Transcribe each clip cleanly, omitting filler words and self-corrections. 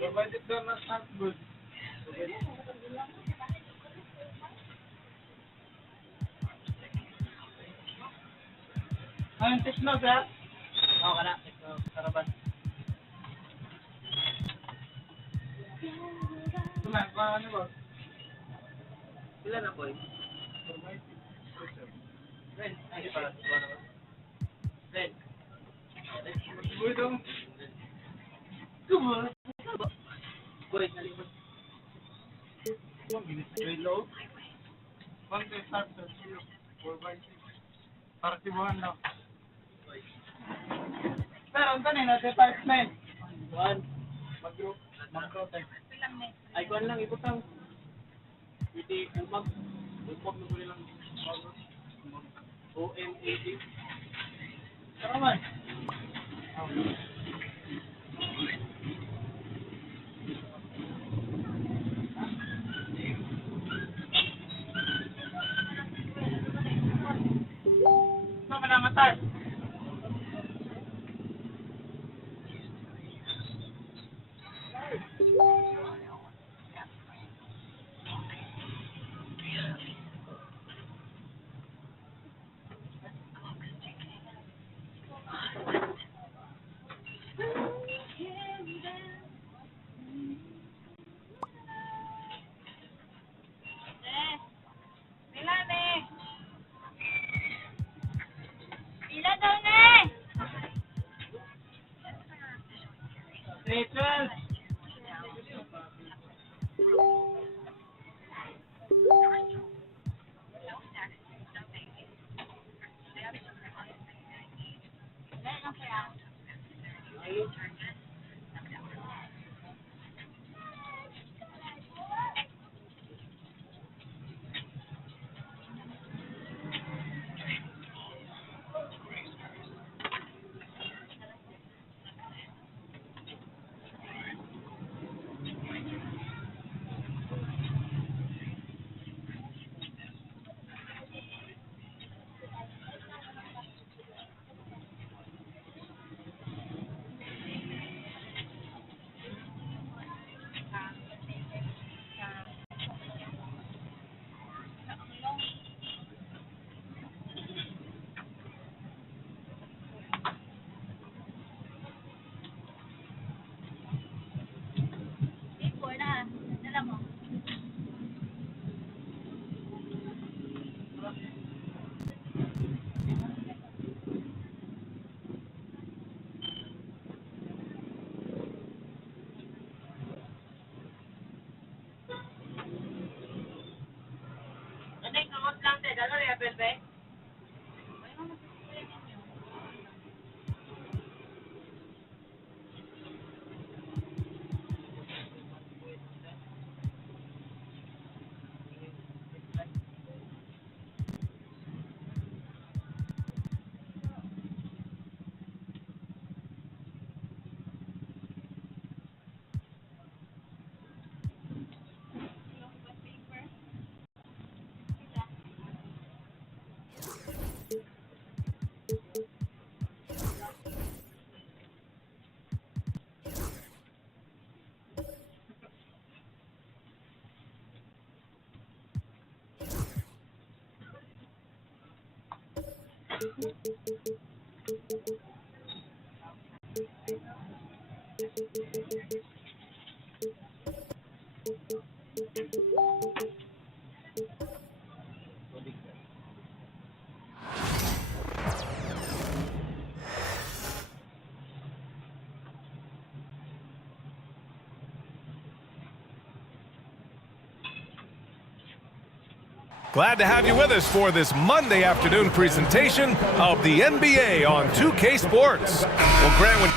Provided daw na not good. Ayun, tekno ba? Oo, ka na. Tekno, karaban. Tumak, ano ba? Ilan na, boy? Ren, ay, para. Ren. Boy, dong. Come on. Boy, nalimot. Grade low. 1 to start to 4/6. Para sibuhan lang. Pero ang kanina, department. 1. Mag-group. Mag-protect. Ay, kuhan lang, ibutang. Pwede umag. Umag na muli lang. OM80. Saka man. Namatay. Rachel! Glad to have you with us for this Monday afternoon presentation of the NBA on 2K Sports. Well, Grant, when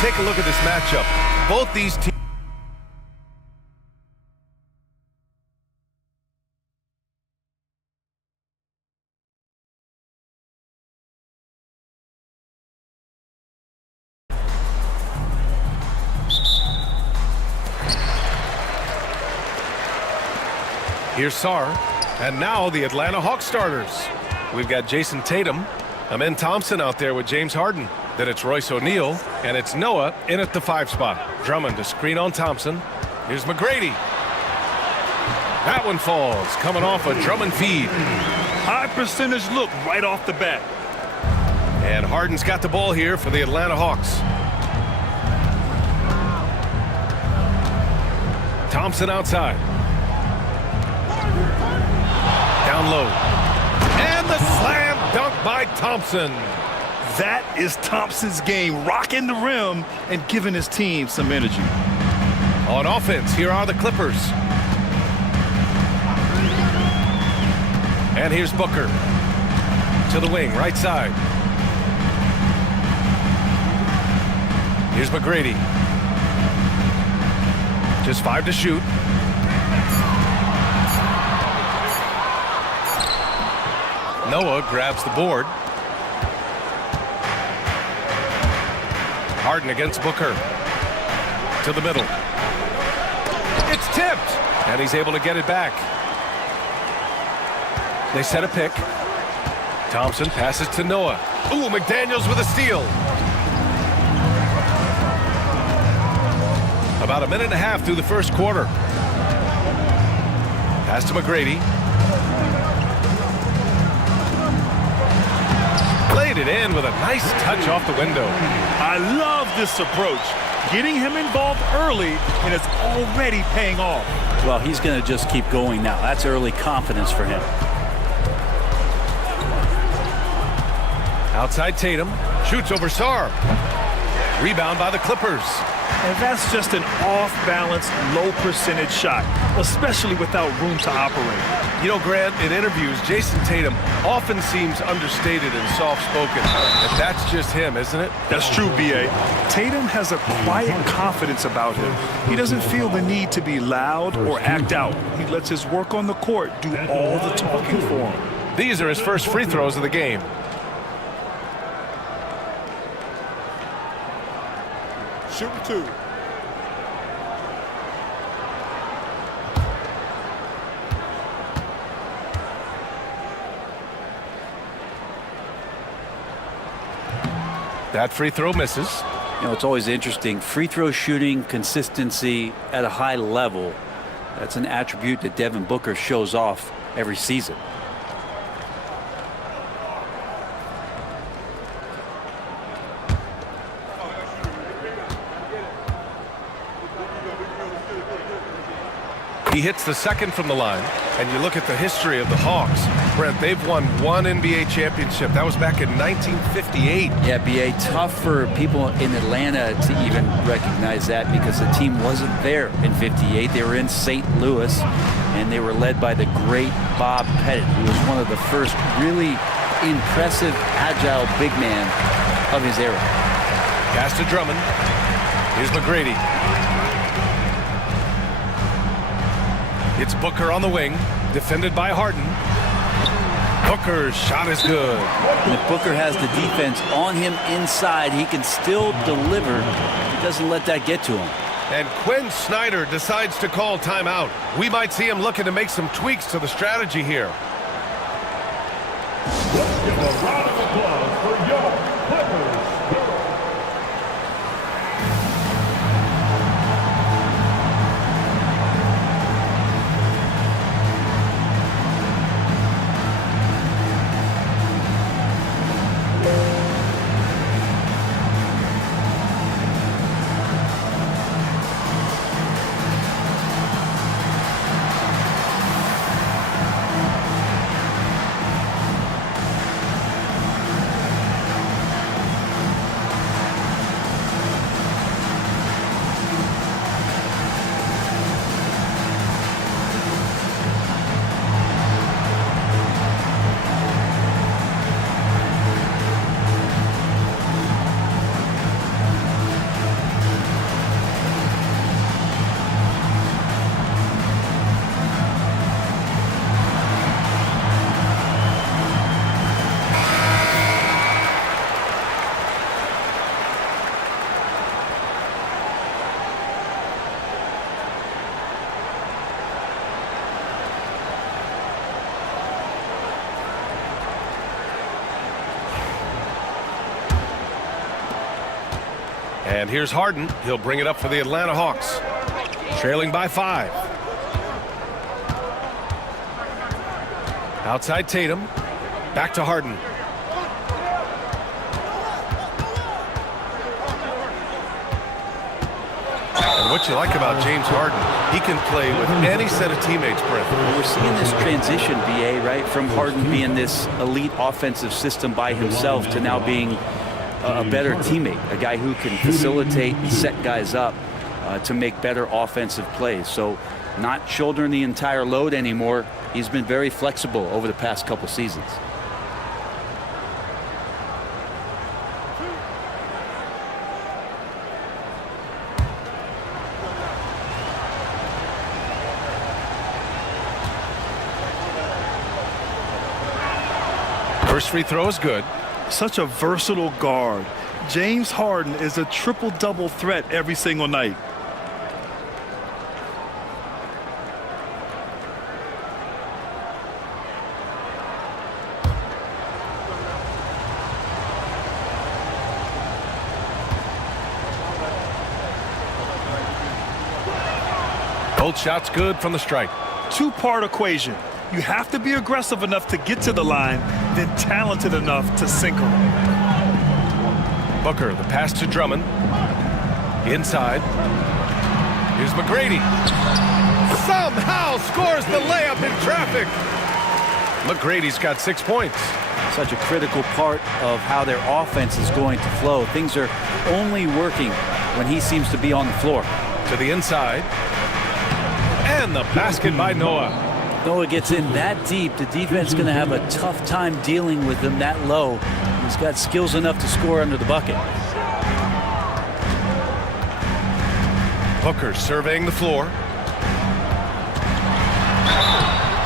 Take a look at this matchup. Both these teams. Here's Sarr, and now the Atlanta Hawks starters. We've got Jason Tatum, Amen Thompson out there with James Harden. Then it's Royce O'Neal, and it's Noah in at the 5 spot. Drummond to screen on Thompson. Here's McGrady. That one falls, coming off a Drummond feed. High percentage look right off the bat. And Harden's got the ball here for the Atlanta Hawks. Thompson outside. Down low. And the slam dunk by Thompson. That is Thompson's game, rocking the rim and giving his team some energy. On offense, here are the Clippers. And here's Booker. To the wing, right side. Here's McGrady. Just 5 to shoot. Noah grabs the board. Harden against Booker. To the middle. It's tipped. And he's able to get it back. They set a pick. Thompson passes to Noah. Ooh, McDaniels with a steal. About a minute and a half through the first quarter. Pass to McGrady. Laid it in with a nice touch off the window. I love this approach. Getting him involved early, and it's already paying off. Well, he's going to just keep going now. That's early confidence for him. Outside Tatum. Shoots over Sarr. Rebound by the Clippers. And that's just an off-balance, low-percentage shot, especially without room to operate. You know, Grant, in interviews, Jason Tatum often seems understated and soft-spoken. And that's just him, isn't it? That's true, B.A. Tatum has a quiet confidence about him. He doesn't feel the need to be loud or act out. He lets his work on the court do all the talking for him. These are his first free throws of the game. Shooting 2. That free throw misses. You know, it's always interesting. Free throw shooting, consistency at a high level. That's an attribute that Devin Booker shows off every season. He hits the second from the line, and you look at the history of the Hawks. Brent, they've won one NBA championship. That was back in 1958. Yeah, B.A., tough for people in Atlanta to even recognize that because the team wasn't there in 58. They were in St. Louis, and they were led by the great Bob Pettit, who was one of the first really impressive, agile big man of his era. Pass to Drummond. Here's McGrady. It's Booker on the wing, defended by Harden. Booker's shot is good. And if Booker has the defense on him inside, he can still deliver. He doesn't let that get to him. And Quinn Snyder decides to call timeout. We might see him looking to make some tweaks to the strategy here. Let's give a round of applause for your Clippers. And here's Harden. He'll bring it up for the Atlanta Hawks. Trailing by 5. Outside Tatum. Back to Harden. And what you like about James Harden, he can play with any set of teammates, Brent. We're seeing this transition, BA, right, from Harden being this elite offensive system by himself to now being a better teammate, a guy who can facilitate and set guys up to make better offensive plays. So not shouldering the entire load anymore. He's been very flexible over the past couple seasons. First free throw is good. Such a versatile guard. James Harden is a triple-double threat every single night. Both shots good from the stripe. Two-part equation. You have to be aggressive enough to get to the line, then talented enough to sink them. Booker, the pass to Drummond. Inside. Here's McGrady. Somehow scores the layup in traffic. McGrady's got 6 points. Such a critical part of how their offense is going to flow. Things are only working when he seems to be on the floor. To the inside. And the basket by Noah. Noah gets in that deep, the defense is going to have a tough time dealing with him that low. He's got skills enough to score under the bucket. Booker surveying the floor.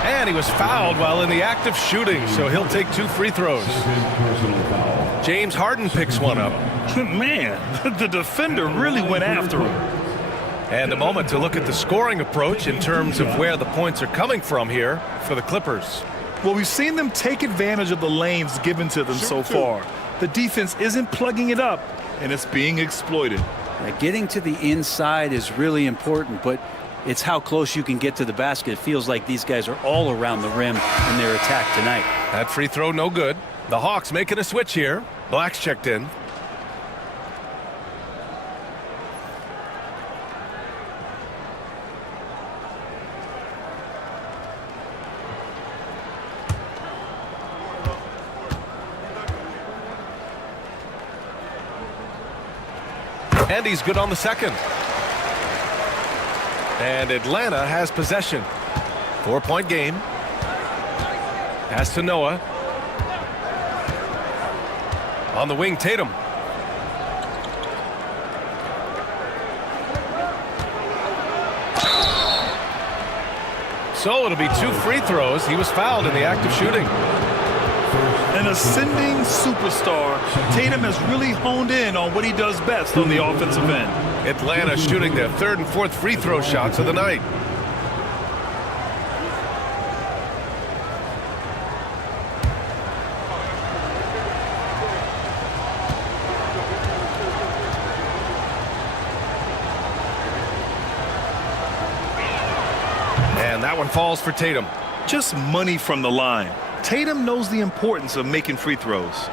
And he was fouled while in the act of shooting, so he'll take 2 free throws. James Harden picks one up. Man, the defender really went after him. And a moment to look at the scoring approach in terms of where the points are coming from here for the Clippers. Well, we've seen them take advantage of the lanes given to them so far. The defense isn't plugging it up, and it's being exploited. Getting to the inside is really important, but it's how close you can get to the basket. It feels like these guys are all around the rim in their attack tonight. That free throw no good. The Hawks making a switch here. Black's checked in. And he's good on the second. And Atlanta has possession. 4-point game. Pass to Noah. On the wing, Tatum. So it'll be 2 free throws. He was fouled in the act of shooting. An ascending superstar, Tatum has really honed in on what he does best on the offensive end. Atlanta shooting their third and fourth free throw shots of the night. And that one falls for Tatum. Just money from the line. Tatum knows the importance of making free throws.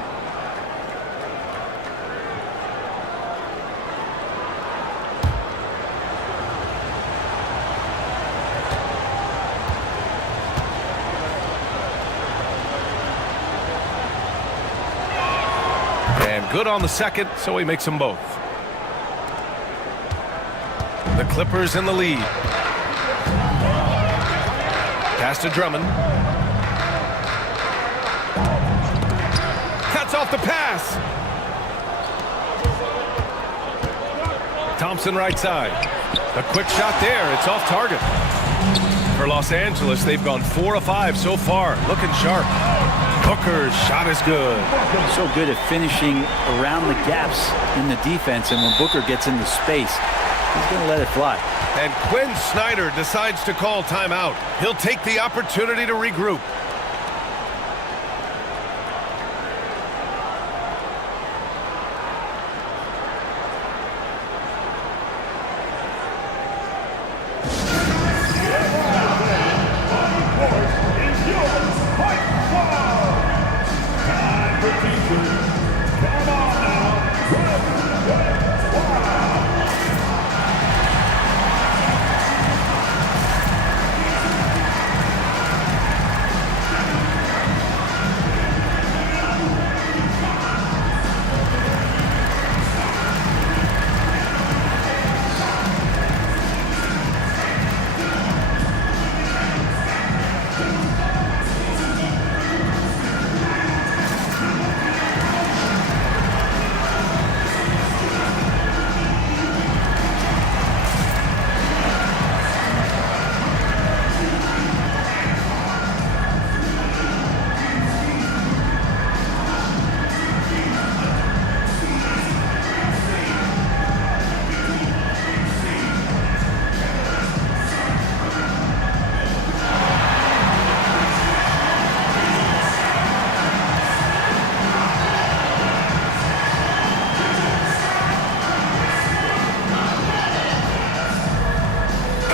And good on the second, so he makes them both. The Clippers in the lead. Pass to Drummond. Cuts off the pass. Thompson right side. A quick shot there. It's off target. For Los Angeles, they've gone 4 of 5 so far. Looking sharp. Booker's shot is good. So good at finishing around the gaps in the defense, and when Booker gets into space, he's going to let it fly. And Quinn Snyder decides to call timeout. He'll take the opportunity to regroup.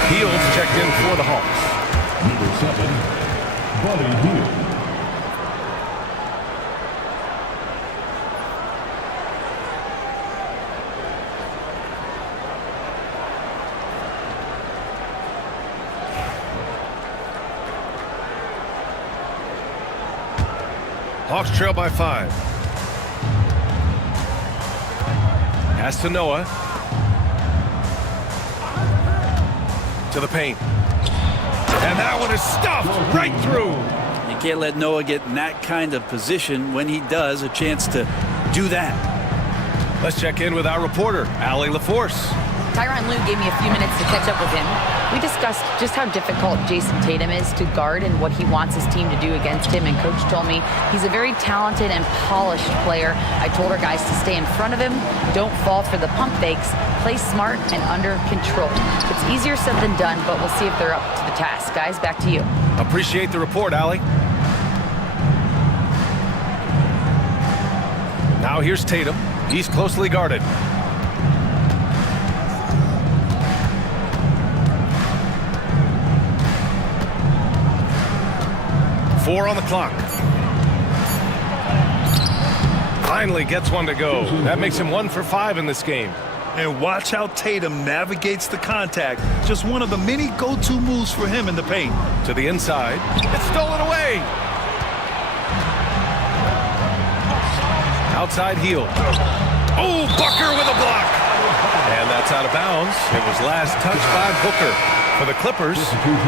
Fields checked in for the Hawks. Number 7, Buddy Hield. Hawks trail by 5. Pass to Noah. To the paint. And that one is stuffed right through. You can't let Noah get in that kind of position. When he does, a chance to do that. Let's check in with our reporter, Allie LaForce. Tyronn Lue gave me a few minutes to catch up with him. We discussed just how difficult Jason Tatum is to guard and what he wants his team to do against him. And Coach told me he's a very talented and polished player. I told our guys to stay in front of him, don't fall for the pump fakes, play smart and under control. It's easier said than done, but we'll see if they're up to the task. Guys, back to you. Appreciate the report, Allie. Now here's Tatum. He's closely guarded. Four on the clock. Finally gets one to go. That makes him 1 for 5 in this game. And watch how Tatum navigates the contact. Just one of the many go-to moves for him in the paint. To the inside. It's stolen away. Outside heel. Oh, Booker with a block. And that's out of bounds. It was last touched by Booker. For the Clippers,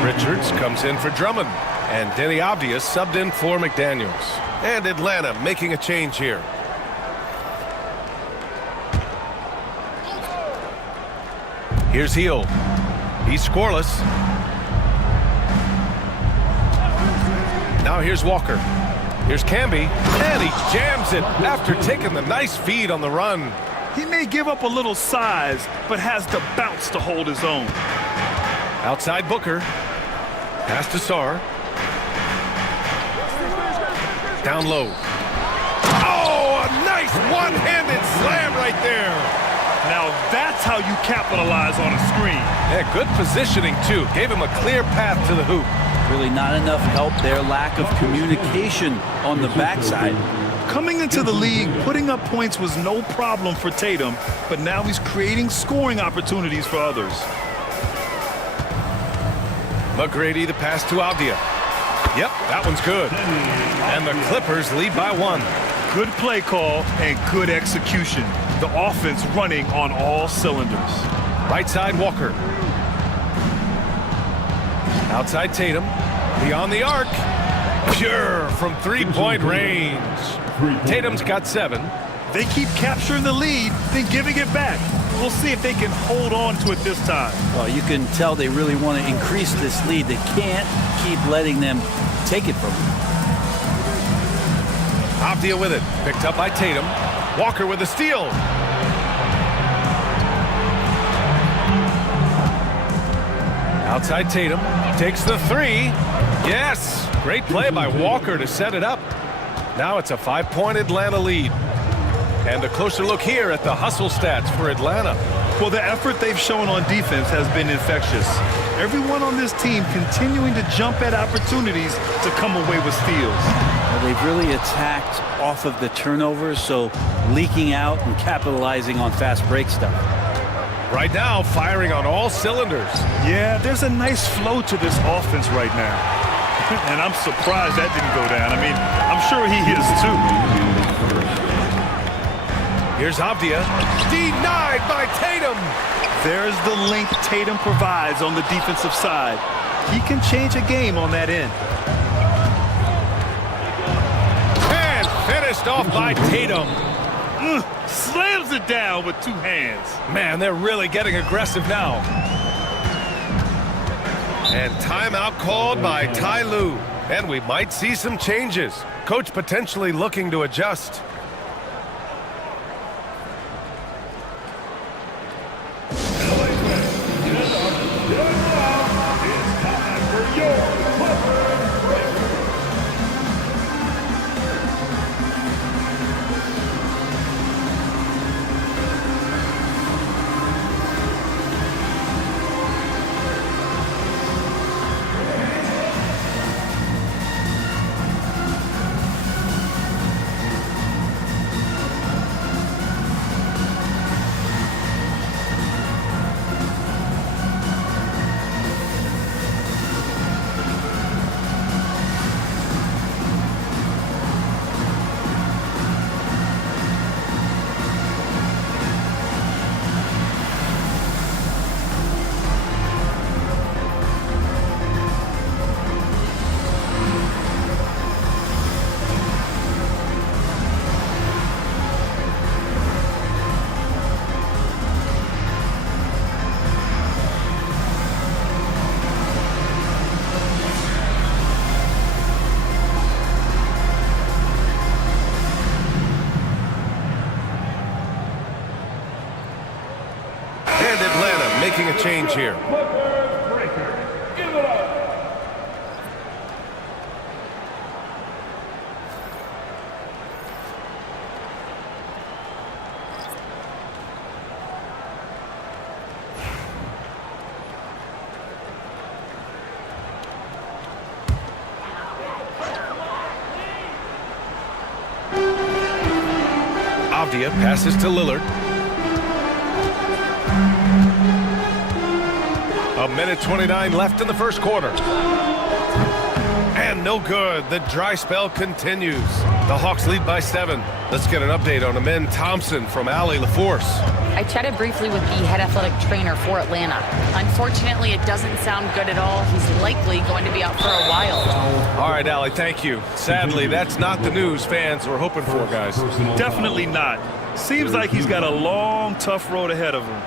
Richards comes in for Drummond. And Denny Obvious subbed in for McDaniels. And Atlanta making a change here. Here's Hield. He's scoreless. Now here's Walker. Here's Camby, and he jams it after taking the nice feed on the run. He may give up a little size, but has the bounce to hold his own. Outside Booker. Pass to Sarr. Down low. Oh, a nice one-handed slam right there. Now that's how you capitalize on a screen. Yeah, good positioning, too. Gave him a clear path to the hoop. Really not enough help there. Lack of communication on the backside. Coming into the league, putting up points was no problem for Tatum, but now he's creating scoring opportunities for others. McGrady, the pass to Avdia. Yep, that one's good. And the Clippers lead by 1. Good play call and good execution. The offense running on all cylinders. Right side, Walker. Outside Tatum. Beyond the arc. Pure from three-point range. Tatum's got 7. They keep capturing the lead, then giving it back. We'll see if they can hold on to it this time. Well, you can tell they really want to increase this lead. They can't keep letting them take it from them. Avdia with it. Picked up by Tatum. Walker with a steal. Outside Tatum. Takes the 3. Yes! Great play by Walker to set it up. Now it's a 5-point Atlanta lead. And a closer look here at the hustle stats for Atlanta. Well, the effort they've shown on defense has been infectious. Everyone on this team continuing to jump at opportunities to come away with steals. Well, they've really attacked off of the turnovers, so leaking out and capitalizing on fast break stuff. Right now, firing on all cylinders. Yeah, there's a nice flow to this offense right now. And I'm surprised that didn't go down. I mean, I'm sure he is too. Here's Avdia. Denied by Tatum. There's the link Tatum provides on the defensive side. He can change a game on that end. And finished off by Tatum. Slams it down with 2 hands. Man, they're really getting aggressive now. And timeout called by Ty Lue. And we might see some changes. Coach potentially looking to adjust. Making a change here. Avdia passes to Lillard. A minute 29 left in the first quarter. And no good. The dry spell continues. The Hawks lead by 7. Let's get an update on Amen Thompson from Allie LaForce. I chatted briefly with the head athletic trainer for Atlanta. Unfortunately, it doesn't sound good at all. He's likely going to be out for a while. All right, Allie, thank you. Sadly, that's not the news fans were hoping for, guys. Definitely not. Seems like he's got a long, tough road ahead of him.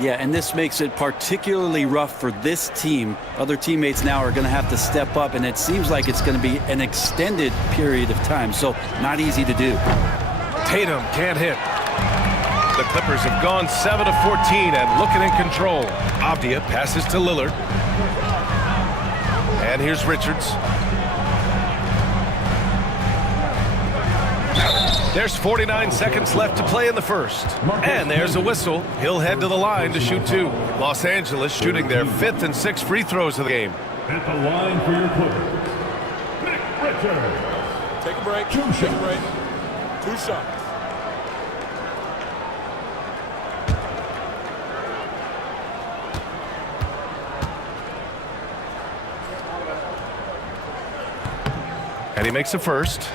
Yeah, and this makes it particularly rough for this team. Other teammates now are going to have to step up, and it seems like it's going to be an extended period of time, so not easy to do. Tatum can't hit. The Clippers have gone 7 of 14 and looking in control. Avdia passes to Lillard. And here's Richards. There's 49 seconds left to play in the first. And there's a whistle. He'll head to the line to shoot 2. Los Angeles shooting their 5th and 6th free throws of the game. At the line for your Clippers, Nick Richards. Take a break. Take a break. 2 shots. And he makes a first.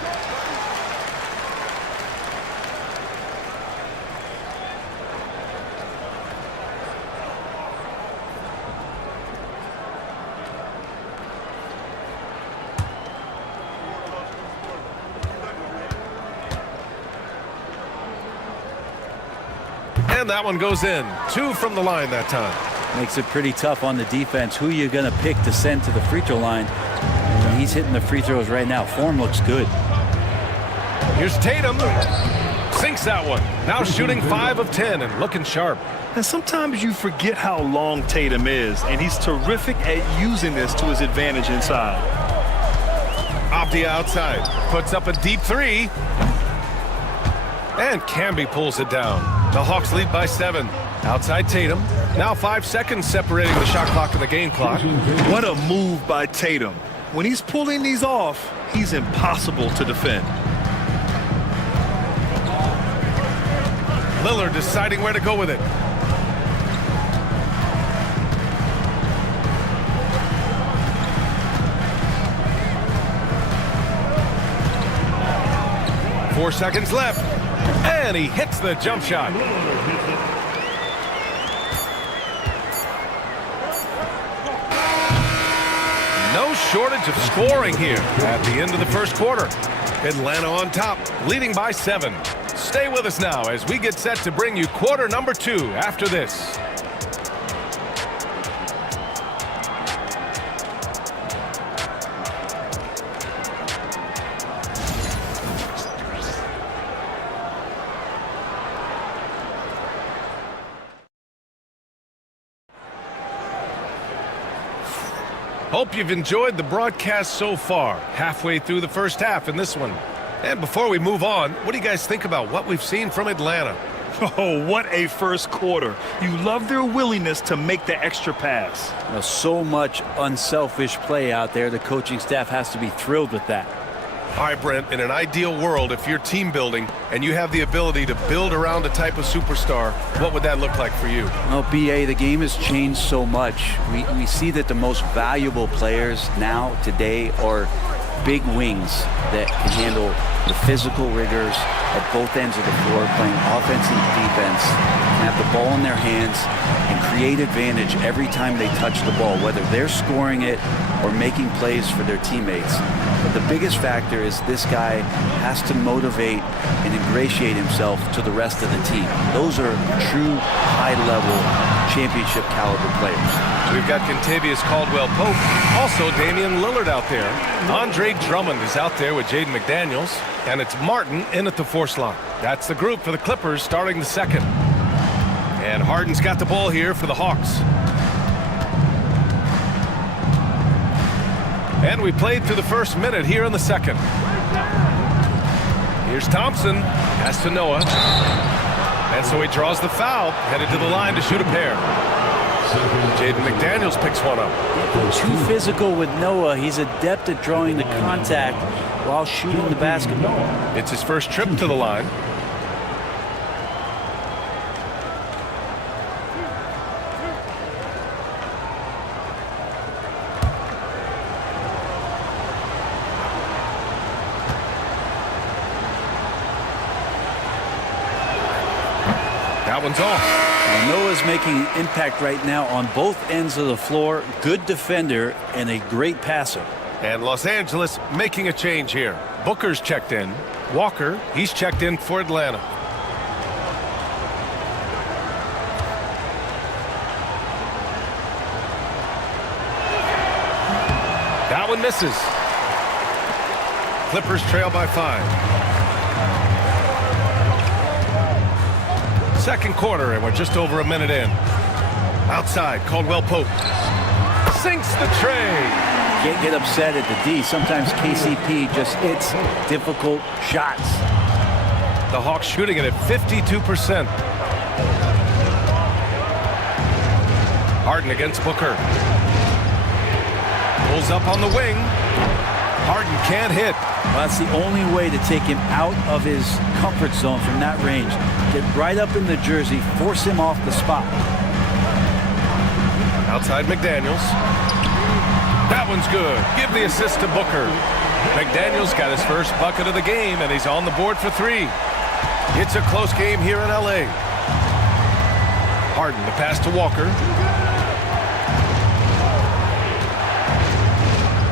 And that one goes in. 2 from the line that time. Makes it pretty tough on the defense. Who are you going to pick to send to the free throw line? And he's hitting the free throws right now. Form looks good. Here's Tatum. Sinks that one. Now shooting 5 of 10 and looking sharp. And sometimes you forget how long Tatum is, and he's terrific at using this to his advantage inside. Avdia outside. Puts up a deep 3. And Camby pulls it down. The Hawks lead by 7. Outside Tatum. Now 5 seconds separating the shot clock and the game clock. What a move by Tatum. When he's pulling these off, he's impossible to defend. Lillard deciding where to go with it. Four seconds left. And he hits the jump shot. No shortage of scoring here at the end of the first quarter. Atlanta on top, leading by 7. Stay with us now as we get set to bring you quarter number 2 after this. Hope you've enjoyed the broadcast so far. Halfway through the first half in this one. And before we move on, what do you guys think about what we've seen from Atlanta? Oh, what a first quarter. You love their willingness to make the extra pass. So much unselfish play out there. The coaching staff has to be thrilled with that. All right, Brent, in an ideal world, if you're team building and you have the ability to build around a type of superstar, what would that look like for you? Well, BA, the game has changed so much. We see that the most valuable players now, today, are big wings that can handle the physical rigors at both ends of the floor, playing offense and defense, can have the ball in their hands and create advantage every time they touch the ball, whether they're scoring it or making plays for their teammates. But the biggest factor is this guy has to motivate and ingratiate himself to the rest of the team. Those are true high-level championship caliber players. We've got Contavious Caldwell-Pope, also Damian Lillard out there. Andre Drummond is out there with Jaden McDaniels, and it's Martin in at the 4 slot. That's the group for the Clippers starting the second. And Harden's got the ball here for the Hawks. And we played through the first minute here in the second. Here's Thompson, pass to Noah. And so he draws the foul, headed to the line to shoot a pair. Jaden McDaniels picks one up. Too physical with Noah. He's adept at drawing the contact while shooting the basketball. It's his first trip to the line. That one's off. Well, Noah's making an impact right now on both ends of the floor. Good defender and a great passer. And Los Angeles making a change here. Booker's checked in. Walker, he's checked in for Atlanta. That one misses. Clippers trail by 5. Second quarter, and we're just over a minute in. Outside, Caldwell Pope sinks the tray. Can't get upset at the D. Sometimes KCP just hits difficult shots. The Hawks shooting it at 52%. Harden against Booker. Pulls up on the wing. Harden can't hit. Well, that's the only way to take him out of his comfort zone from that range. Get right up in the jersey, force him off the spot. Outside McDaniels. That one's good. Give the assist to Booker. McDaniels got his first bucket of the game, and he's on the board for 3. It's a close game here in L.A. Harden, the pass to Walker.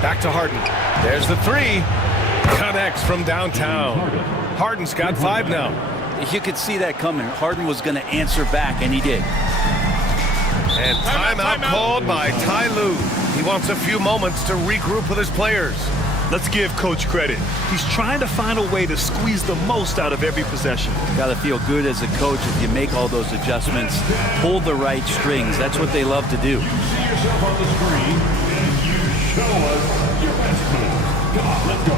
Back to Harden. There's the 3. Connects from downtown. Harden's got 5 now. You could see that coming. Harden was going to answer back, and he did. And timeout called by Ty Lue. He wants a few moments to regroup with his players. Let's give Coach credit. He's trying to find a way to squeeze the most out of every possession. Got to feel good as a coach if you make all those adjustments, pull the right strings. That's what they love to do. You see yourself on the screen, and you show us your best move. Come on, let's go.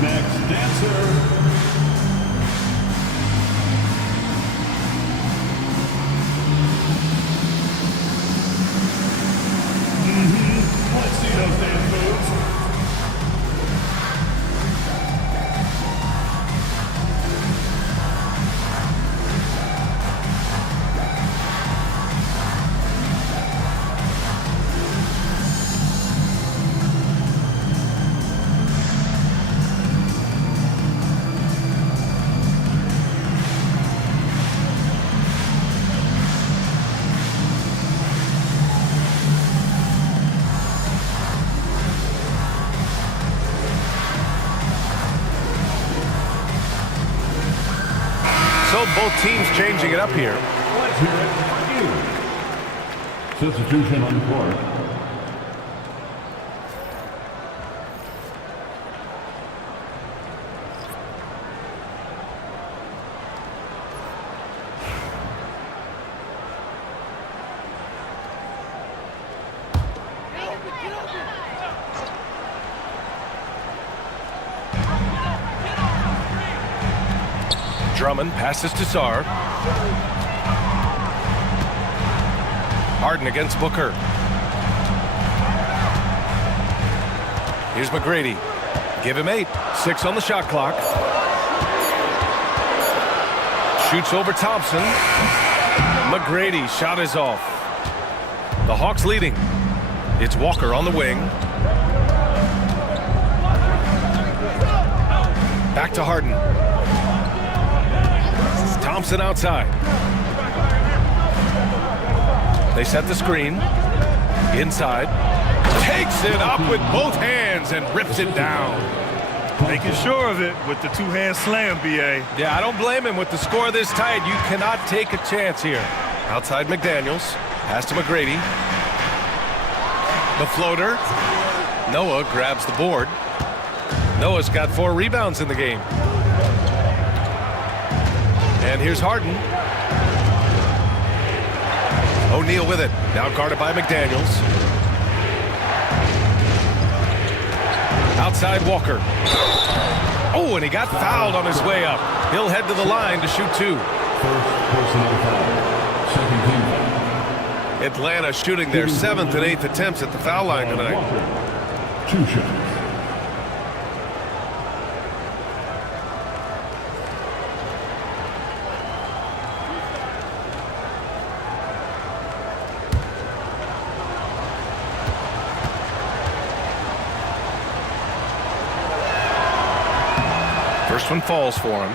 Next dancer. Let's see those dance moves. So both teams changing it up here. Let's hear it for you. Substitution on the court. Drummond passes to Sarr. Harden against Booker. Here's McGrady. Give him 8. 6 on the shot clock. Shoots over Thompson. McGrady, shot is off. The Hawks leading. It's Walker on the wing. Back to Harden. Thompson outside. They set the screen. Inside. Takes it up with both hands and rips it down. Making sure of it with the two-hand slam, B.A. Yeah, I don't blame him with the score this tight. You cannot take a chance here. Outside McDaniels. Pass to McGrady. The floater. Noah grabs the board. Noah's got 4 rebounds in the game. And here's Harden. O'Neal with it. Now guarded by McDaniels. Outside Walker. Oh, and he got fouled on his way up. He'll head to the line to shoot 2. First personal foul. Second team foul. Atlanta shooting their 7th and 8th attempts at the foul line tonight. Walker. 2 shots. First one falls for him.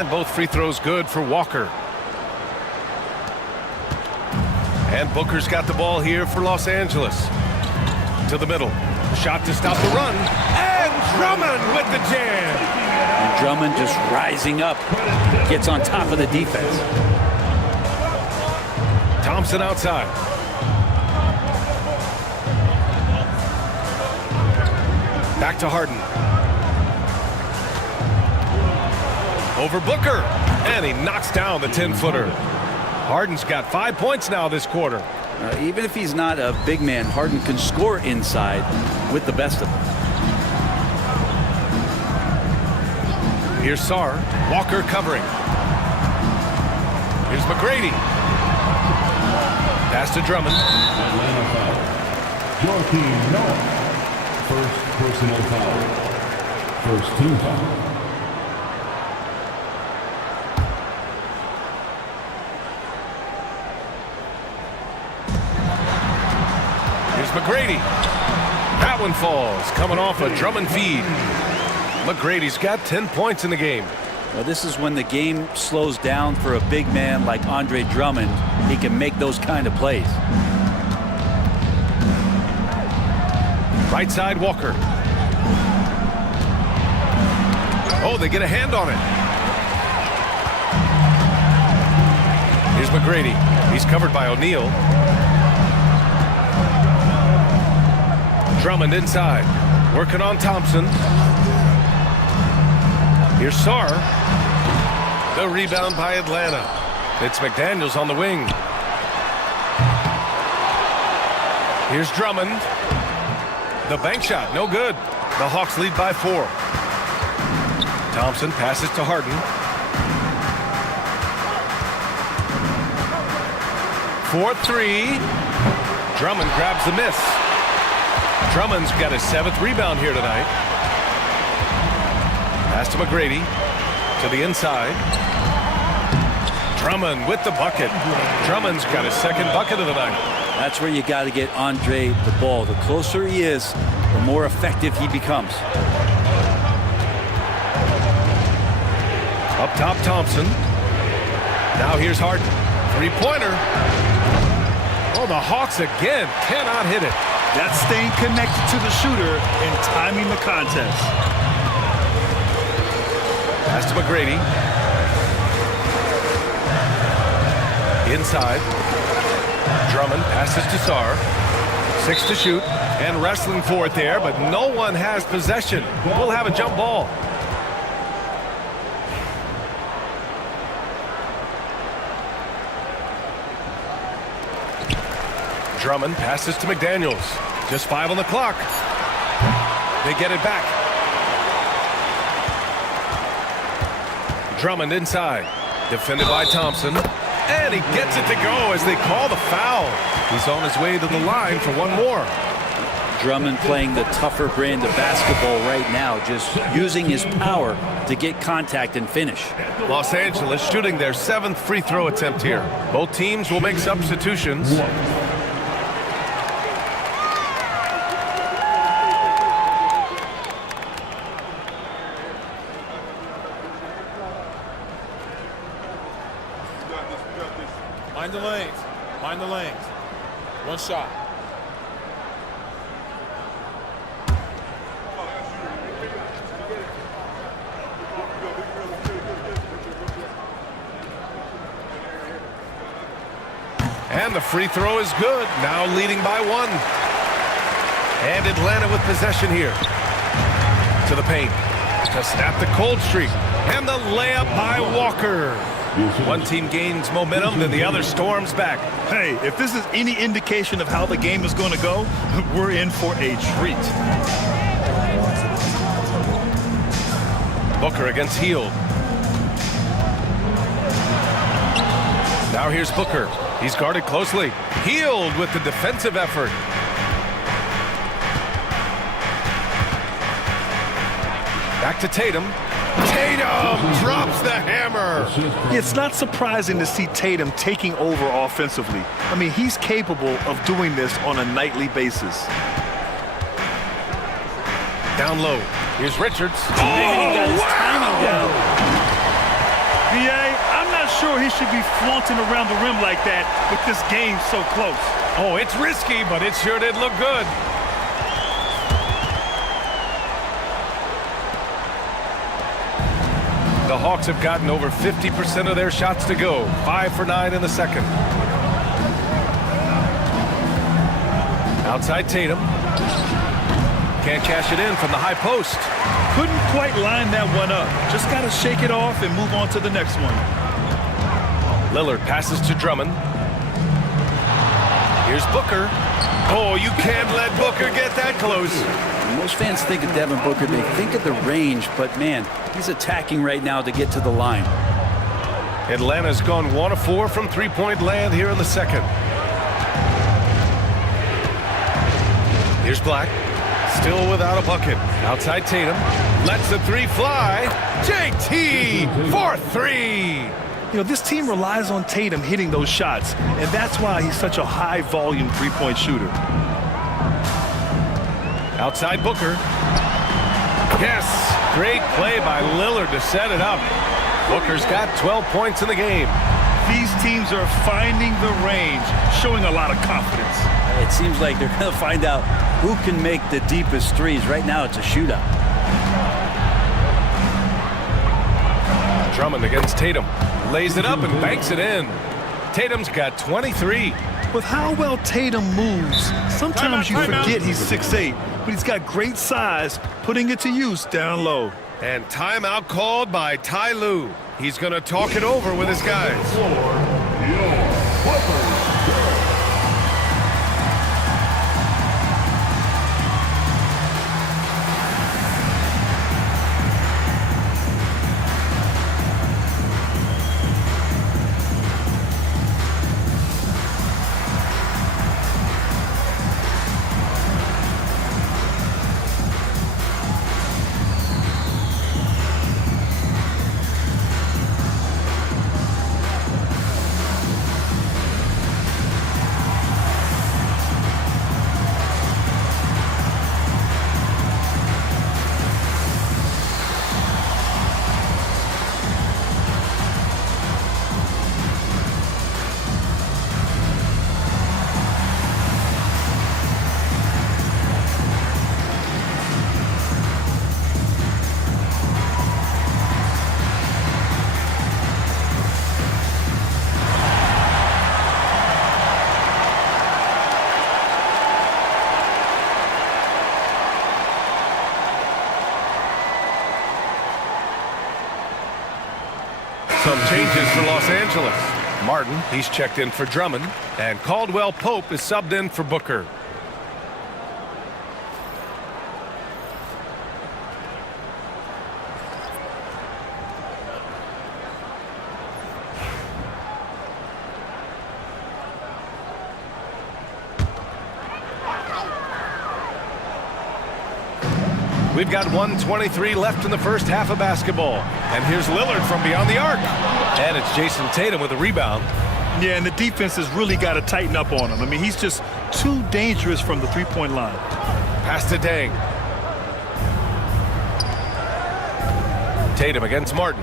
And both free throws good for Walker. And Booker's got the ball here for Los Angeles. To the middle. Shot to stop the run. And Drummond with the jam. And Drummond just rising up. Gets on top of the defense. Thompson outside. Back to Harden. Over Booker. And he knocks down the 10-footer. Harden's got 5 points now this quarter. Even if he's not a big man, Harden can score inside with the best of them. Here's Sarr. Walker covering. Here's McGrady. Pass to Drummond. Atlanta foul. Joakim Noah. First personal foul. First team foul. Here's McGrady. That one falls, coming off a Drummond feed. McGrady's got 10 points in the game. Well, this is when the game slows down for a big man like Andre Drummond. He can make those kind of plays. Right side, Walker. Oh, they get a hand on it. Here's McGrady. He's covered by O'Neal. Drummond inside. Working on Thompson. Here's Sarr. The rebound by Atlanta. It's McDaniels on the wing. Here's Drummond. The bank shot, no good. The Hawks lead by 4. Thompson passes to Harden. 4-3. Drummond grabs the miss. Drummond's got his 7th rebound here tonight. Pass to McGrady. To the inside. Drummond with the bucket. Drummond's got his 2nd bucket of the night. That's where you got to get Andre the ball. The closer he is, the more effective he becomes. Up top, Thompson. Now here's Harden. 3-pointer. Oh, the Hawks again cannot hit it. That's staying connected to the shooter and timing the contest. Pass to McGrady. Inside. Drummond passes to Sarr. 6 to shoot. And wrestling for it there, but no one has possession. We'll have a jump ball. Drummond passes to McDaniels. Just 5 on the clock. They get it back. Drummond inside. Defended by Thompson. And he gets it to go as they call the foul. He's on his way to the line for one more. Drummond playing the tougher brand of basketball right now, just using his power to get contact and finish. Los Angeles shooting their 7th free throw attempt here. Both teams will make substitutions. Mind the lanes. Mind the lanes. One shot. And the free throw is good. Now leading by 1. And Atlanta with possession here. To the paint. To snap the cold streak. And the layup by Walker. One team gains momentum, then the other storms back. Hey, if this is any indication of how the game is going to go, we're in for a treat. Booker against Hield. Now here's Booker. He's guarded closely. Hield with the defensive effort. Back to Tatum. Tatum drops the hammer. It's not surprising to see Tatum taking over offensively. I mean, he's capable of doing this on a nightly basis. Down low. Here's Richards. He got his timing down. should be flaunting around the rim like that with this game so close. Oh, it's risky, but it sure did look good. The Hawks have gotten over 50% of their shots to go. 5 for 9 in the second. Outside Tatum. Can't cash it in from the high post. Couldn't quite line that one up. Just got to shake it off and move on to the next one. Lillard passes to Drummond. Here's Booker. Oh, you can't let Booker get that close. Most fans think of Devin Booker, they think of the range, but man, he's attacking right now to get to the line. Atlanta's gone 1 of 4 from three-point land here in the second. Here's Black. Still without a bucket. Outside Tatum. Lets the three fly. JT for 3. You know, this team relies on Tatum hitting those shots, and that's why he's such a high-volume three-point shooter. Outside Booker. Yes, great play by Lillard to set it up. Booker's got 12 points in the game. These teams are finding the range, showing a lot of confidence. It seems like they're going to find out who can make the deepest threes. Right now, it's a shootout. Drummond against Tatum. Lays it up and banks it in. Tatum's got 23. With how well Tatum moves, sometimes you forget he's 6'8", but he's got great size, putting it to use down low. And timeout called by Ty Lue. He's going to talk it over with his guys. Some changes for Los Angeles. Martin, he's checked in for Drummond, and Caldwell Pope is subbed in for Booker. We've got 1:23 left in the first half of basketball. And here's Lillard from beyond the arc. And it's Jason Tatum with a rebound. Yeah, and the defense has really got to tighten up on him. I mean, he's just too dangerous from the three-point line. Pass to Dang. Tatum against Martin.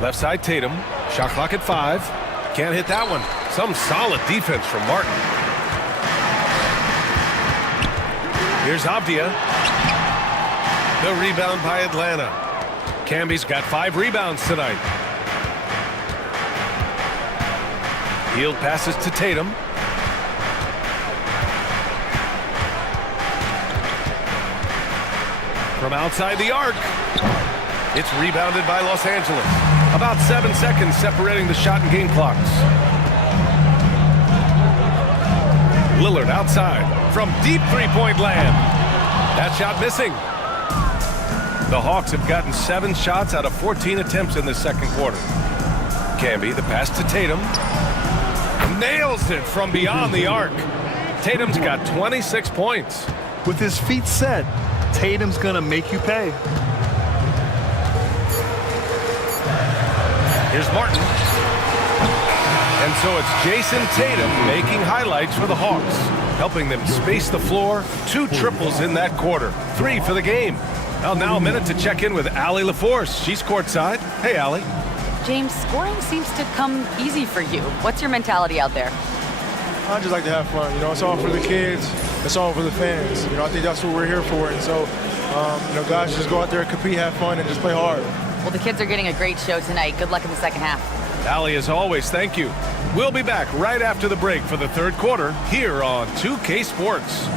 Left side Tatum. Shot clock at 5. Can't hit that one. Some solid defense from Martin. Here's Avdia. The rebound by Atlanta. Camby's got 5 rebounds tonight. Hield passes to Tatum. From outside the arc. It's rebounded by Los Angeles. About 7 seconds separating the shot and game clocks. Lillard outside from deep three-point land. That shot missing. The Hawks have gotten 7 shots out of 14 attempts in the second quarter. Camby, the pass to Tatum. Nails it from beyond the arc. Tatum's got 26 points. With his feet set, Tatum's going to make you pay. Here's Martin. And so it's Jason Tatum making highlights for the Hawks, helping them space the floor. 2 triples in that quarter. 3 for the game. Well, now a minute to check in with Allie LaForce. She's courtside. Hey, Allie. James, scoring seems to come easy for you. What's your mentality out there? I just like to have fun. You know, it's all for the kids. It's all for the fans. You know, I think that's what we're here for. And so, you know, guys, just go out there and compete, have fun, and just play hard. Well, the kids are getting a great show tonight. Good luck in the second half. Allie, as always, thank you. We'll be back right after the break for the third quarter here on 2K Sports.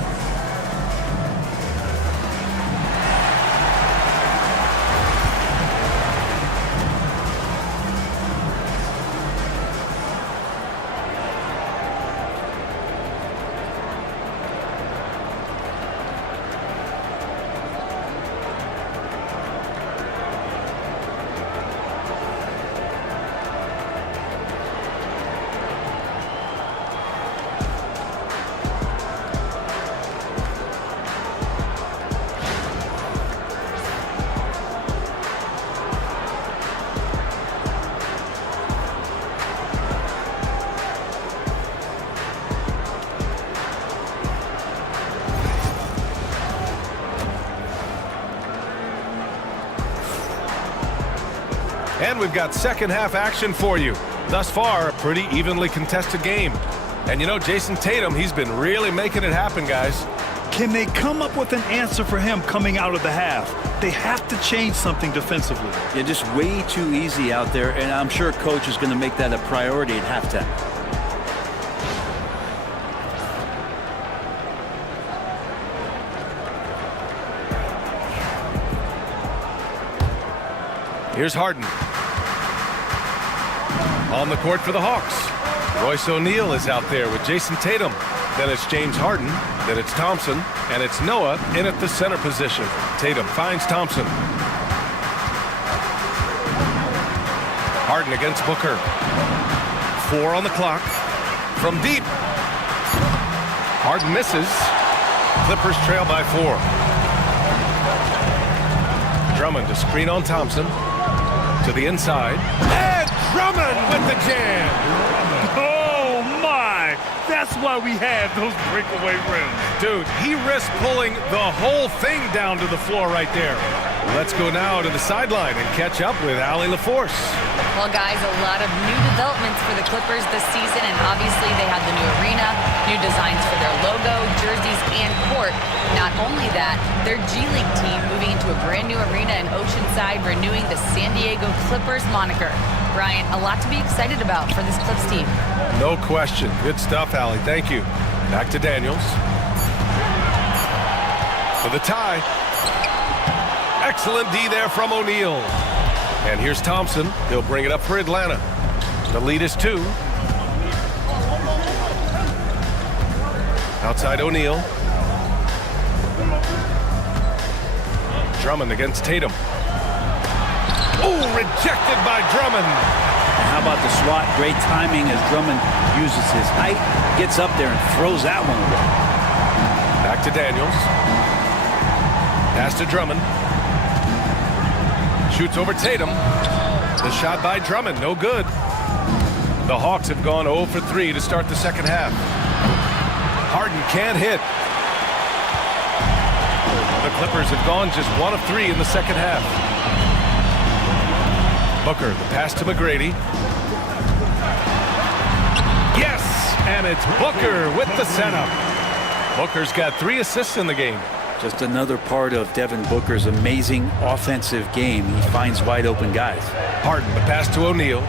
And we've got second half action for you. Thus far, a pretty evenly contested game. And you know, Jason Tatum, he's been really making it happen, guys. Can they come up with an answer for him coming out of the half? They have to change something defensively. Yeah, just way too easy out there, and I'm sure coach is going to make that a priority at halftime. Here's Harden. On the court for the Hawks. Royce O'Neal is out there with Jason Tatum. Then it's James Harden. Then it's Thompson. And it's Noah in at the center position. Tatum finds Thompson. Harden against Booker. 4 on the clock. From deep. Harden misses. Clippers trail by 4. Drummond to screen on Thompson. To the inside. And Drummond with the jam. Oh, my. That's why we have those breakaway rims. Dude, he risked pulling the whole thing down to the floor right there. Let's go now to the sideline and catch up with Allie LaForce. Well, guys, a lot of new developments for the Clippers this season, and obviously they have the new arena, new designs for their logo, jerseys, and court. Not only that, their G League team moving into a brand new arena in Oceanside, renewing the San Diego Clippers moniker. Brian, a lot to be excited about for this Clips team. No question. Good stuff, Allie. Thank you. Back to Daniels. For the tie. Excellent D there from O'Neal. And here's Thompson. He'll bring it up for Atlanta. The lead is 2. Outside O'Neal. Drummond against Tatum. Oh, rejected by Drummond. And how about the swat? Great timing as Drummond uses his height, gets up there and throws that one away. Back to Daniels. Pass to Drummond. Shoots over Tatum. The shot by Drummond, no good. The Hawks have gone 0 for 3 to start the second half. Harden can't hit. The Clippers have gone just 1 of 3 in the second half. Booker, the pass to McGrady. Yes, and it's Booker with the setup. Booker's got 3 assists in the game. Just another part of Devin Booker's amazing offensive game. He finds wide open guys. Harden, the pass to O'Neal.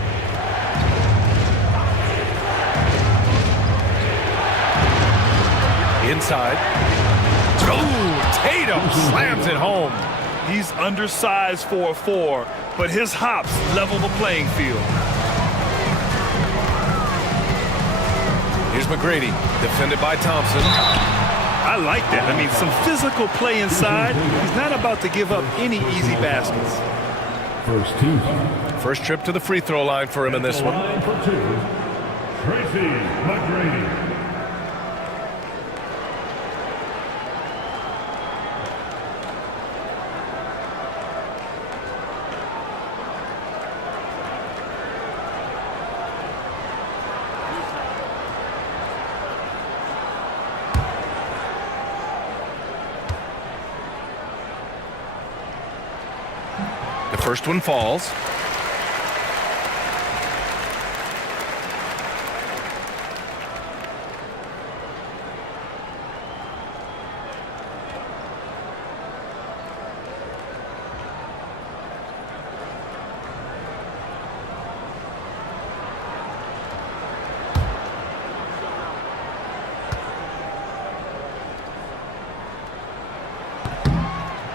Inside. Oh, Tatum slams it home. He's undersized for a 4, but his hops level the playing field. Here's McGrady, defended by Thompson. I like that. I mean, some physical play inside. He's not about to give up any easy baskets. First trip to the free throw line for him in this one. Line for 2, Tracy McGrady. First one falls.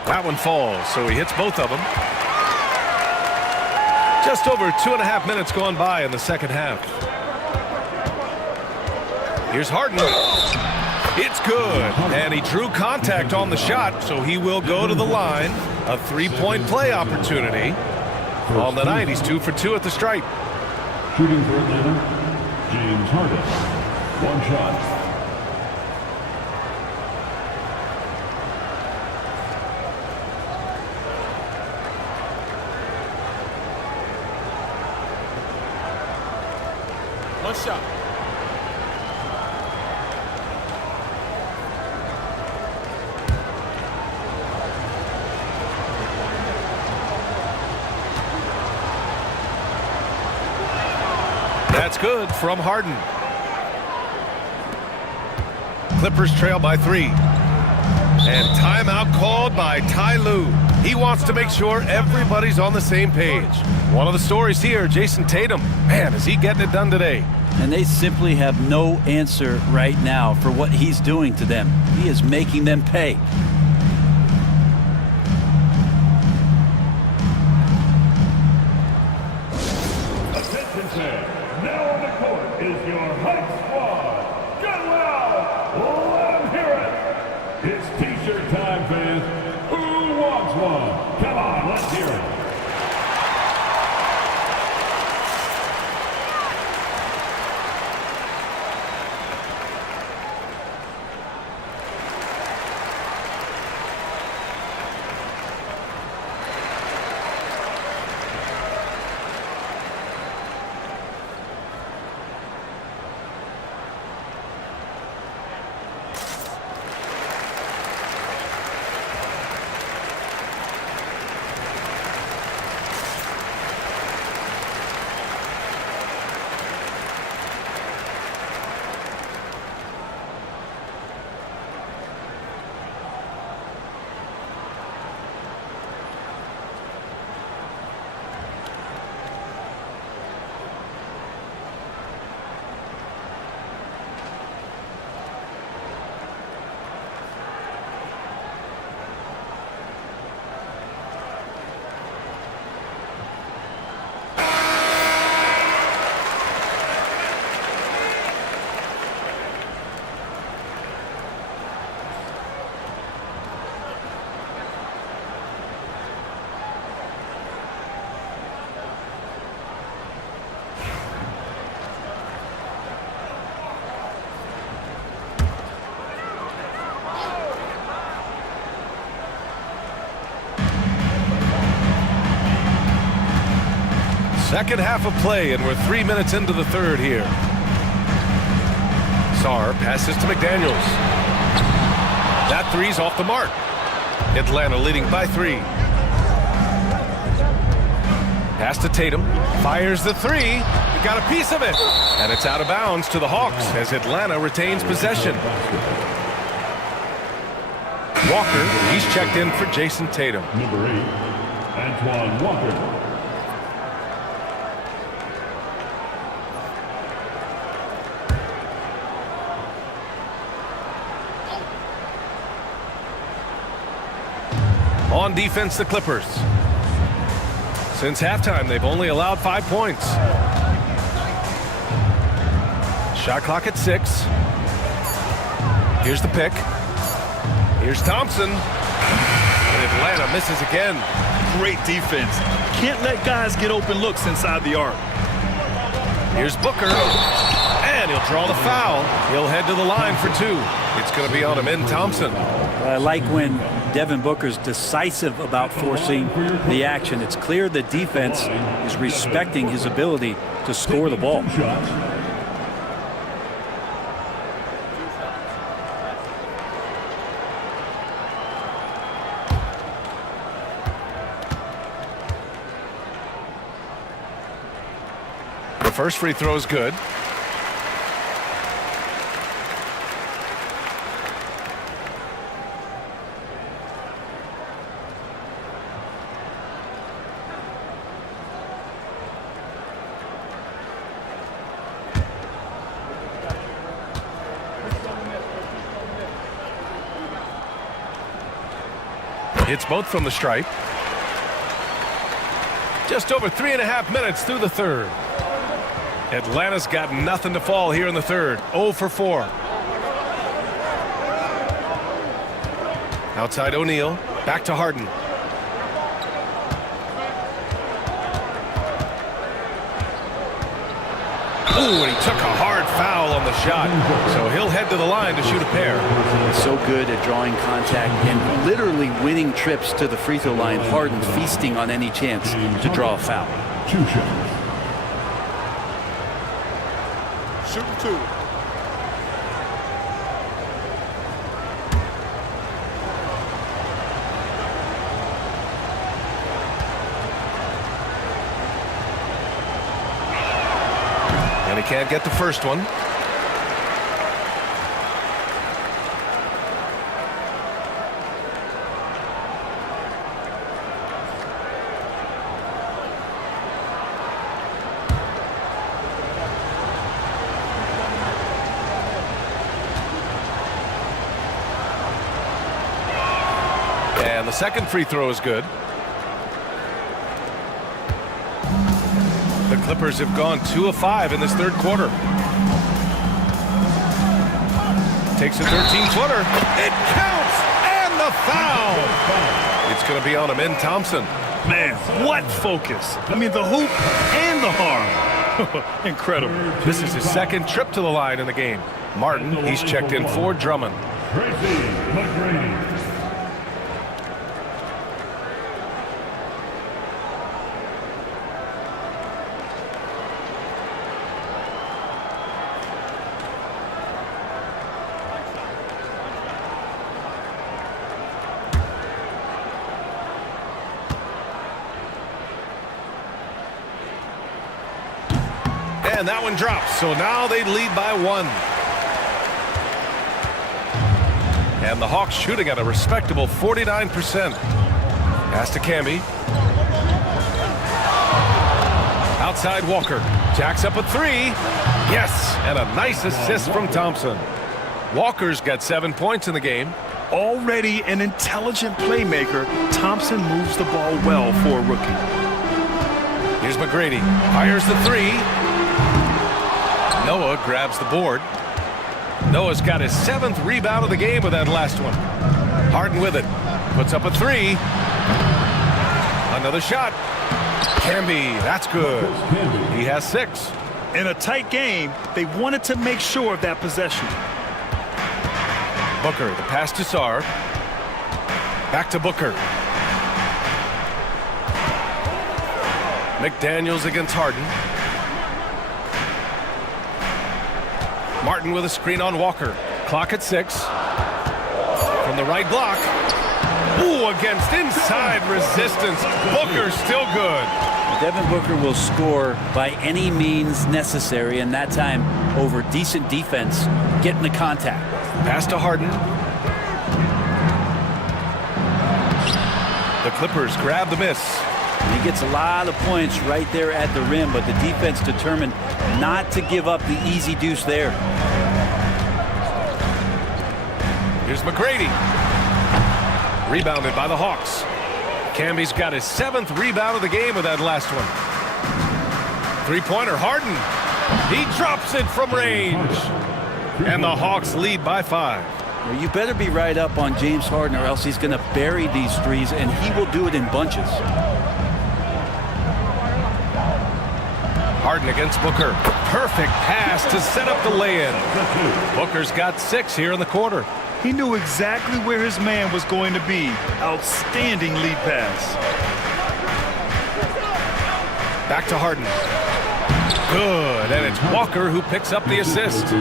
That one falls, so he hits both of them. Just over 2.5 minutes gone by in the second half. Here's Harden. It's good, and he drew contact on the shot, so he will go to the line. A three-point play opportunity. On the night, he's 2 for 2 at the stripe. Shooting for Atlanta, James Harden. One shot. One shot. That's good from Harden. Clippers trail by 3. And timeout called by Ty Lue. He wants to make sure everybody's on the same page. One of the stories here, Jason Tatum. Man, is he getting it done today. And they simply have no answer right now for what he's doing to them. He is making them pay. Attention fans, now on the court is your HAWKS squad. Get loud! Let them hear it! It's t-shirt time, fans. Who wants one? Come on, let's hear it. Second half of play, and we're 3 minutes into the third here. Sarr passes to McDaniels. That three's off the mark. Atlanta leading by 3. Pass to Tatum. Fires the 3. He got a piece of it. And it's out of bounds to the Hawks as Atlanta retains possession. Walker, he's checked in for Jason Tatum. Number 8, Antoine Walker. On defense, the Clippers. Since halftime, they've only allowed 5 points. Shot clock at 6. Here's the pick. Here's Thompson. And Atlanta misses again. Great defense. Can't let guys get open looks inside the arc. Here's Booker. And he'll draw the foul. He'll head to the line for 2. It's going to be on Amen Thompson. I like when Devin Booker's decisive about forcing the action. It's clear the defense is respecting his ability to score the ball. first free throw is good. Hits both from the stripe. Just over 3.5 minutes through the third. Atlanta's got nothing to fall here in the third. 0 for 4. Outside O'Neal. Back to Harden. Ooh, and he took a hard foul on the shot. So he'll head to the line to shoot a pair. He's so good at drawing contact and literally winning trips to the free throw line. Harden feasting on any chance to draw a foul. 2 shots. Shooting 2. And he can't get the first one. And the second free throw is good. The Clippers have gone 2 of 5 in this third quarter. Takes a 13-footer. It counts! And the foul! It's going to be on Amen Thompson. Man, what focus. I mean, the hoop and the harm. Incredible. This is his second trip to the line in the game. Martin, he's checked in for Drummond. Tracy McGrady. And that one drops, so now they lead by 1. And the Hawks shooting at a respectable 49%. Pass to Camby. Outside Walker. Jacks up a 3. Yes, and a nice assist from Thompson. Walker's got 7 points in the game. Already an intelligent playmaker, Thompson moves the ball well for a rookie. Here's McGrady. Fires the 3. Noah grabs the board. Noah's got his 7th rebound of the game with that last one. Harden with it. Puts up a 3. Another shot. Camby, that's good. He has 6. In a tight game, they wanted to make sure of that possession. Booker, the pass to Sarr. Back to Booker. McDaniels against Harden. Martin with a screen on Walker. Clock at 6. From the right block. Ooh, against inside resistance. Booker still good. Devin Booker will score by any means necessary, and that time over decent defense, getting the contact. Pass to Harden. The Clippers grab the miss. He gets a lot of points right there at the rim, but the defense determined not to give up the easy deuce there. Here's McGrady. Rebounded by the Hawks. Camby's got his 7th rebound of the game with that last one. 3-pointer Harden. He drops it from range. And the Hawks lead by 5. Well, you better be right up on James Harden, or else he's going to bury these threes, and he will do it in bunches. Harden against Booker. Perfect pass to set up the lay-in. Booker's got 6 here in the quarter. He knew exactly where his man was going to be. Outstanding lead pass. Back to Harden. Good, and it's Walker who picks up the assist.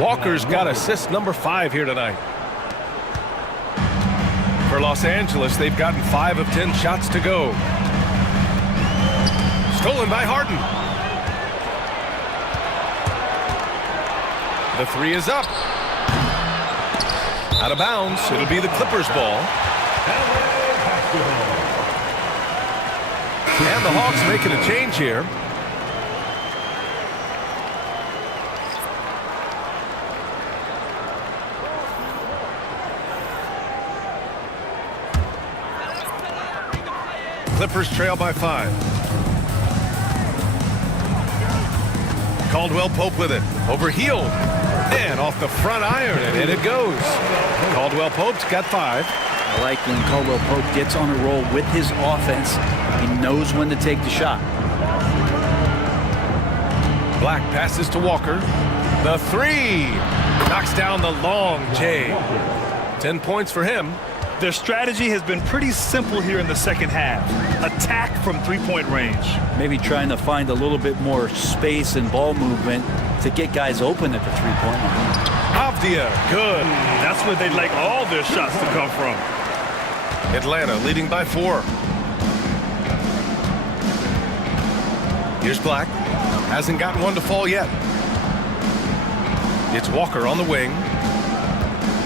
Walker's got assist number 5 here tonight. For Los Angeles, they've gotten 5 of 10 shots to go. Stolen by Harden. The three is up. Out of bounds. It'll be the Clippers' ball. And the Hawks making a change here. Clippers trail by 5. Caldwell Pope with it. Over heel. And off the front iron, and in it goes. Caldwell Pope's got 5. I like when Caldwell Pope gets on a roll with his offense. He knows when to take the shot. Black passes to Walker. The 3. Knocks down the long J. 10 points for him. Their strategy has been pretty simple here in the second half. Attack from three-point range. Maybe trying to find a little bit more space and ball movement to get guys open at the three-point line. Avdia, good. That's where they'd like all their shots to come from. Atlanta leading by 4. Here's Black. Hasn't gotten one to fall yet. It's Walker on the wing.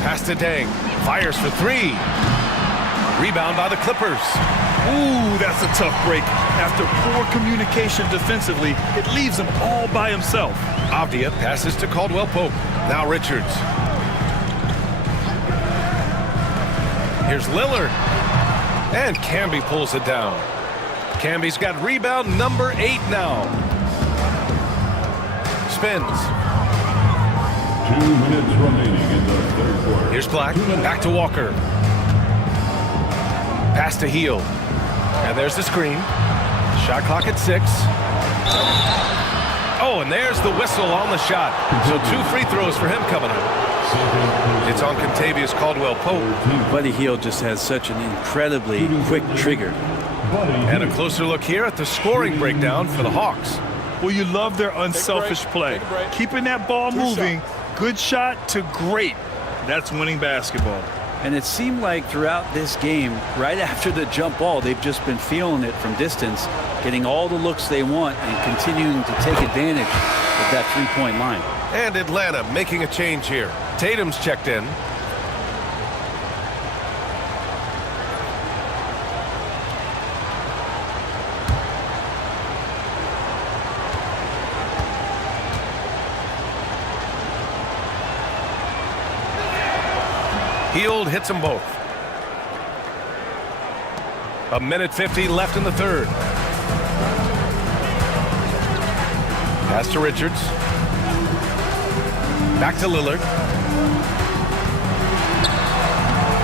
Pass to Dang. Fires for 3. Rebound by the Clippers. Ooh, that's a tough break. After poor communication defensively, it leaves him all by himself. Avdia passes to Caldwell Pope. Now Richards. Here's Lillard. And Camby pulls it down. Camby's got rebound number 8 now. Spins. 2 minutes remaining in the third quarter. Here's Black. Back to Walker. Pass to Heel. And there's the screen. Shot clock at 6. Oh, and there's the whistle on the shot. So 2 free throws for him coming up. It's on Contavious Caldwell Pope. Buddy Hield just has such an incredibly quick trigger. And a closer look here at the scoring breakdown for the Hawks. Well, you love their unselfish play. Keeping that ball moving, good shot to great. That's winning basketball. And it seemed like throughout this game, right after the jump ball, they've just been feeling it from distance, getting all the looks they want and continuing to take advantage of that three-point line. And Atlanta making a change here. Tatum's checked in. Hield hits them both. 1:50 left in the third. Pass to Richards. Back to Lillard.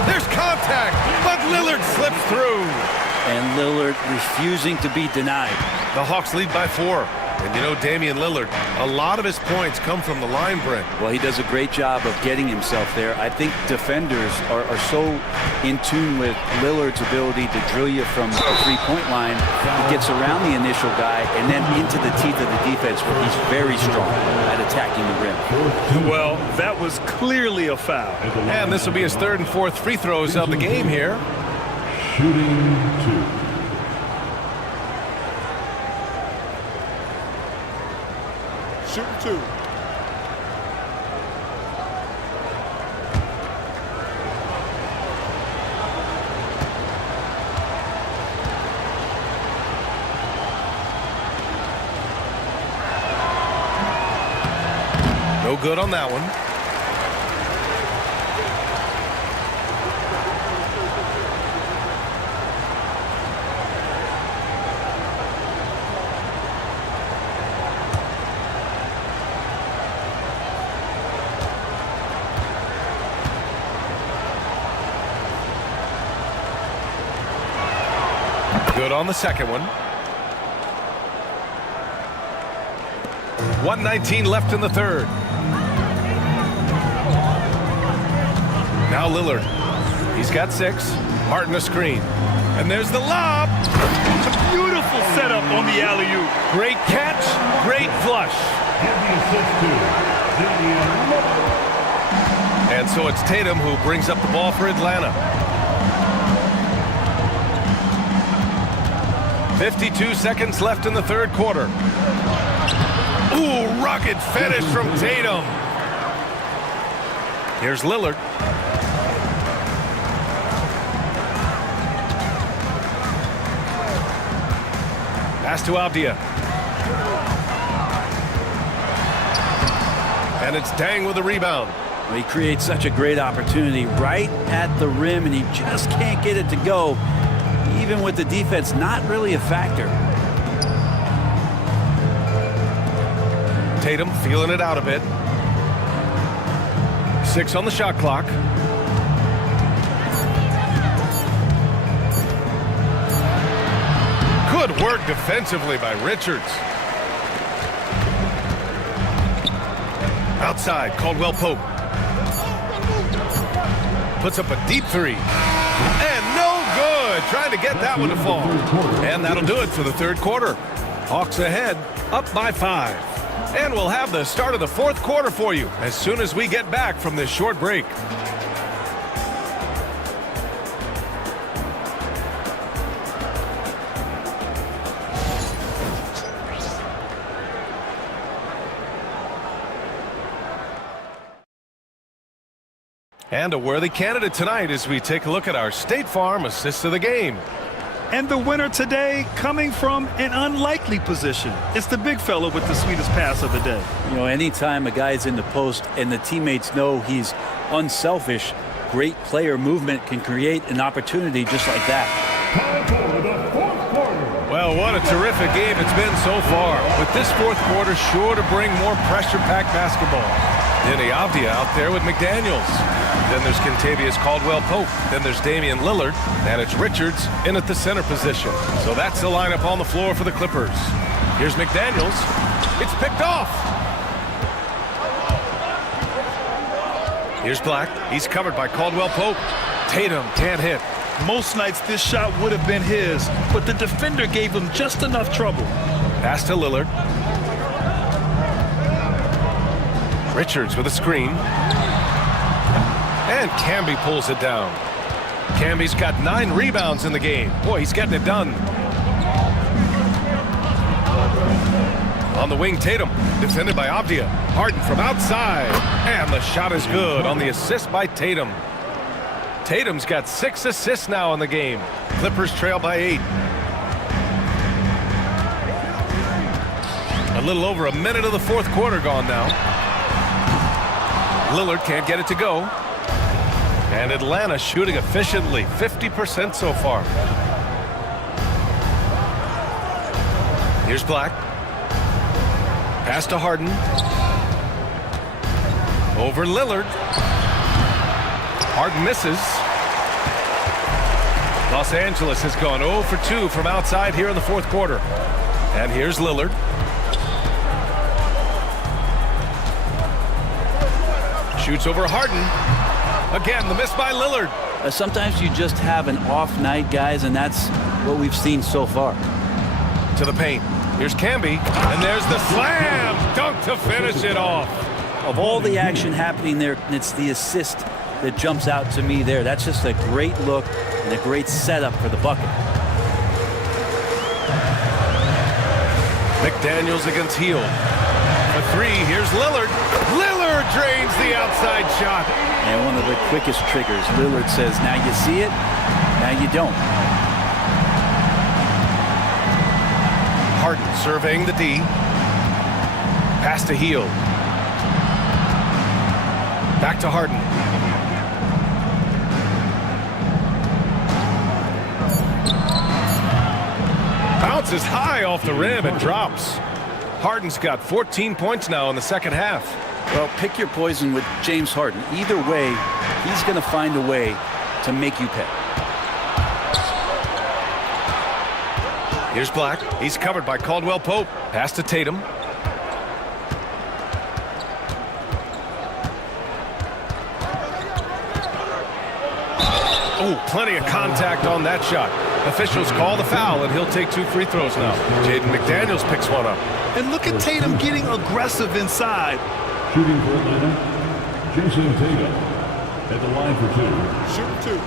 There's contact, but Lillard slips through. And Lillard refusing to be denied. The Hawks lead by 4. And you know Damian Lillard, a lot of his points come from the line break. Well, he does a great job of getting himself there. I think defenders are so in tune with Lillard's ability to drill you from the three-point line. He gets around the initial guy and then into the teeth of the defense where he's very strong at attacking the rim. Well, that was clearly a foul. And this will be his 3rd and 4th free throws of the game here. Shooting 2. Shooting 2. No good on that one. Good on the second one. 1:19 left in the third. Now Lillard. He's got 6. Martin a screen. And there's the lob. A beautiful setup on the alley-oop. Great catch, great flush. And the assist to Damian Lillard. And so it's Tatum who brings up the ball for Atlanta. 52 seconds left in the third quarter. Ooh, rocket finish from Tatum. Here's Lillard. Pass to Avdia. And it's Dang with a rebound. Well, he creates such a great opportunity right at the rim, and he just can't get it to go. Even with the defense not really a factor. Tatum feeling it out a bit. 6 on the shot clock. Good work defensively by Richards. Outside, Caldwell Pope. Puts up a deep three. And no good. Trying to get that one to fall. And that'll do it for the third quarter. Hawks ahead, up by 5. And we'll have the start of the fourth quarter for you as soon as we get back from this short break. And a worthy candidate tonight as we take a look at our State Farm assist of the game. And the winner today coming from an unlikely position. It's the big fella with the sweetest pass of the day. You know, anytime a guy's in the post and the teammates know he's unselfish, great player movement can create an opportunity just like that. Time for the fourth quarter. Well, what a terrific game it's been so far. With this fourth quarter sure to bring more pressure-packed basketball. Denny Avdia out there with McDaniels. Then there's Kentavious Caldwell-Pope. Then there's Damian Lillard. And it's Richards in at the center position. So that's the lineup on the floor for the Clippers. Here's McDaniels. It's picked off. Here's Black. He's covered by Caldwell-Pope. Tatum can't hit. Most nights this shot would have been his, but the defender gave him just enough trouble. Pass to Lillard. Richards with a screen. And Camby pulls it down. Camby's got 9 rebounds in the game. Boy, he's getting it done. On the wing, Tatum, defended by Avdia. Harden from outside. And the shot is good on the assist by Tatum. Tatum's got 6 assists now in the game. Clippers trail by 8. A little over a minute of the fourth quarter gone now. Lillard can't get it to go. And Atlanta shooting efficiently, 50% so far. Here's Black. Pass to Harden. Over Lillard. Harden misses. Los Angeles has gone 0 for 2 from outside here in the fourth quarter. And here's Lillard. Shoots over Harden. Again, the miss by Lillard. Sometimes you just have an off night, guys, and that's what we've seen so far. To the paint. Here's Camby. And there's the slam dunk to finish it off. Of all the action happening there, it's the assist that jumps out to me there. That's just a great look and a great setup for the bucket. McDaniels against Hield. For 3, here's Lillard. Lillard drains the outside shot. And one of the quickest triggers. Lillard says, now you see it, now you don't. Harden surveying the D. Pass to Hield. Back to Harden. Bounces high off the rim and drops. Harden's got 14 points now in the second half. Well, pick your poison with James Harden. Either way, he's going to find a way to make you pay. Here's Black. He's covered by Caldwell-Pope. Pass to Tatum. Oh, plenty of contact on that shot. Officials call the foul, and he'll take 2 free throws now. Jaden McDaniels picks one up. And look at Tatum getting aggressive inside. Shooting for Atlanta, Jason Tatum at the line for 2. Shooting 2.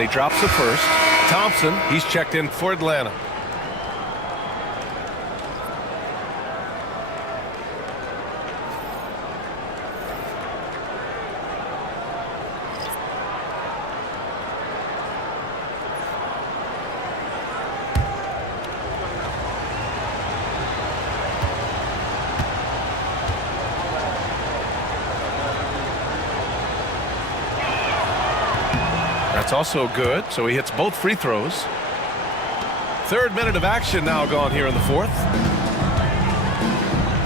And he drops the first. Thompson, he's checked in for Atlanta. That's also good, so he hits both free throws. Third minute of action now gone here in the fourth.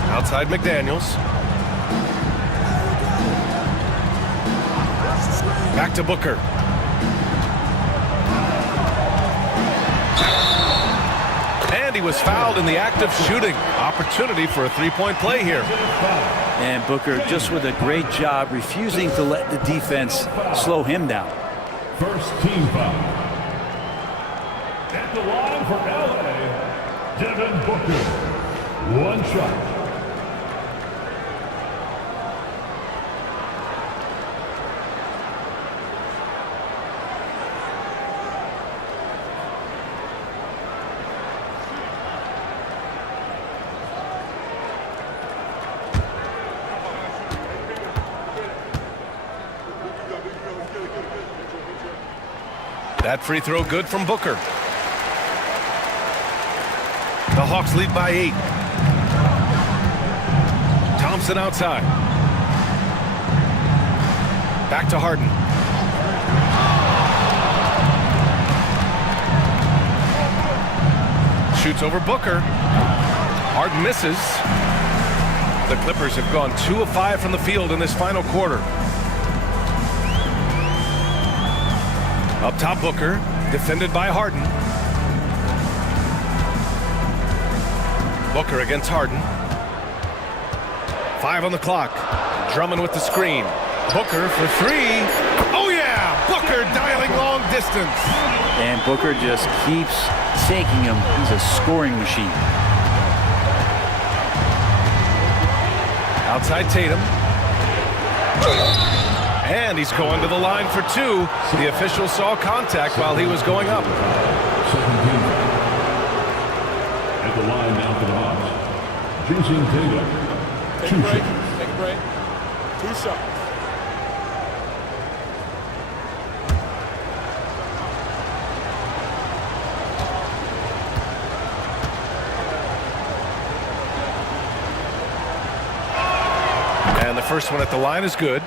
Outside McDaniels. Back to Booker. And he was fouled in the act of shooting. Opportunity for a three-point play here. And Booker just with a great job refusing to let the defense slow him down. First team foul. At the line for LA, Devin Booker. One shot. That free throw good from Booker. The Hawks lead by 8. Thompson outside. Back to Harden. Shoots over Booker. Harden misses. The Clippers have gone 2 of 5 from the field in this final quarter. Up top, Booker, defended by Harden. Booker against Harden. 5 on the clock. Drummond with the screen. Booker for 3. Oh yeah! Booker dialing long distance. And Booker just keeps taking him. He's a scoring machine. Outside Tatum. And he's going to the line for 2. The official saw contact while he was going up. At the line now for the Hawks, Jason Tatum. Take a break. Take a break. 2 shots. And the first one at the line is good.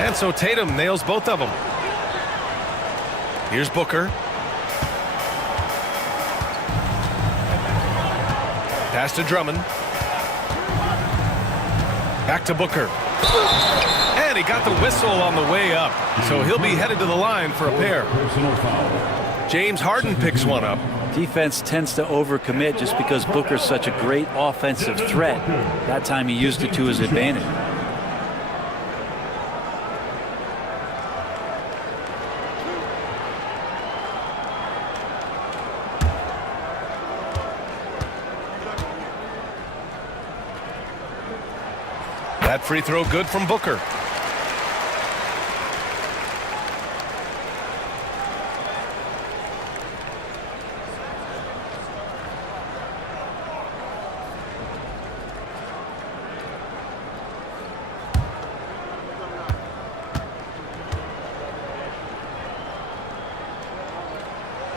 And so Tatum nails both of them. Here's Booker. Pass to Drummond. Back to Booker. And he got the whistle on the way up. So he'll be headed to the line for a pair. James Harden picks one up. Defense tends to overcommit just because Booker's such a great offensive threat. That time he used it to his advantage. That free throw good from Booker.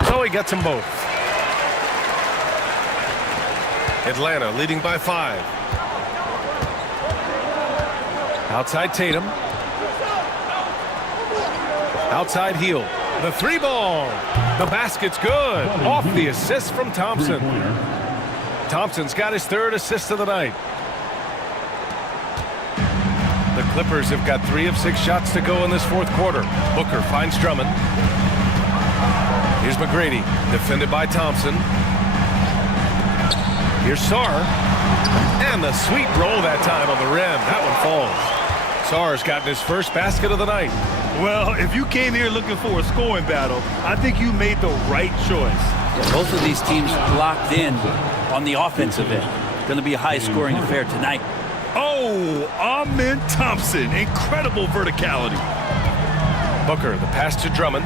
So he gets them both. Atlanta leading by 5. Outside Tatum. Outside Heel. The 3 ball. The basket's good. Off the assist from Thompson. Thompson's got his 3rd assist of the night. The Clippers have got 3 of 6 shots to go in this 4th quarter. Booker finds Drummond. Here's McGrady, defended by Thompson. Here's Sarr. And the sweet roll that time on the rim. That one falls. Sarr's gotten his first basket of the night. Well, if you came here looking for a scoring battle, I think you made the right choice. Yeah, both of these teams locked in on the offensive end. Going to be a high-scoring affair tonight. Oh, Amen Thompson. Incredible verticality. Booker, the pass to Drummond.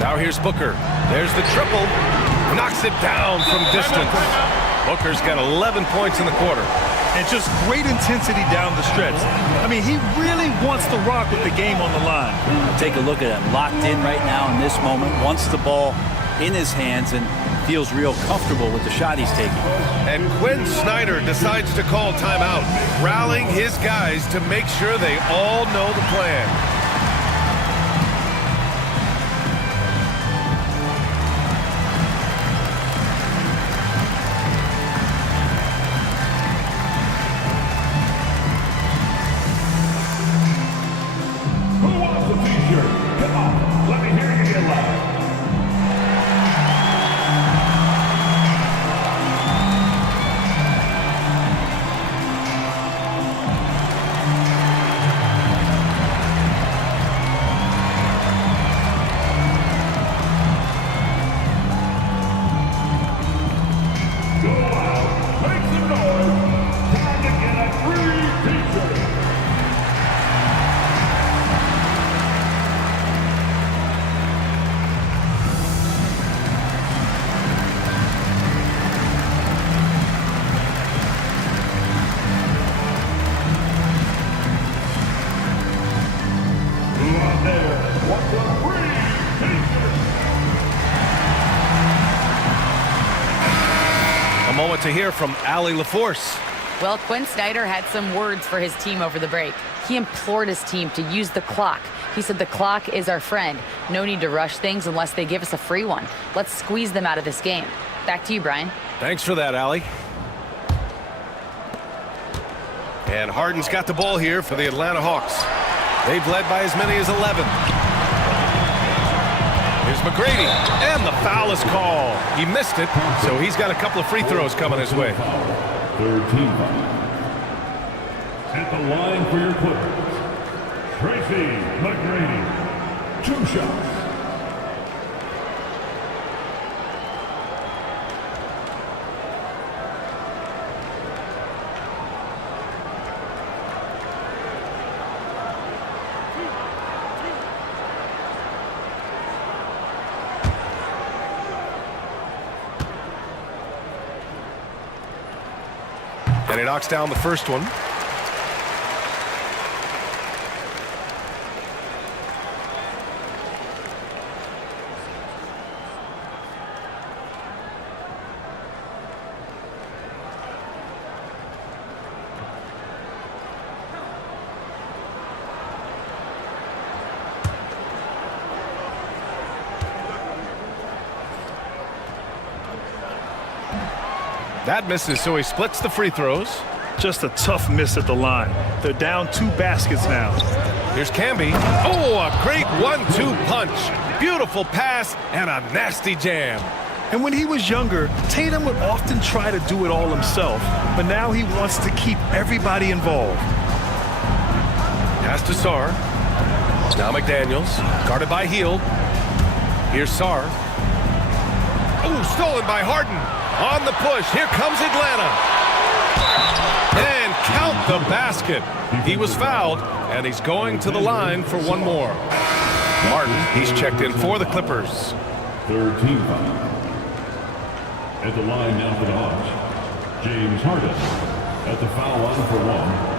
Now here's Booker. There's the triple. Knocks it down from distance. Booker's got 11 points in the quarter. And just great intensity down the stretch. I mean, he really wants to rock with the game on the line. Take a look at him. Locked in right now in this moment. Wants the ball in his hands and feels real comfortable with the shot he's taking. And Quinn Snyder decides to call timeout, rallying his guys to make sure they all know the plan. Who wants a t-shirt? Come on, let me hear you get loud. Go out, make some noise. Time to get a free t-shirt. Who out there wants a free t-shirt? A moment to hear from Allie LaForce. Well, Quinn Snyder had some words for his team over the break. He implored his team to use the clock. He said the clock is our friend. No need to rush things unless they give us a free one. Let's squeeze them out of this game. Back to you, Brian. Thanks for that, Allie. And Harden's got the ball here for the Atlanta Hawks. They've led by as many as 11. Here's McGrady, and the foul is called. He missed it, so he's got a couple of free throws coming his way. Third team foul. At the line for your Clippers, Tracy McGrady. 2 shots. And he knocks down the first one. That misses, so he splits the free throws. Just a tough miss at the line. They're down 2 baskets now. Here's Camby. Oh, a great 1-2 punch. Beautiful pass and a nasty jam. And when he was younger, Tatum would often try to do it all himself, but now he wants to keep everybody involved. Pass to Sarr. Now McDaniels, guarded by Hield. Here's Sarr. Oh, stolen by Harden. On the push, here comes Atlanta. And count the basket. He was fouled, and he's going to the line for one more. Harden, he's checked in for the Clippers. Third team foul. At the line now for the Hawks, James Harden. At the foul line for 1.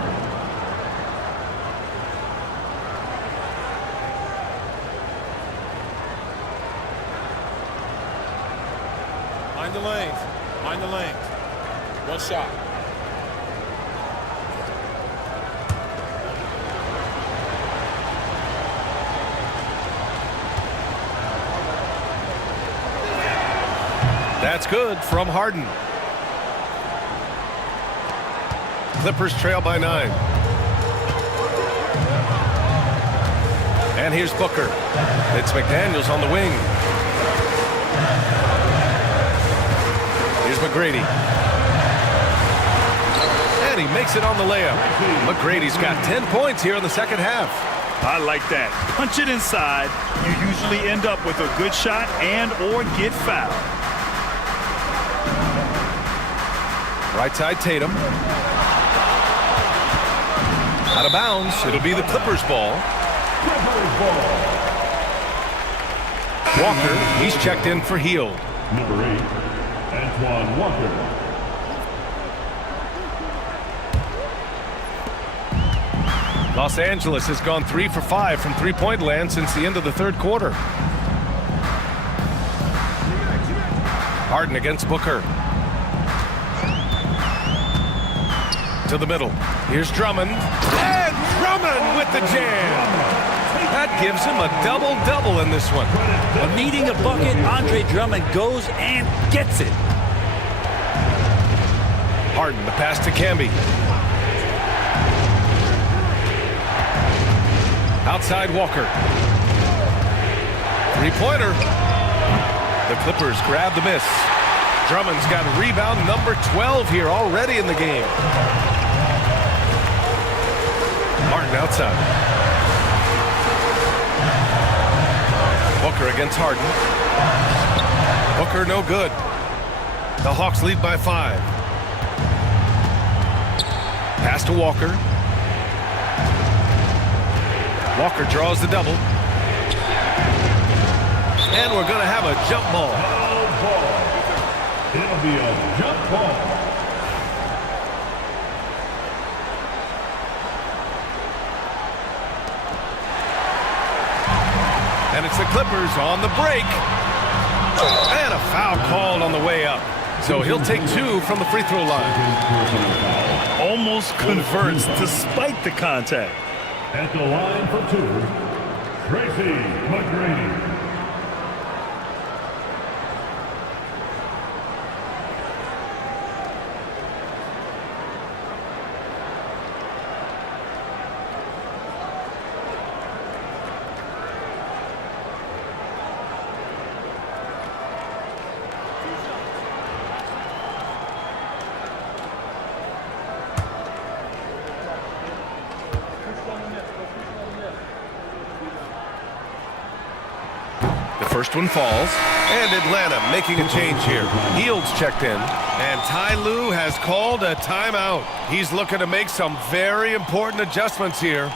Mind the lanes. Mind the lanes. 1 shot. That's good from Harden. Clippers trail by 9. And here's Booker. It's McDaniels on the wing. McGrady. And he makes it on the layup. McGrady's got 10 points here in the second half. I like that. Punch it inside. You usually end up with a good shot and or get fouled. Right side Tatum. Out of bounds. It'll be the Clippers ball. Walker, he's checked in for Hield. Number 8, Antoine Walker. Los Angeles has gone 3 for 5 from three-point land since the end of the third quarter. Harden against Booker. To the middle. Here's Drummond. And Drummond with the jam. That gives him a double-double in this one. Well, needing a bucket, Andre Drummond goes and gets it. Harden, the pass to Camby. Outside Walker. Three-pointer. The Clippers grab the miss. Drummond's got rebound number 12 here already in the game. Martin outside. Booker against Harden. Booker no good. The Hawks lead by 5. Pass to Walker. Walker draws the double. And we're going to have a jump ball. It'll be a jump ball. And it's the Clippers on the break. And a foul called on the way up. So he'll take 2 from the free throw line. Almost converts despite the contact. At the line for 2, Tracy McGrady. First one falls, and Atlanta making a change here. Hield's checked in, and Ty Lue has called a timeout. He's looking to make some very important adjustments here.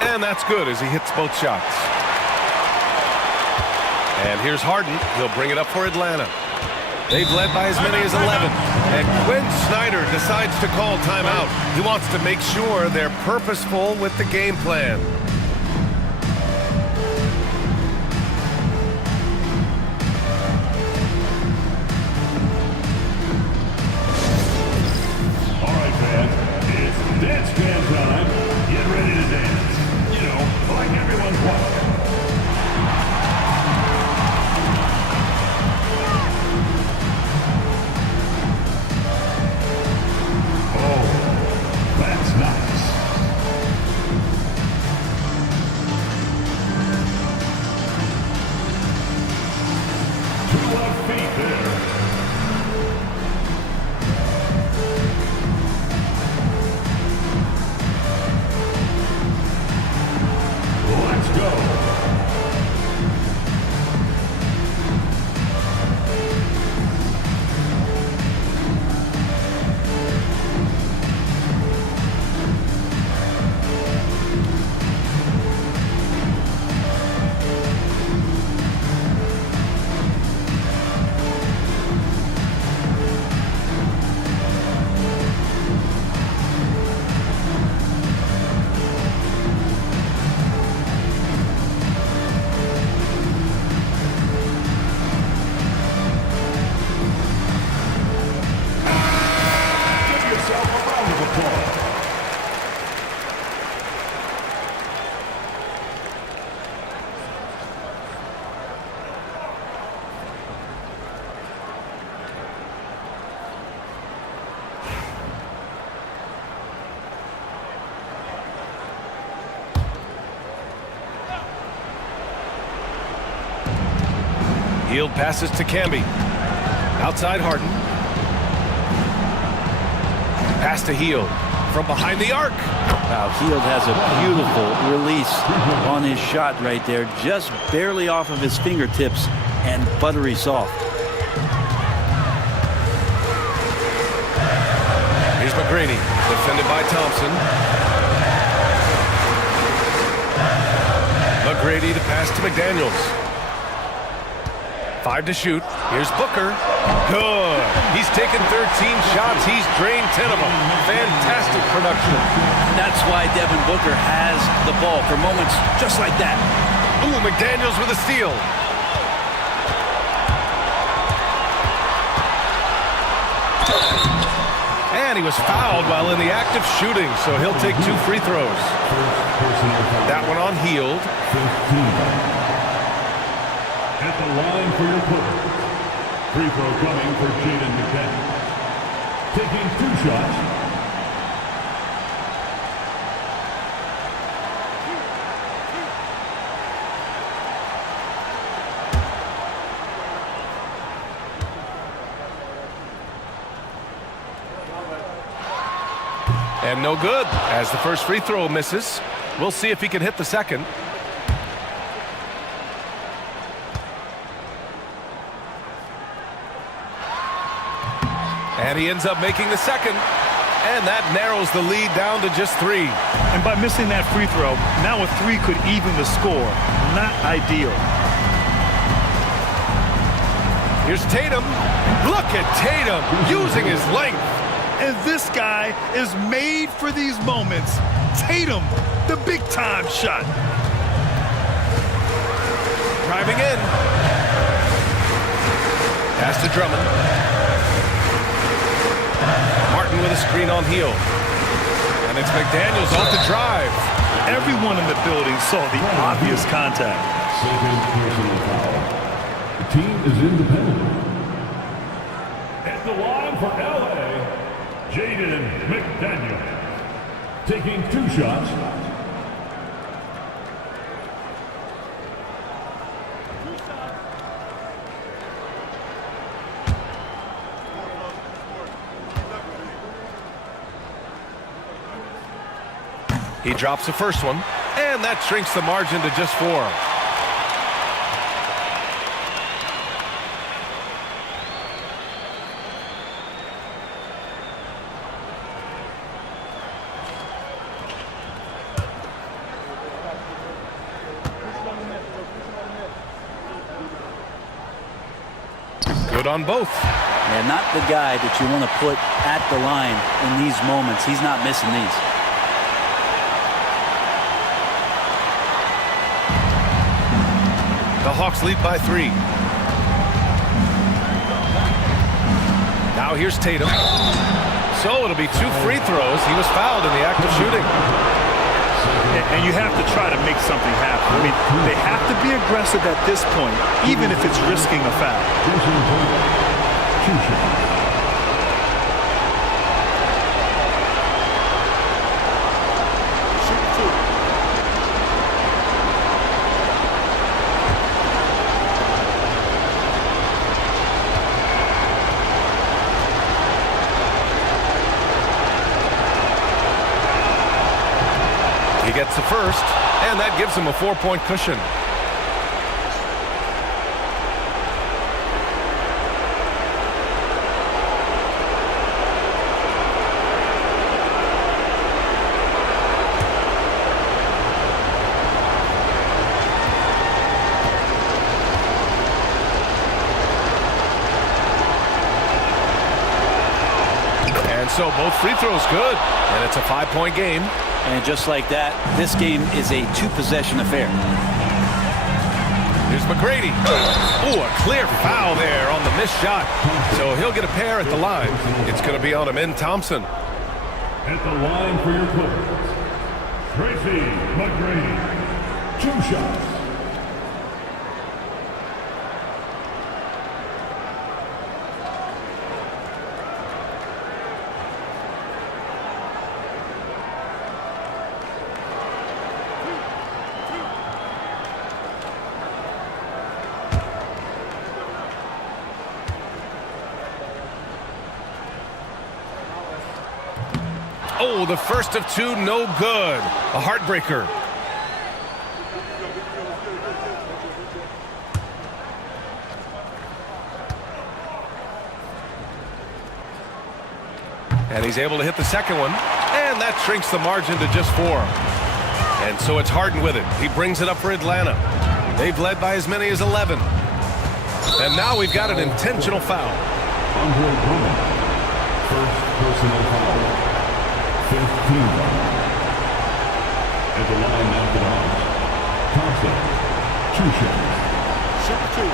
And that's good as he hits both shots. And here's Harden. He'll bring it up for Atlanta. They've led by as many as 11. And Quinn Snyder decides to call timeout. He wants to make sure they're purposeful with the game plan. Hield passes to Camby. Outside Harden. Pass to Hield from behind the arc. Wow, Hield has a beautiful release on his shot right there. Just barely off of his fingertips and buttery soft. Here's McGrady, defended by Thompson. McGrady to pass to McDaniels. 5 to shoot. Here's Booker. Good. He's taken 13 shots. He's drained 10 of them. Fantastic production. That's why Devin Booker has the ball for moments just like that. Ooh, McDaniels with a steal. And he was fouled while in the act of shooting, so he'll take 2 free throws. That one on Hield. 15. At the line for your quarter. Free throw coming for Jaden McDaniel. Taking 2 shots. And no good, as the first free throw misses. We'll see if he can hit the second. And he ends up making the second. And that narrows the lead down to just 3. And by missing that free throw, now a 3 could even the score. Not ideal. Here's Tatum. Look at Tatum using his length. And this guy is made for these moments. Tatum, the big-time shot. Driving in. Pass to Drummond. Martin with a screen on Hield. And it's McDaniels off the drive. Everyone in the building saw the obvious contact. Second personal foul. The team is in the penalty. At the line for LA, Jaden McDaniel. Taking 2 shots. He drops the first one, and that shrinks the margin to just 4. Good on both. Yeah, not the guy that you want to put at the line in these moments. He's not missing these. The Hawks lead by 3. Now here's Tatum. So it'll be 2 free throws. He was fouled in the act of shooting. And you have to try to make something happen. I mean, they have to be aggressive at this point, even if it's risking a foul. 2 shots. He gets the first, and that gives him a 4-point cushion. And so both free throws good, and it's a 5-point game. And just like that, this game is a 2-possession affair. Here's McGrady. Ooh, a clear foul there on the missed shot. So he'll get a pair at the line. It's going to be on Amen Thompson. At the line for your players, Tracy McGrady. 2 shots. Oh, the first of two, no good. A heartbreaker. And he's able to hit the second one. And that shrinks the margin to just 4. And so it's Harden with it. He brings it up for Atlanta. They've led by as many as 11. And now we've got an intentional foul. First personal foul. 15. At the line after the Hawks. Thompson. 2 shots. Shoot 2.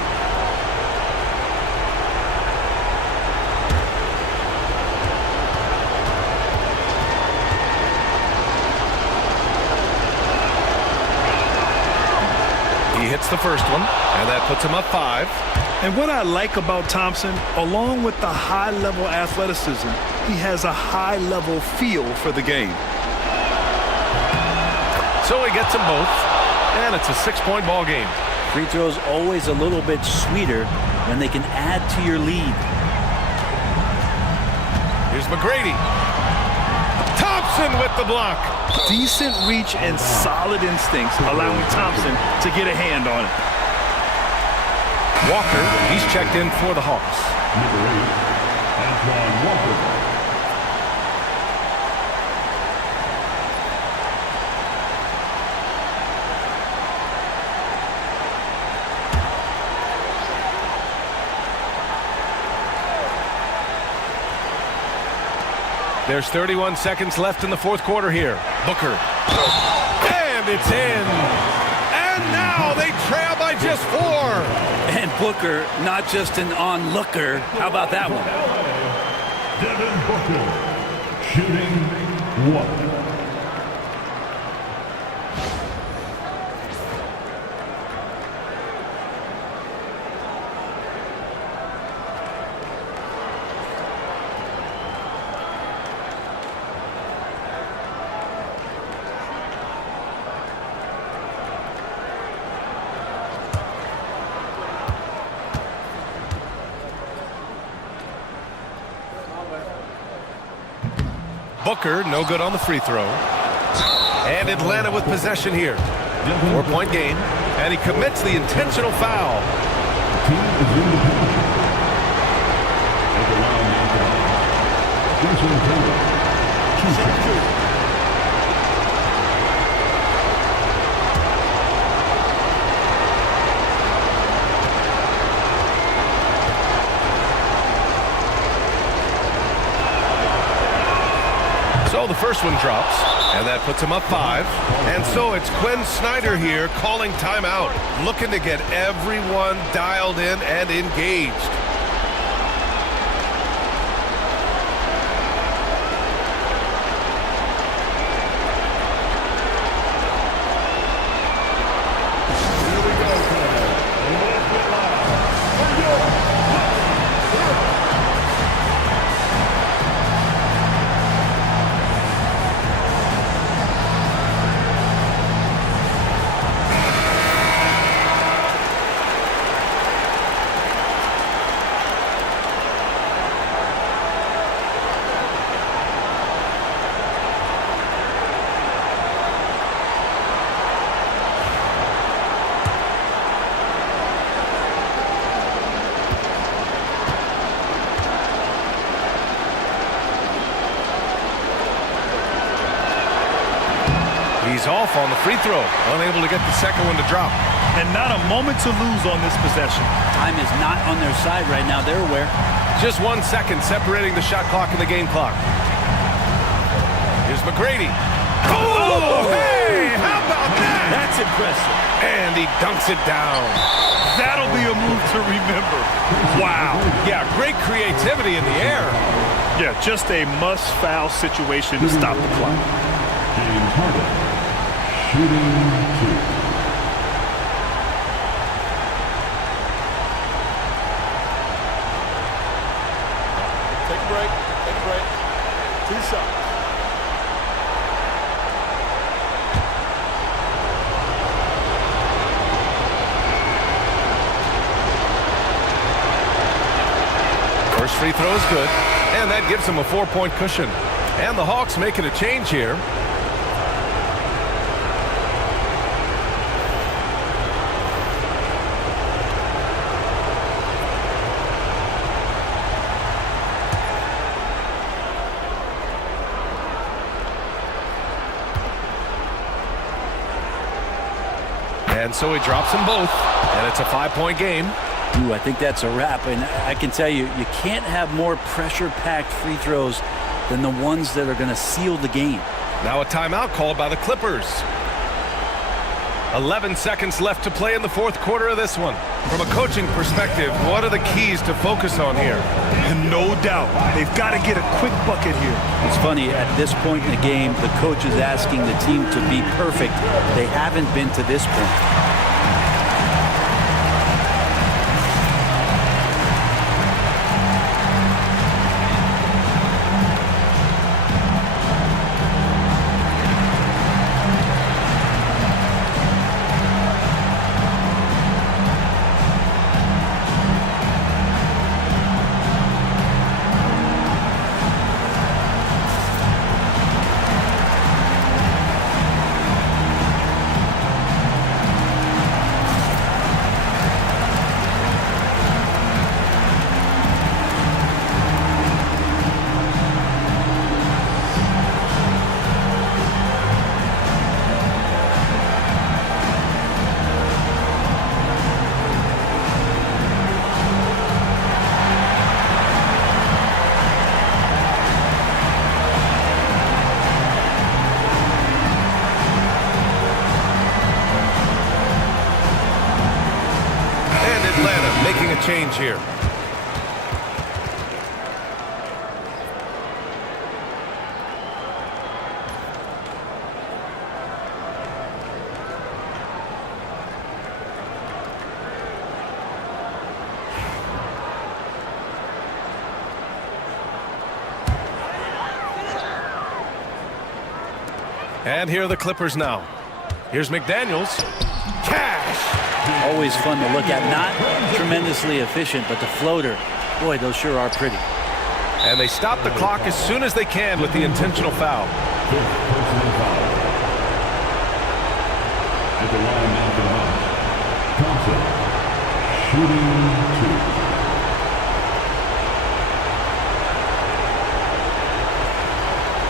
He hits the first one, and that puts him up 5. And what I like about Thompson, along with the high-level athleticism, he has a high-level feel for the game. So he gets them both, and it's a 6-point ball game. Free throws always a little bit sweeter when they can add to your lead. Here's McGrady. Thompson with the block. Decent reach and solid instincts, allowing Thompson to get a hand on it. Walker, he's checked in for the Hawks. Number 8, Antoine Walker. There's 31 seconds left in the fourth quarter here. Booker. And it's in. And now they trail by just 4. And Booker, not just an onlooker. How about that one? Devin Booker, shooting 1. Booker, no good on the free throw. And Atlanta with possession here. 4-point game. And he commits the intentional foul. Team is in the penalty. At the line after Jason Taylor. 2 shots. So the first one drops, and that puts him up 5. And so it's Quinn Snyder here calling timeout, looking to get everyone dialed in and engaged. He's off on the free throw, unable to get the second one to drop. And not a moment to lose on this possession. Time is not on their side right now. They're aware. Just 1 second separating the shot clock and the game clock. Here's McGrady. Oh, hey, how about that? That's impressive. And he dunks it down. That'll be a move to remember. Wow. Yeah, great creativity in the air. Yeah, just a must-foul situation to stop the clock. James Harden, shooting 2. Take a break. Take a break. 2 shots. First free throw is good, and that gives him a 4-point cushion. And the Hawks making a change here. And so he drops them both, and it's a 5-point game. Ooh, I think that's a wrap, and I can tell you, you can't have more pressure-packed free throws than the ones that are going to seal the game. Now a timeout called by the Clippers. 11 seconds left to play in the fourth quarter of this one. From a coaching perspective, what are the keys to focus on here? And no doubt, they've got to get a quick bucket here. It's funny, at this point in the game, the coach is asking the team to be perfect. They haven't been to this point. Making a change here. And here are the Clippers now. Here's McDaniels. Cash! Always fun to look at. Not tremendously efficient, but the floater, boy, those sure are pretty. And they stop the clock as soon as they can with the intentional foul. Fifth personal foul. At the line now for the Hawks, Thompson, shooting 2.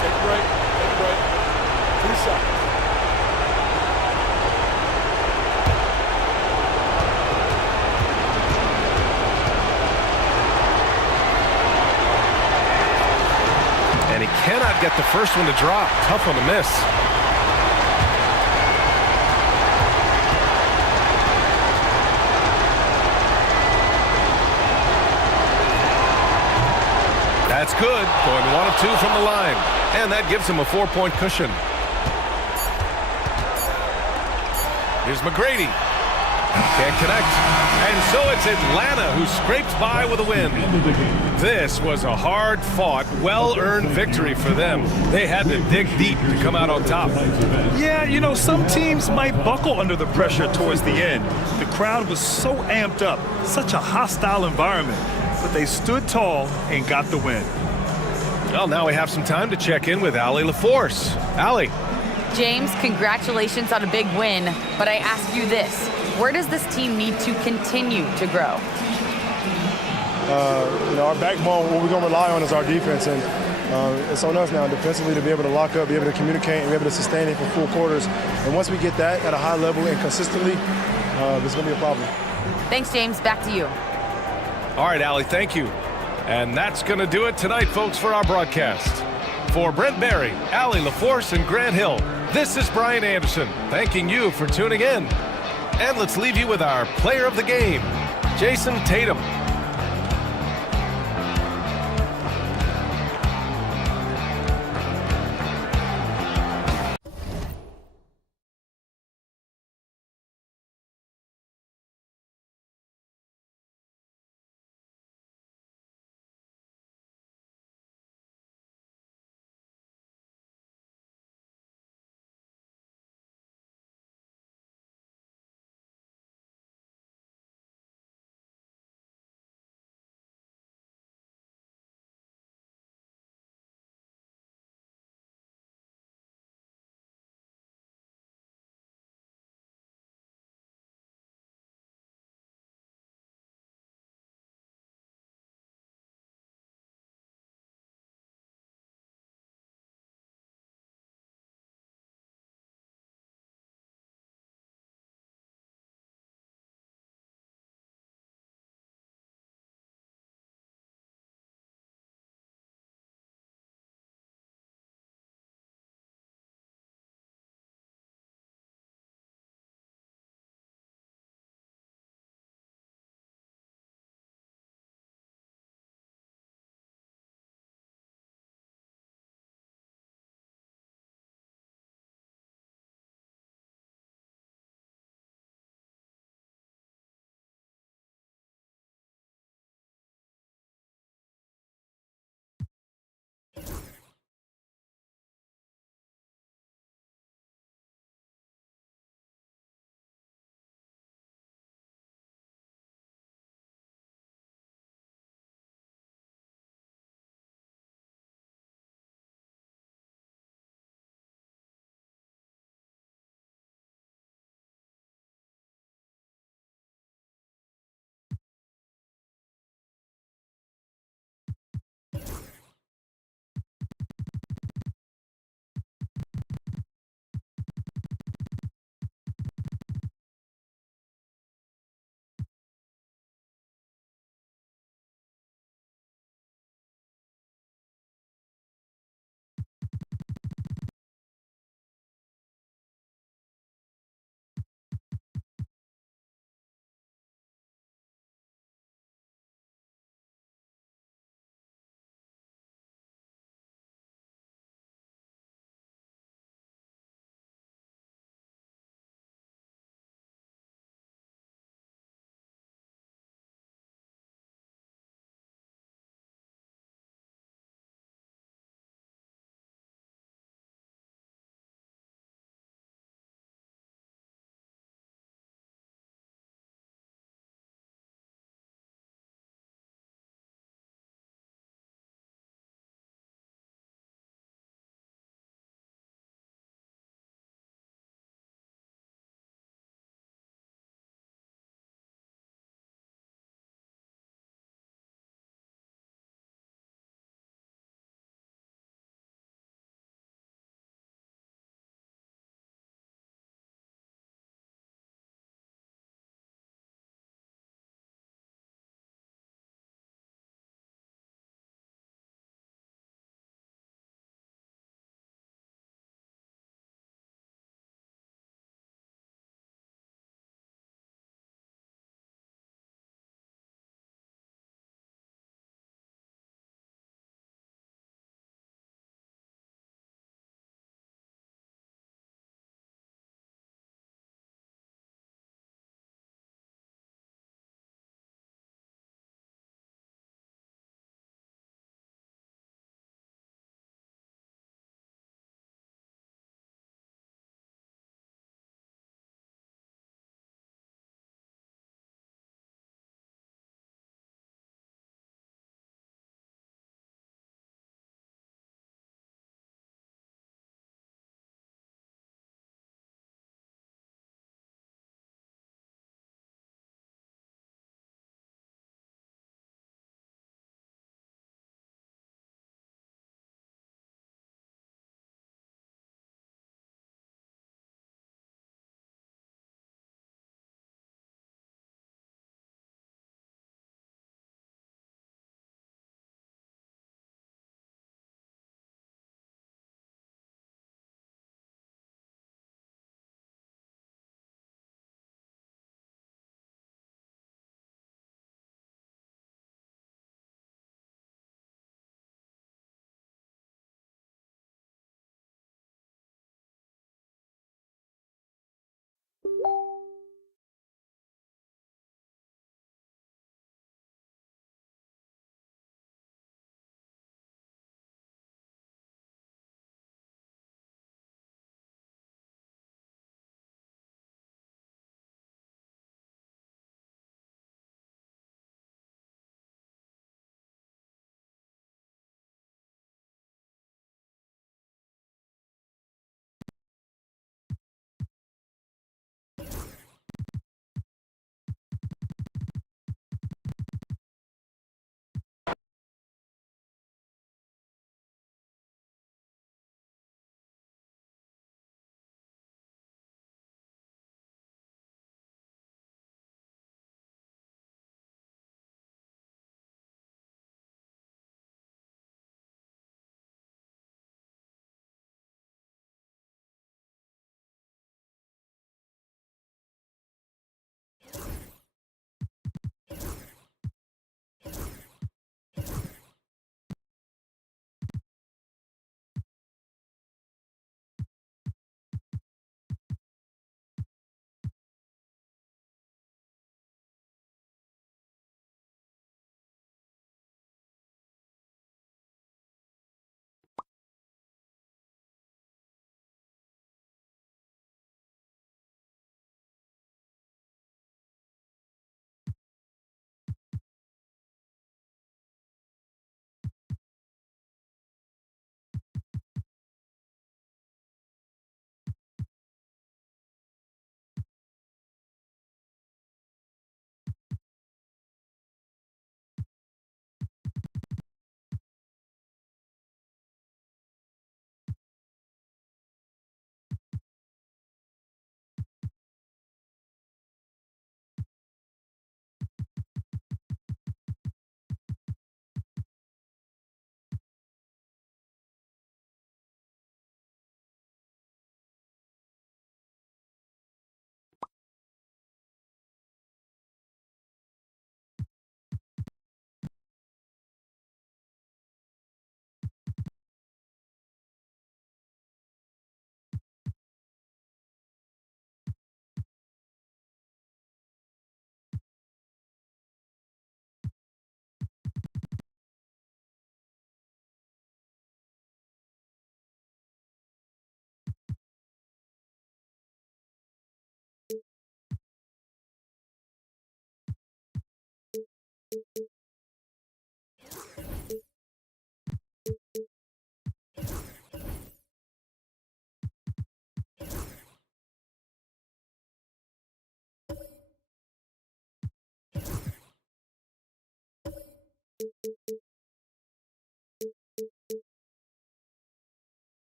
Take a break. Take a break. 2 shots. And he cannot get the first one to drop. Tough one to miss. That's good. Going 1 of 2 from the line. And that gives him a 4-point cushion. Here's McGrady. Can't connect. And so it's Atlanta who scrapes by with a win. This was a hard-fought, well-earned victory for them. They had to dig deep to come out on top. Yeah, you know, some teams might buckle under the pressure towards the end. The crowd was so amped up, such a hostile environment. But they stood tall and got the win. Well, now we have some time to check in with Allie LaForce. Allie. James, congratulations on a big win, but I ask you this. Where does this team need to continue to grow? Our backbone, what we're going to rely on is our defense, and it's on us now defensively to be able to lock up, be able to communicate, and be able to sustain it for full quarters. And once we get that at a high level and consistently, it's going to be a problem. Thanks, James. Back to you. All right, Allie, thank you. And that's going to do it tonight, folks, for our broadcast. For Brent Barry, Allie LaForce, and Grant Hill, this is Brian Anderson, thanking you for tuning in. And let's leave you with our player of the game, Jason Tatum.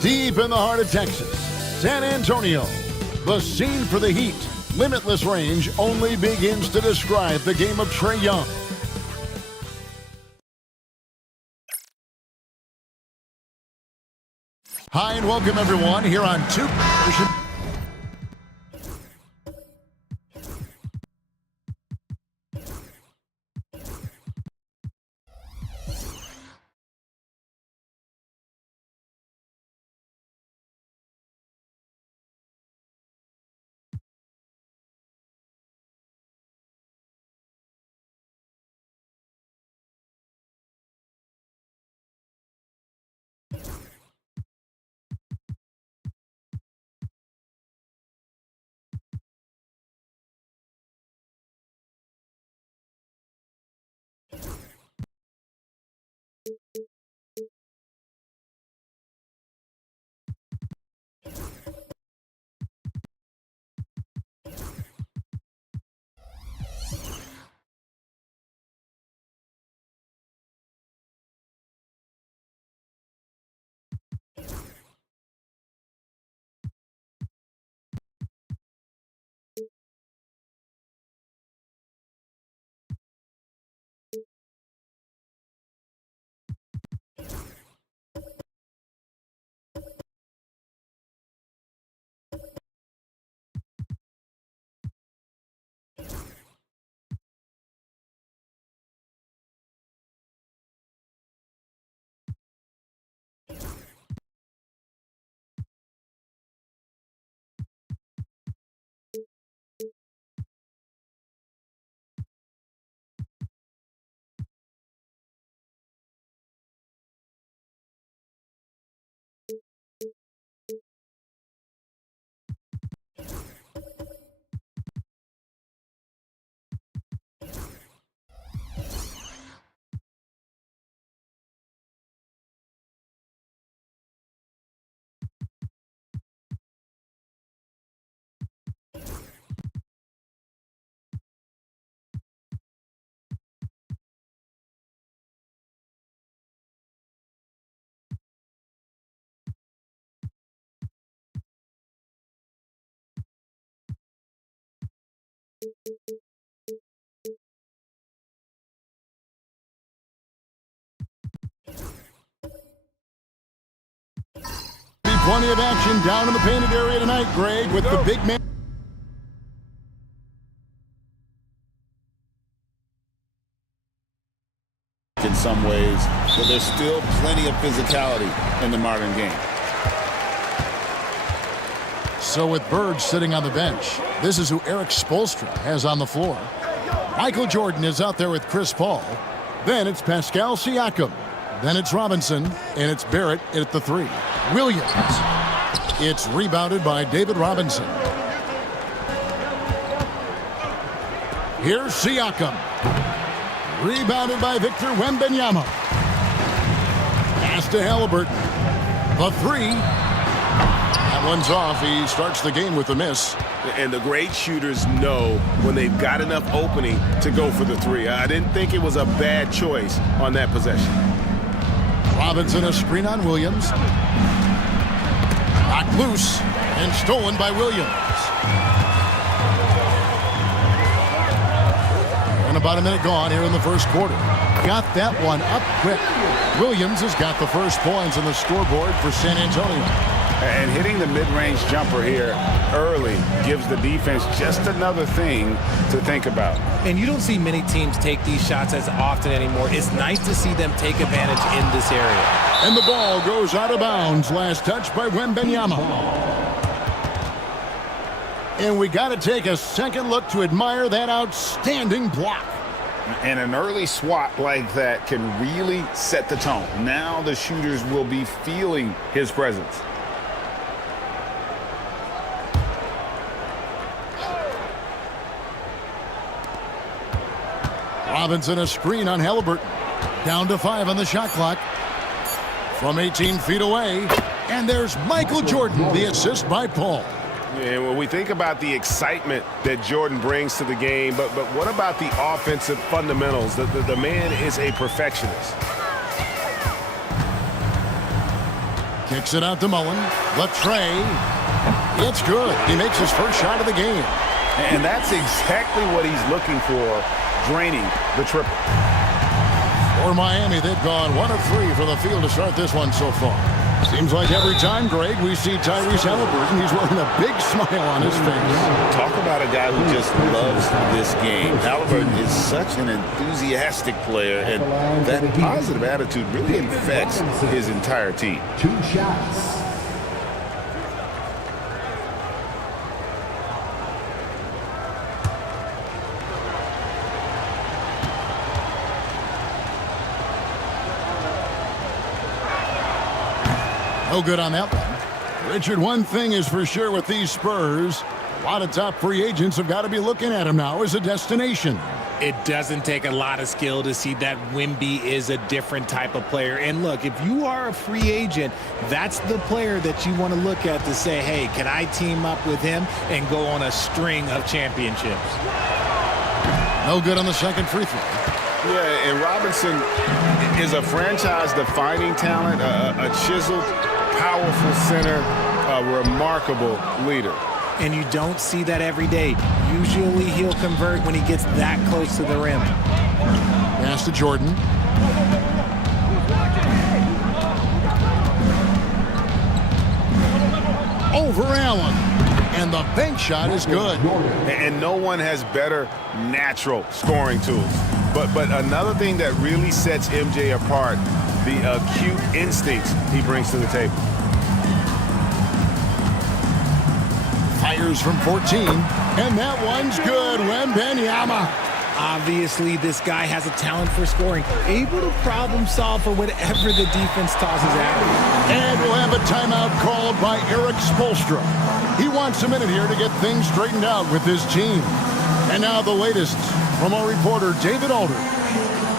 Deep in the heart of Texas, San Antonio, the scene for the Heat. Limitless range only begins to describe the game of Trae Young. Hi and welcome everyone here on Two. Plenty of action down in the painted area tonight, Greg, with the big man. In some ways, but there's still plenty of physicality in the modern game. So with Bird sitting on the bench, this is who Eric Spoelstra has on the floor. Michael Jordan is out there with Chris Paul. Then it's Pascal Siakam. Then it's Robinson, and it's Barrett at the 3. Williams. It's rebounded by David Robinson. Here's Siakam. Rebounded by Victor Wembanyama. Pass to Halliburton. The 3. That one's off. He starts the game with a miss. And the great shooters know when they've got enough opening to go for the 3. I didn't think it was a bad choice on that possession. Robinson a screen on Williams. Knocked loose and stolen by Williams. And about a minute gone here in the first quarter. Got that one up quick. Williams has got the first points on the scoreboard for San Antonio. And hitting the mid-range jumper here early gives the defense just another thing to think about. And you don't see many teams take these shots as often anymore. It's nice to see them take advantage in this area. And the ball goes out of bounds. Last touch by Wembanyama. And we got to take a second look to admire that outstanding block. And an early swat like that can really set the tone. Now the shooters will be feeling his presence. Robinson a screen on Halliburton. Down to 5 on the shot clock. From 18 feet away. And there's Michael Jordan, the assist by Paul. And when we think about the excitement that Jordan brings to the game, but what about the offensive fundamentals? The man is a perfectionist. Kicks it out to Mullen. The tray. It's good. He makes his first shot of the game. And that's exactly what he's looking for, draining the triple. For Miami, they've gone 1 of 3 from the field to start this one so far. Seems like every time, Greg, we see Tyrese Halliburton, he's wearing a big smile on his face. Talk about a guy who just loves this game. Halliburton is such an enthusiastic player, and that positive attitude really infects his entire team. 2 shots. No good on that one. Richard, one thing is for sure with these Spurs, a lot of top free agents have got to be looking at him now as a destination. It doesn't take a lot of skill to see that Wemby is a different type of player. And look, if you are a free agent, that's the player that you want to look at to say, hey, can I team up with him and go on a string of championships? No good on the second free throw. Yeah, and Robinson is a franchise-defining talent, a chiseled, powerful center, a remarkable leader. And you don't see that every day. Usually he'll convert when he gets that close to the rim. Pass to Jordan. Over Allen. And the bank shot is good. And no one has better natural scoring tools. But another thing that really sets MJ apart, the acute instincts he brings to the table. Fires from 14, and that one's good. Wembanyama. Obviously, this guy has a talent for scoring, able to problem solve for whatever the defense tosses at him. And we'll have a timeout called by Eric Spoelstra. He wants a minute here to get things straightened out with his team. And now the latest from our reporter, David Aldridge.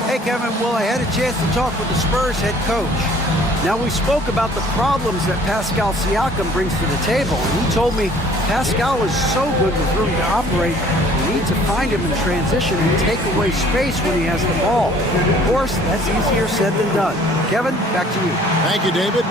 Hey, Kevin. Well, I had a chance to talk with the Spurs head coach. Now, we spoke about the problems that Pascal Siakam brings to the table, and he told me Pascal is so good with room to operate, we need to find him in transition and take away space when he has the ball. Of course, that's easier said than done. Kevin, back to you. Thank you, David.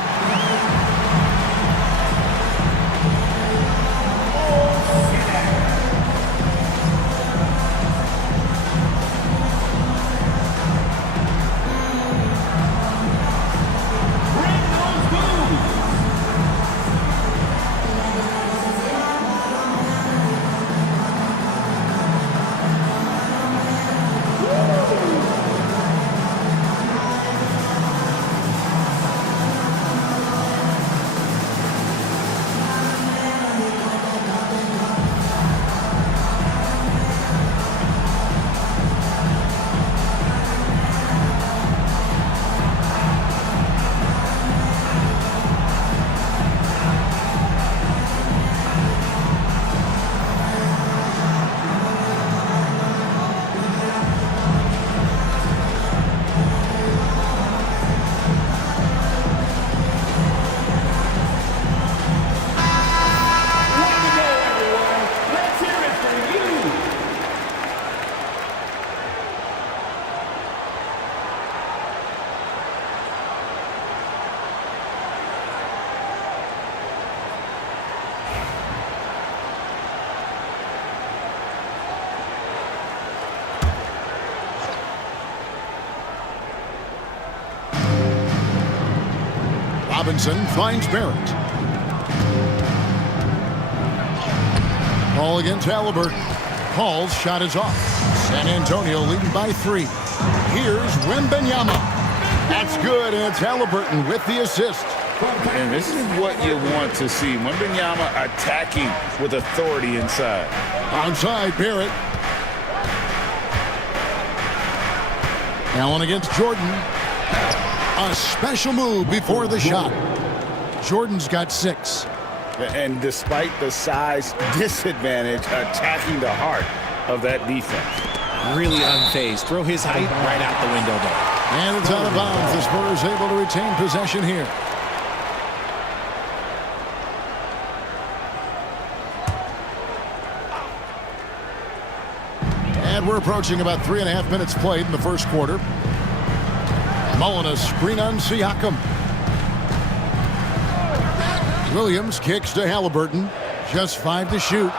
Robinson finds Barrett. Ball against Halliburton. Paul's shot is off. San Antonio leading by 3. Here's Wembanyama. That's good, and it's Halliburton with the assist. And this is what you want to see. Wembanyama attacking with authority inside. Onside, Barrett. Allen against Jordan. A special move before the shot. Jordan's got 6. And despite the size disadvantage, attacking the heart of that defense. Really unfazed. Throw his height right out the window there. And it's out of bounds. The Spurs able to retain possession here. And we're approaching about 3.5 minutes played in the first quarter. Mullen a screen on Siakam. Williams kicks to Halliburton. Just 5 to shoot.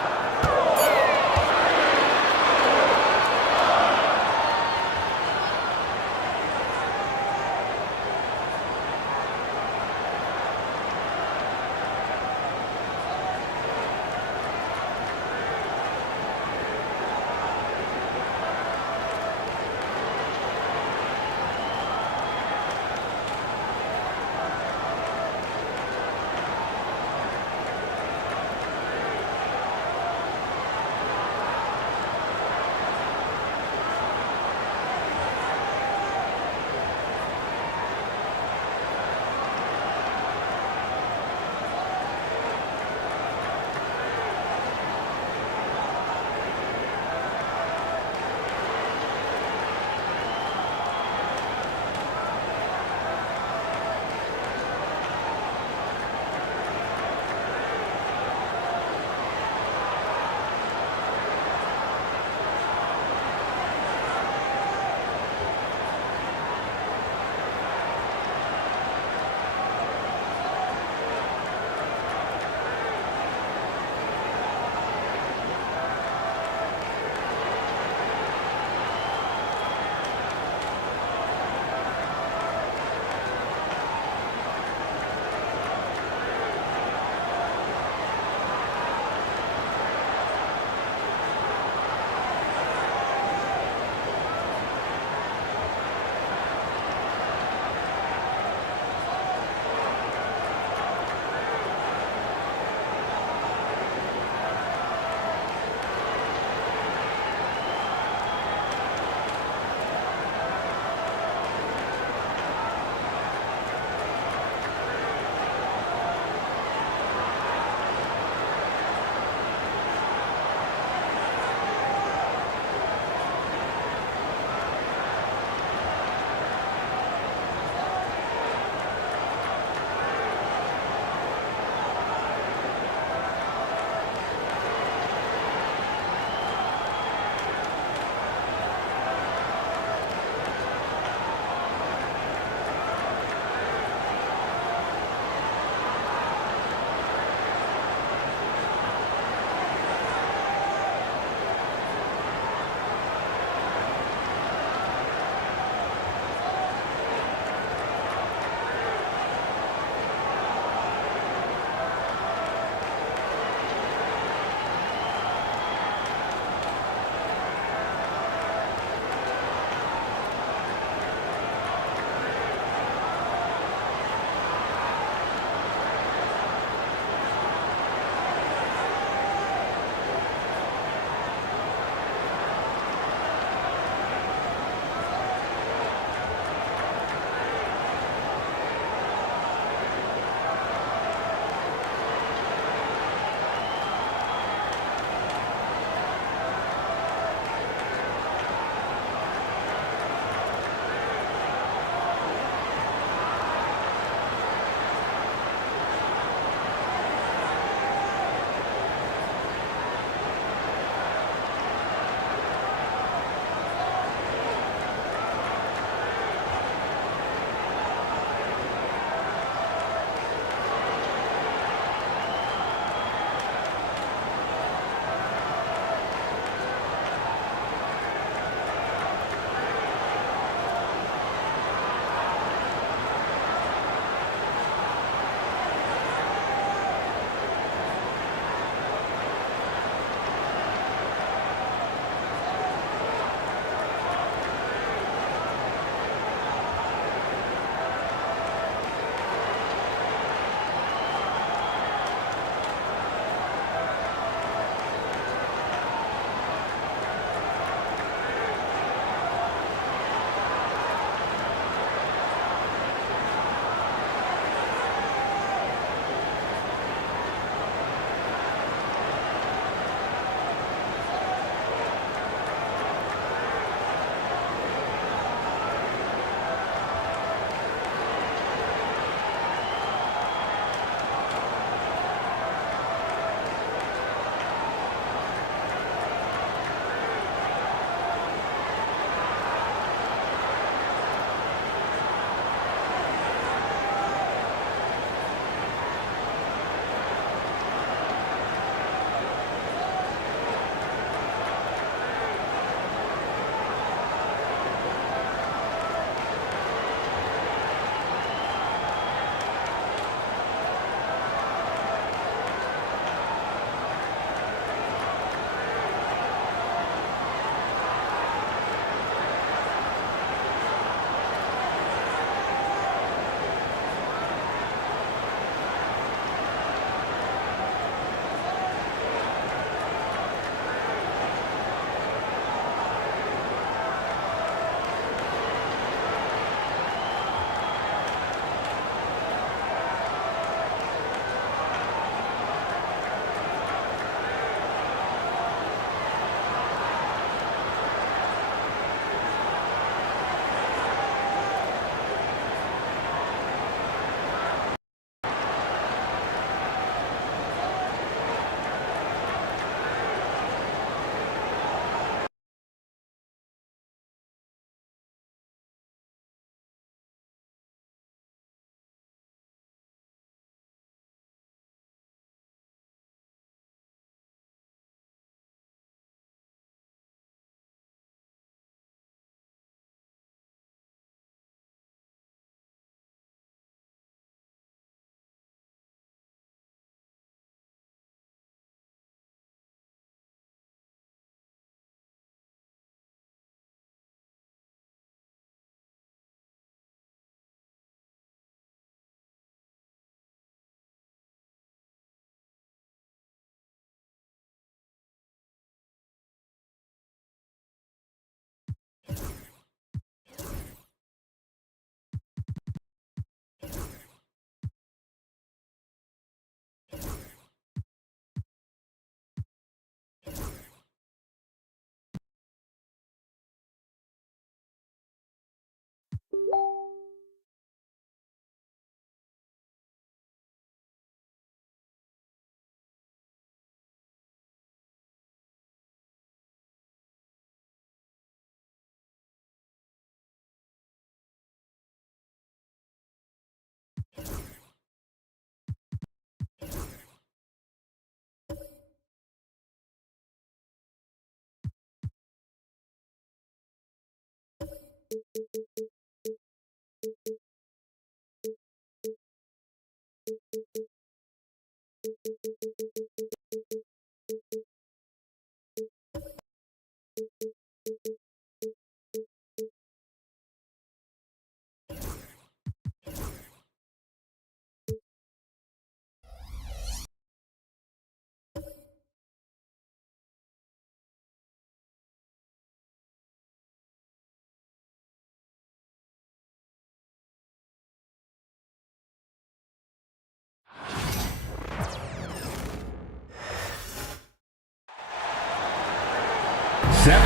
7-5.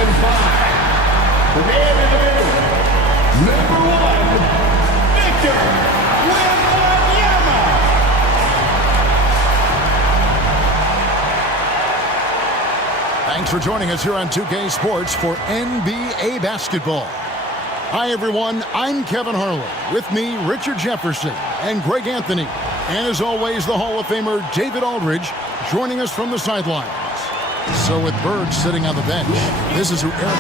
The game is number 1, Victor Wembanyama. Thanks for joining us here on 2K Sports for NBA basketball. Hi, everyone. I'm Kevin Harlan. With me, Richard Jefferson and Greg Anthony. And as always, the Hall of Famer David Aldridge joining us from the sidelines. So with Bird sitting on the bench, this is who Eric...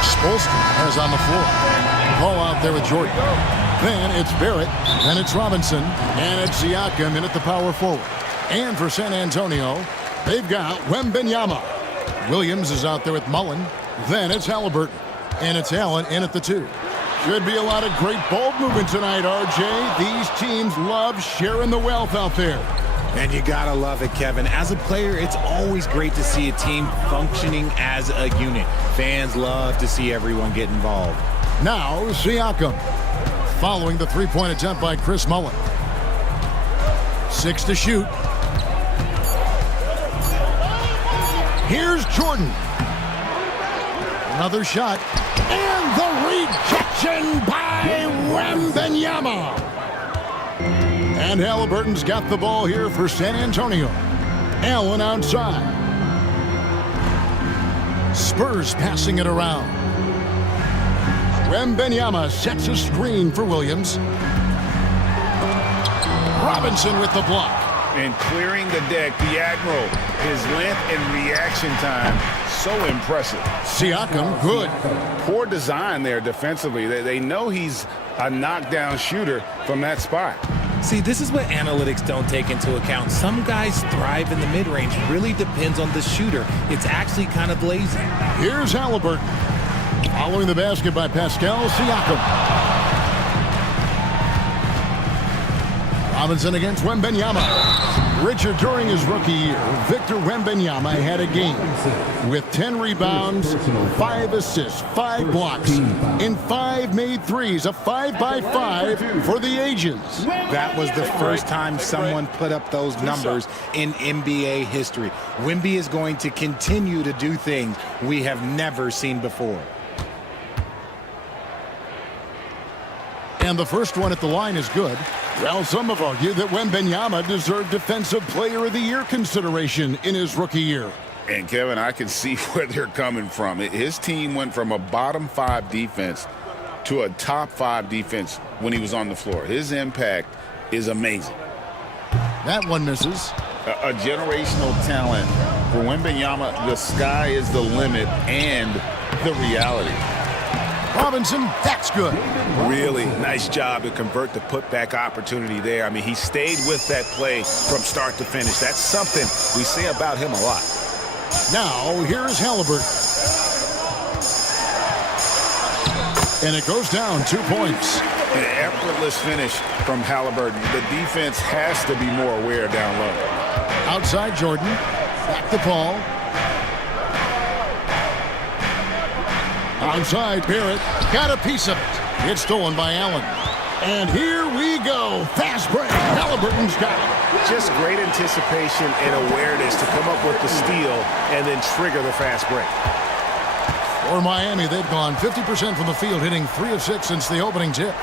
Spolstra has on the floor. Ball out there with Jordan. Then it's Barrett. Then it's Robinson. And it's Siakam in at the power forward. And for San Antonio, they've got Wembanyama. Williams is out there with Mullen. Then it's Halliburton. And it's Allen in at the 2. Should be a lot of great ball movement tonight, RJ. These teams love sharing the wealth out there. And you gotta love it, Kevin. As a player, it's always great to see a team functioning as a unit. Fans love to see everyone get involved. Now, Siakam. Following the three-point attempt by Chris Mullen. 6 to shoot. Here's Jordan. Another shot. And the rejection by Wembanyama. And Halliburton's got the ball here for San Antonio. Allen outside. Spurs passing it around. Wembanyama sets a screen for Williams. Robinson with the block. And clearing the deck, the Admiral. His length and reaction time, so impressive. Siakam, good. Poor design there defensively. They know he's a knockdown shooter from that spot. See, this is what analytics don't take into account. Some guys thrive in the mid-range. Really depends on the shooter. It's actually kind of lazy. Here's Halliburton. Following the basket by Pascal Siakam. Robinson against Wembanyama. Richard, during his rookie year, Victor Wembanyama had a game with 10 rebounds, 5 assists, 5 blocks, and 5 made threes, a 5-by-5 for the ages. That was the first time someone put up those numbers in NBA history. Wemby is going to continue to do things we have never seen before. And the first one at the line is good. Well, some have argued that Wembanyama deserved Defensive Player of the Year consideration in his rookie year. And, Kevin, I can see where they're coming from. His team went from a bottom 5 defense to a top 5 defense when he was on the floor. His impact is amazing. That one misses. A generational talent. For Wembanyama, the sky is the limit and the reality. Robinson, that's good. Really nice job to convert the putback opportunity there. I mean, he stayed with that play from start to finish. That's something we say about him a lot. Now, here's Halliburton. And it goes down 2 points. An effortless finish from Halliburton. The defense has to be more aware down low. Outside Jordan. Back to Paul. Outside Barrett. Got a piece of it. It's stolen by Allen. And here we go. Fast break. Halliburton's got it. Just great anticipation and awareness to come up with the steal and then trigger the fast break. For Miami, they've gone 50% from the field, hitting 3 of 6 since the opening tip.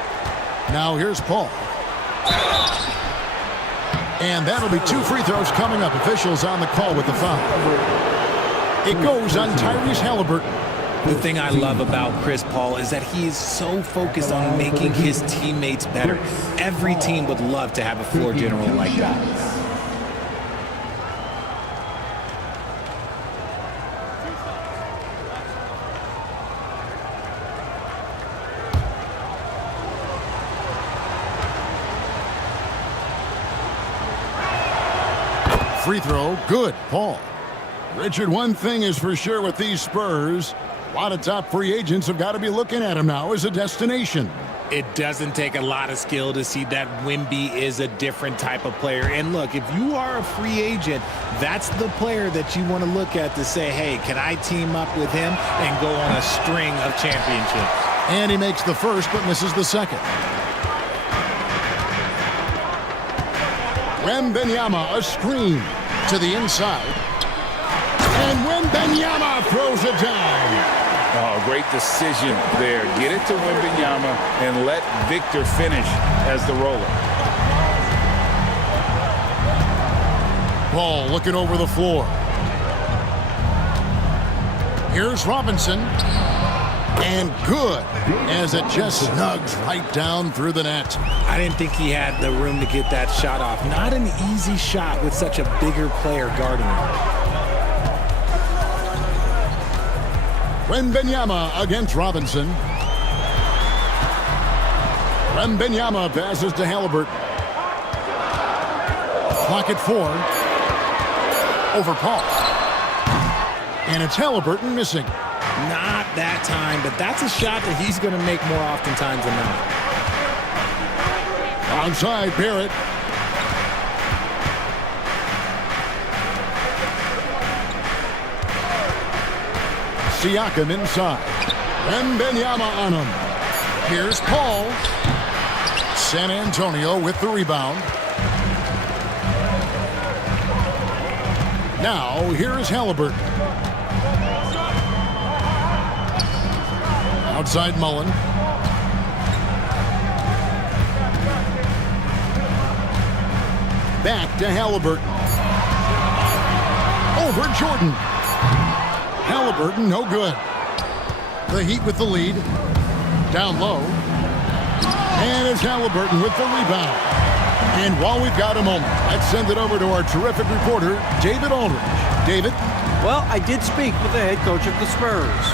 Now here's Paul. And that'll be 2 free throws coming up. Officials on the call with the foul. It goes on Tyrese Halliburton. The thing I love about Chris Paul is that he is so focused on making his teammates better. Every team would love to have a floor general like that. Free throw, good, Paul. Richard, one thing is for sure with these Spurs, a lot of top free agents have got to be looking at him now as a destination. It doesn't take a lot of skill to see that Wemby is a different type of player. And look, if you are a free agent, that's the player that you want to look at to say, hey, can I team up with him and go on a string of championships? And he makes the first but misses the second. Wembanyama, a screen to the inside. And Wembanyama throws it down. Oh, great decision there. Get it to Wembanyama and let Victor finish as the roller. Paul looking over the floor. Here's Robinson. And good, as it just snugs right down through the net. I didn't think he had the room to get that shot off. Not an easy shot with such a bigger player guarding him. Wembanyama against Robinson. Wembanyama passes to Halliburton. Clock at 4. Over Paul. And it's Halliburton missing. Not that time, but that's a shot that he's going to make more oftentimes than not. Outside Barrett. Siakam inside. Wembanyama on him. Here's Paul. San Antonio with the rebound. Now here's Halliburton. Outside Mullen. Back to Halliburton. Over Jordan. Halliburton, no good. The Heat with the lead. Down low. And it's Halliburton with the rebound. And while we've got a moment, let's send it over to our terrific reporter, David Aldridge. David? Well, I did speak with the head coach of the Spurs.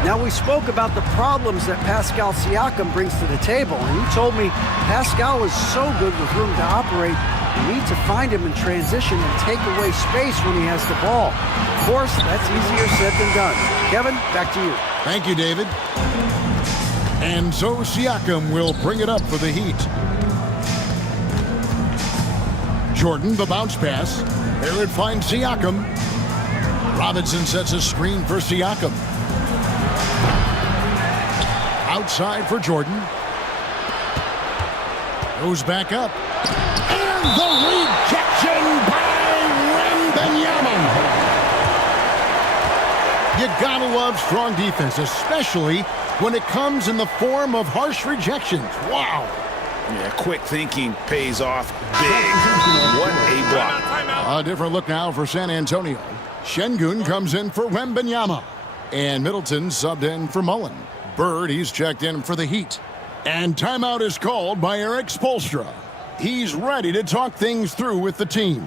Now, we spoke about the problems that Pascal Siakam brings to the table, and he told me Pascal is so good with room to operate, you need to find him in transition and take away space when he has the ball. Of course, that's easier said than done. Kevin, back to you. Thank you, David. And so Siakam will bring it up for the Heat. Jordan, the bounce pass. There it finds Siakam. Robinson sets a screen for Siakam. Outside for Jordan. Goes back up. And the rejection by Wembanyama. You gotta love strong defense, especially when it comes in the form of harsh rejections. Wow. Yeah, quick thinking pays off big. What a block. A different look now for San Antonio. Şengün comes in for Wembanyama. And Middleton subbed in for Mullen. Bird, he's checked in for the Heat. And timeout is called by Eric Spoelstra. He's ready to talk things through with the team.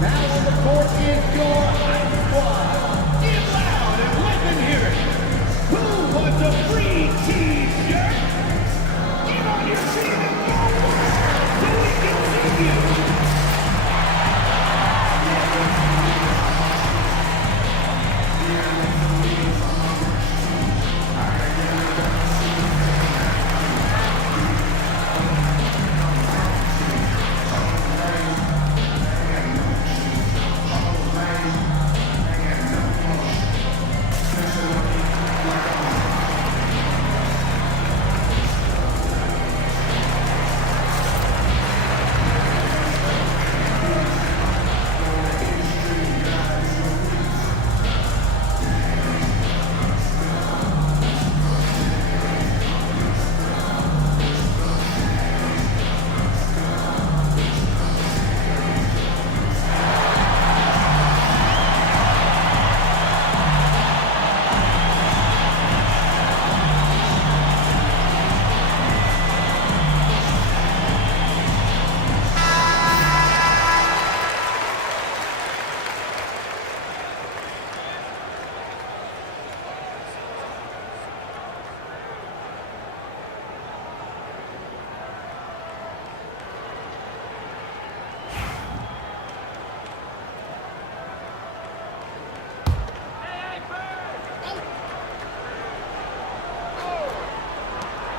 Now on the court is your high squad. Get loud and let them hear it. Who wants a free t-shirt? Get on your feet and go so we can see you.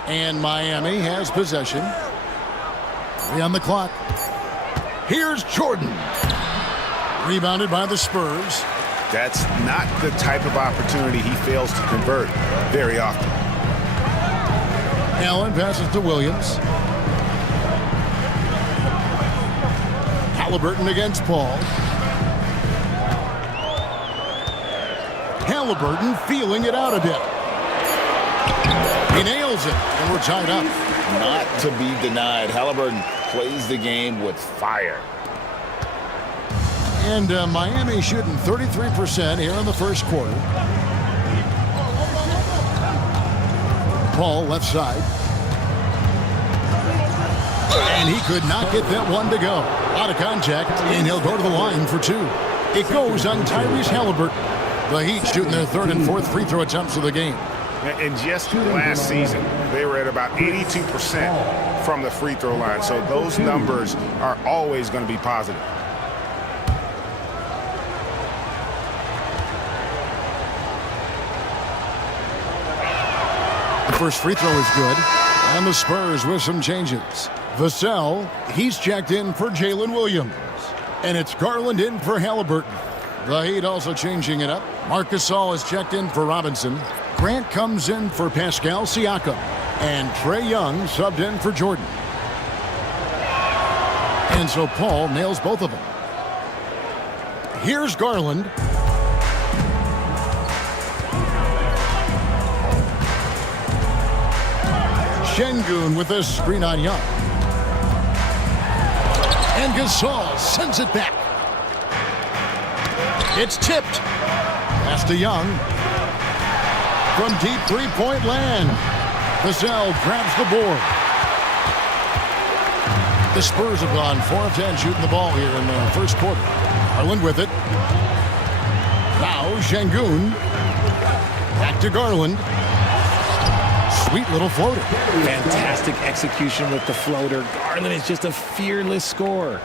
And Miami has possession. 3 on the clock. Here's Jordan. Rebounded by the Spurs. That's not the type of opportunity he fails to convert very often. Allen passes to Williams. Halliburton against Paul. Halliburton feeling it out a bit. He nails it, and we're tied up. Not to be denied. Halliburton plays the game with fire. And Miami shooting 33% here in the first quarter. Paul left side. And he could not get that one to go. Out of contact, and he'll go to the line for 2. It goes on Tyrese Halliburton. The Heat shooting their 3rd and 4th free throw attempts of the game. And just last season, they were at about 82% from the free throw line. So those numbers are always going to be positive. The first free throw is good. And the Spurs with some changes. Vassell, he's checked in for Jalen Williams. And it's Garland in for Halliburton. The Heat also changing it up. Marc Gasol is checked in for Robinson. Grant comes in for Pascal Siakam. And Trae Young subbed in for Jordan. And so Paul nails both of them. Here's Garland. Şengün with a screen on Young. And Gasol sends it back. It's tipped. Pass to Young. From deep three-point land. Vassell grabs the board. The Spurs have gone 4 of 10 shooting the ball here in the first quarter. Garland with it. Now Şengün. Back to Garland. Sweet little floater. Fantastic execution with the floater. Garland is just a fearless scorer.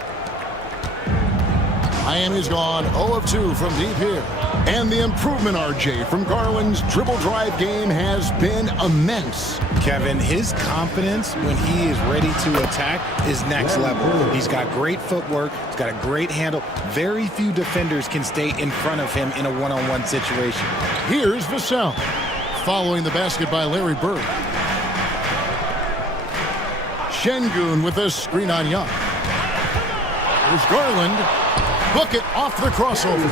Miami's gone 0 of 2 from deep here. And the improvement, RJ, from Garland's dribble drive game has been immense. Kevin, his confidence when he is ready to attack is next level. He's got great footwork. He's got a great handle. Very few defenders can stay in front of him in a one-on-one situation. Here's Vassell. Following the basket by Larry Bird. Şengün with a screen on Young. Here's Garland. Book it off the crossover.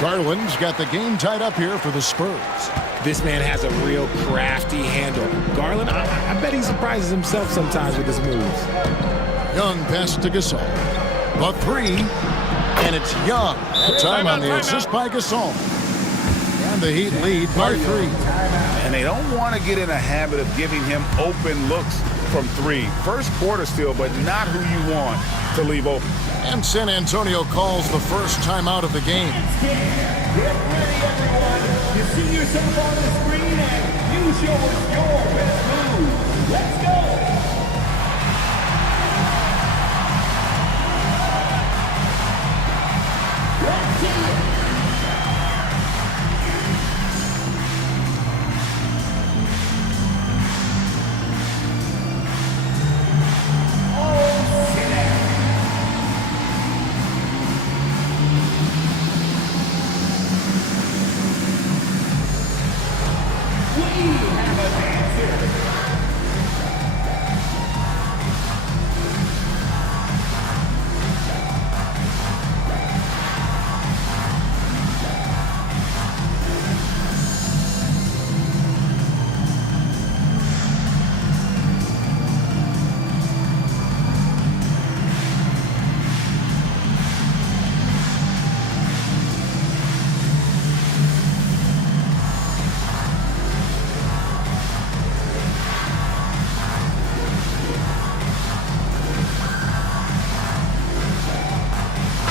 Garland's got the game tied up here for the Spurs. This man has a real crafty handle. Garland, I bet he surprises himself sometimes with his moves. Young pass to Gasol. The 3. And it's Young. That time on the assist by Gasol. And the Heat lead by 3. And they don't want to get in a habit of giving him open looks from 3. First quarter still, but not who you want to leave open. And San Antonio calls the first timeout of the game. Get ready, everyone. You see yourself on the screen and you show us your best move. Let's go. Let's see it.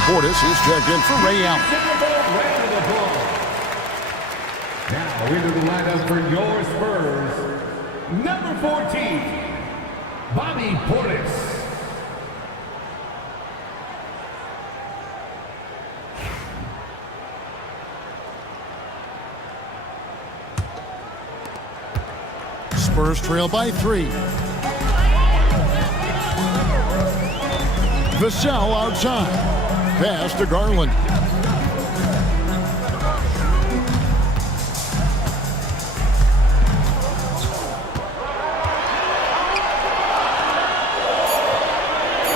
Portis is checked in for Ray Allen. Now into the lineup for your Spurs, number 14, Bobby Portis. Spurs trail by 3. Vassell outside. Pass to Garland.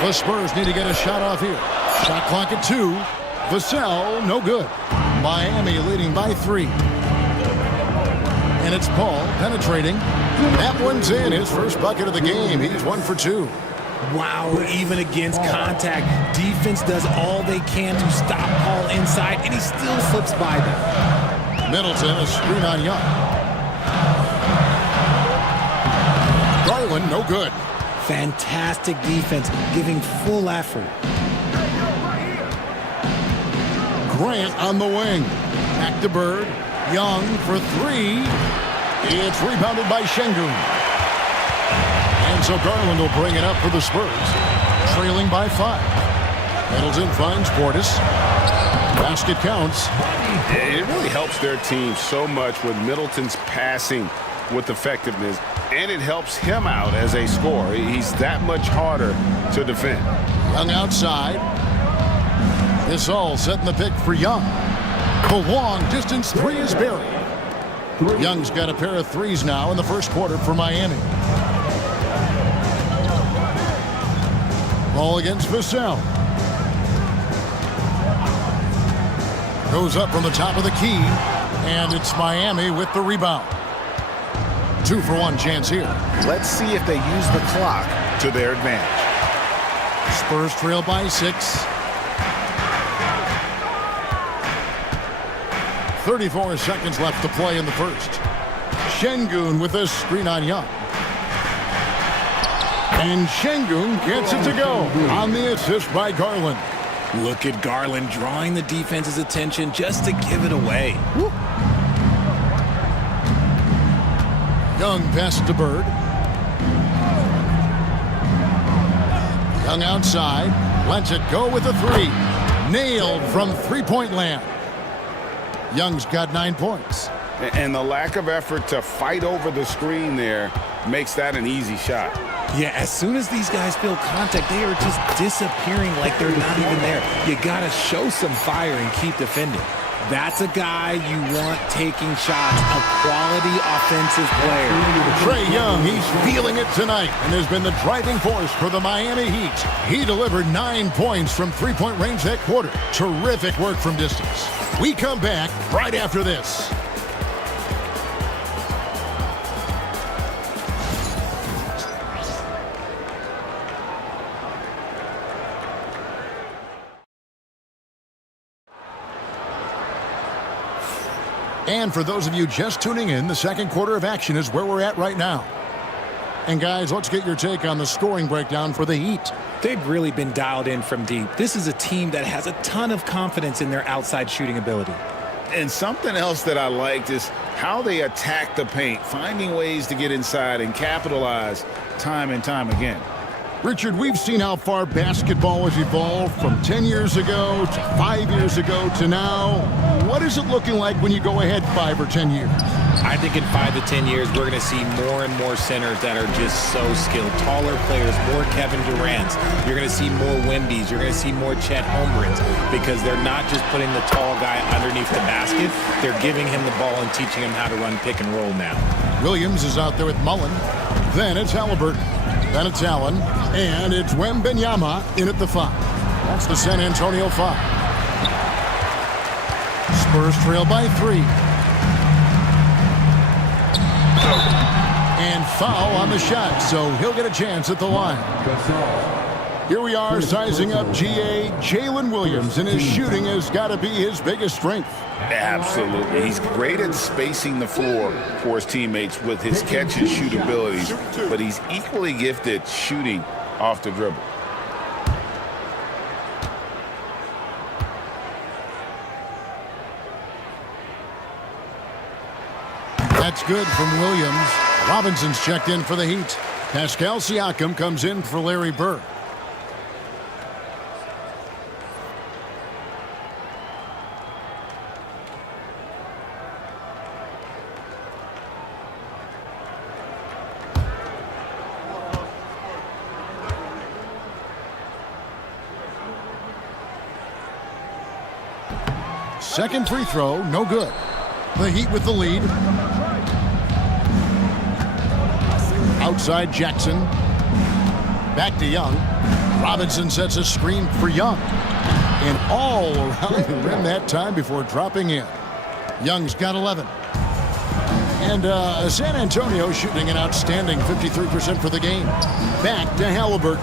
The Spurs need to get a shot off here. Shot clock at 2. Vassell, no good. Miami leading by 3. And it's Paul penetrating. That one's in. His first bucket of the game. He's 1 for 2. Wow, even against contact, defense does all they can to stop Paul inside, and he still slips by them. Middleton, a screen on Young. Garland, no good. Fantastic defense, giving full effort. Grant on the wing. Back to Bird. Young for 3. It's rebounded by Şengün. And so Garland will bring it up for the Spurs. Trailing by 5. Middleton finds Portis. Basket counts. It really helps their team so much with Middleton's passing with effectiveness, and it helps him out as a scorer. He's that much harder to defend. Young outside. This all setting the pick for Young. The long distance 3 is buried. Young's got a pair of 3s now in the first quarter for Miami. Ball against Vassell. Goes up from the top of the key, and it's Miami with the rebound. 2 for 1 chance here. Let's see if they use the clock to their advantage. Spurs trail by 6. 34 seconds left to play in the first. Şengün with a screen on Young. And Şengün gets it to go on the assist by Garland. Look at Garland drawing the defense's attention just to give it away. Woo. Young passes to Bird. Young outside. Lets it go with a 3. Nailed from three-point land. Young's got 9 points. And the lack of effort to fight over the screen there makes that an easy shot. Yeah, as soon as these guys feel contact, they are just disappearing like they're not even there. You got to show some fire and keep defending. That's a guy you want taking shots, a quality offensive player. Trae Young, he's feeling it tonight and has been the driving force for the Miami Heat. He delivered 9 points from three-point range that quarter. Terrific work from distance. We come back right after this. And for those of you just tuning in, the second quarter of action is where we're at right now. And guys, let's get your take on the scoring breakdown for the Heat. They've really been dialed in from deep. This is a team that has a ton of confidence in their outside shooting ability. And something else that I liked is how they attack the paint, finding ways to get inside and capitalize time and time again. Richard, we've seen how far basketball has evolved from 10 years ago to 5 years ago to now. What is it looking like when you go ahead 5 or 10 years? I think in 5 to 10 years, we're going to see more and more centers that are just so skilled. Taller players, more Kevin Durant's. You're going to see more Wembys. You're going to see more Chet Holmgrens because they're not just putting the tall guy underneath the basket. They're giving him the ball and teaching him how to run pick and roll now. Williams is out there with Mullen. Then it's Halliburton. Then it's Allen. And it's Wembanyama in at the 5. That's the San Antonio 5. Spurs trail by 3. And foul on the shot, so he'll get a chance at the line. Here we are sizing up GA. Jalen Williams, and his shooting has got to be his biggest strength. Absolutely. He's great at spacing the floor for his teammates with his catch and shoot abilities, but he's equally gifted shooting off the dribble. That's good from Williams. Robinson's checked in for the Heat. Pascal Siakam comes in for Larry Bird. second free throw, no good. The Heat with the lead. Outside Jackson. Back to Young. Robinson sets a screen for Young. And all around the rim that time before dropping in. Young's got 11. And San Antonio shooting an outstanding 53% for the game. Back to Halliburton.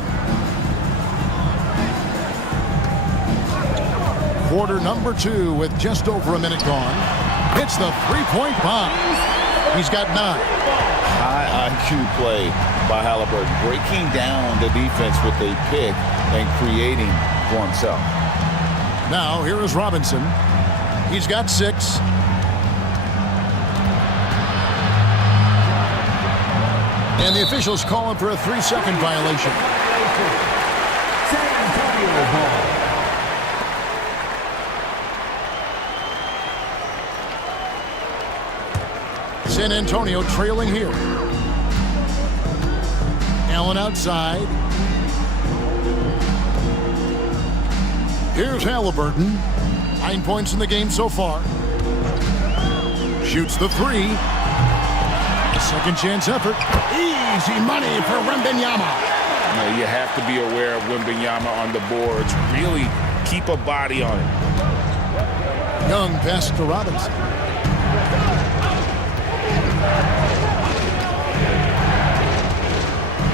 Quarter number 2 with just over a minute gone. Hits the three-point bomb. He's got 9. High IQ play by Halliburton, breaking down the defense with a pick and creating for himself. Now, here is Robinson. He's got 6. And the officials call him for a 3-second violation. San Antonio ball. San Antonio trailing here. Allen outside. Here's Halliburton. 9 points in the game so far. Shoots the 3. Second chance effort. Easy money for Wembanyama. You have to be aware of Wembanyama on the boards. Really keep a body on it. Young pass to Robinson.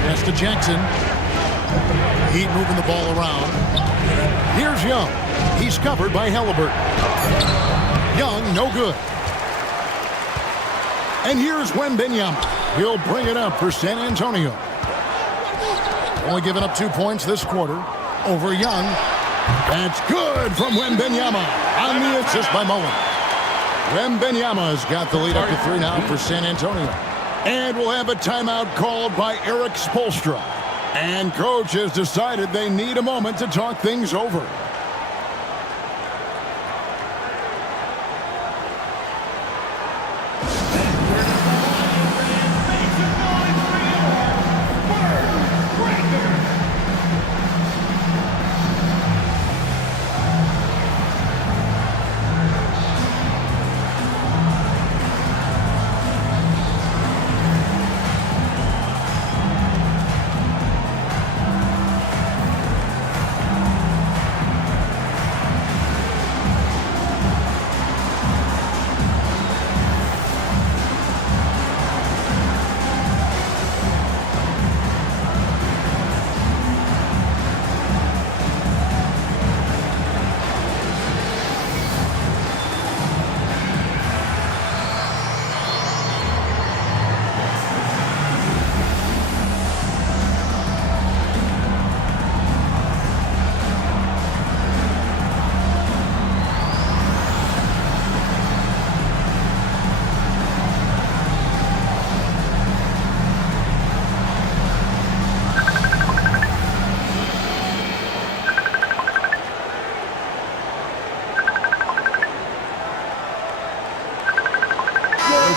Pass to Jackson. Heat moving the ball around. Here's Young. He's covered by Halliburton. Young, no good. And here's Wembanyama. He'll bring it up for San Antonio. Only giving up 2 points this quarter over Young. That's good from Wembanyama on the assist by Mullen. Wembanyama's got the lead up to 3 now for San Antonio. And we'll have a timeout called by Erik Spoelstra. And coach has decided they need a moment to talk things over.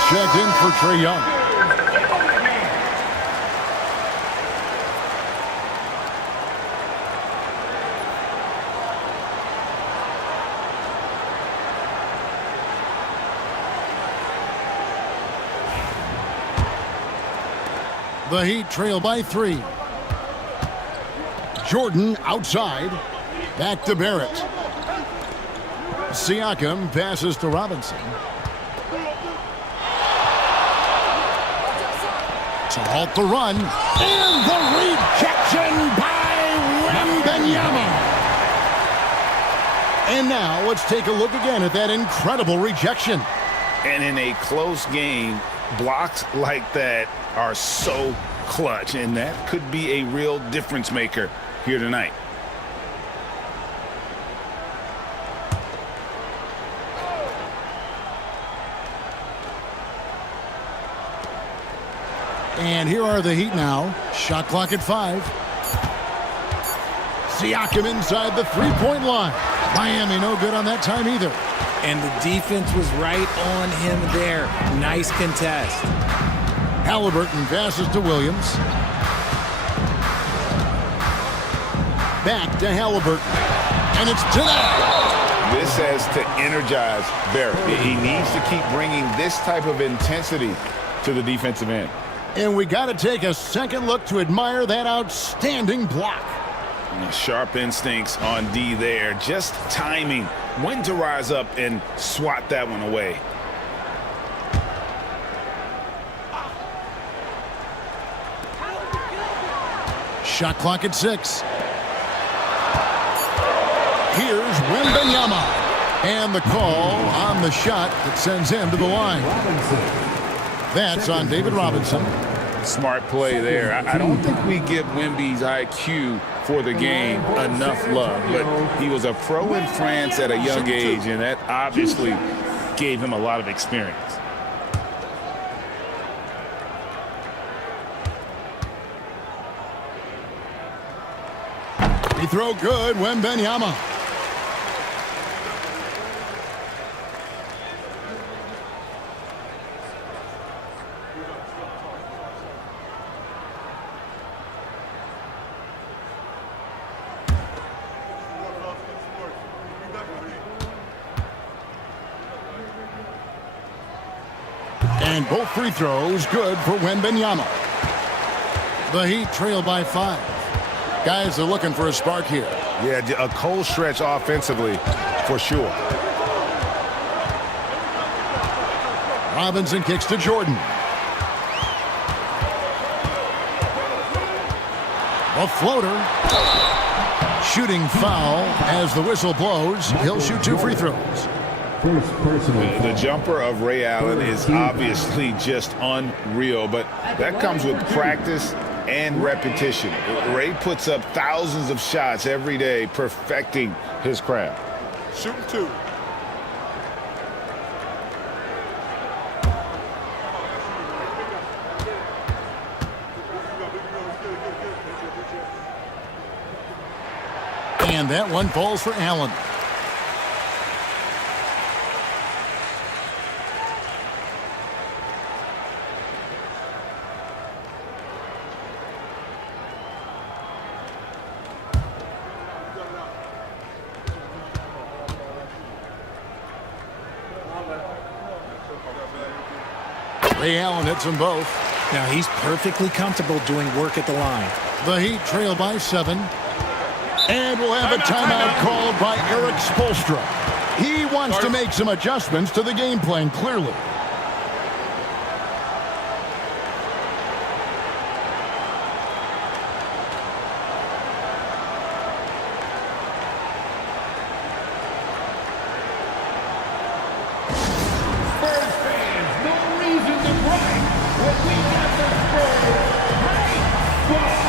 Checked in for Trae Young. The Heat trail by 3. Jordan outside. Back to Barrett. Siakam passes to Robinson. To halt the run. And the rejection by Wembanyama. And now let's take a look again at that incredible rejection. And in a close game, blocks like that are so clutch, and that could be a real difference maker here tonight. And here are the Heat now. Shot clock at 5. Siakam inside the three-point line. Miami no good on that time either. And the defense was right on him there. Nice contest. Halliburton passes to Williams. Back to Halliburton. And it's to that. This has to energize Barrett. He needs to keep bringing this type of intensity to the defensive end. And we got to take a second look to admire that outstanding block. Sharp instincts on D there. Just timing when to rise up and swat that one away. Shot clock at 6. Here's Wembanyama. And the call on the shot that sends him to the line. That's on David Robinson. Smart play there. I don't think we give Wemby's IQ for the game enough love, but he was a pro in France at a young age, and that obviously gave him a lot of experience. He throw good, Wembanyama. And both free throws good for Wembanyama. The Heat trail by 5. Guys are looking for a spark here. Yeah, a cold stretch offensively for sure. Robinson kicks to Jordan. A floater. Shooting foul as the whistle blows. He'll shoot 2 free throws. The jumper of Ray Allen is obviously just unreal, but that comes with practice and repetition. Ray puts up thousands of shots every day, perfecting his craft. Shooting 2. And that one falls for Allen. Ray Allen hits them both. Now he's perfectly comfortable doing work at the line. The Heat trail by 7. And we'll have a timeout called by Eric Spoelstra. He wants to make some adjustments to the game plan, clearly. Spurs fans, no reason to gripe when we got the Spurs right spot.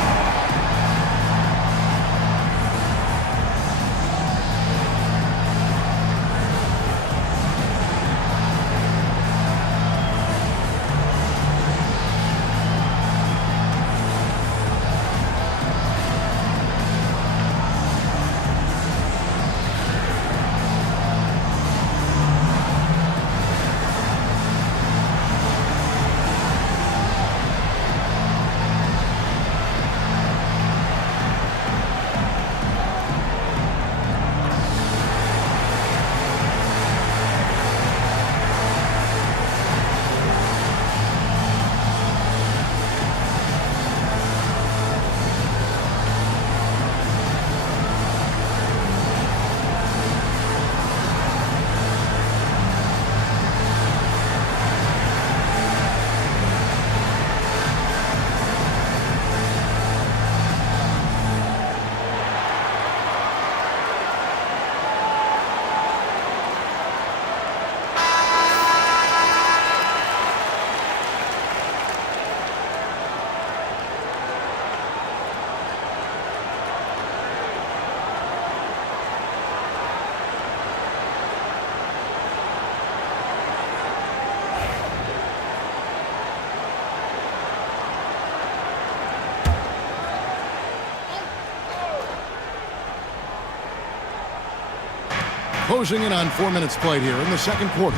Closing in on 4 minutes played here in the second quarter.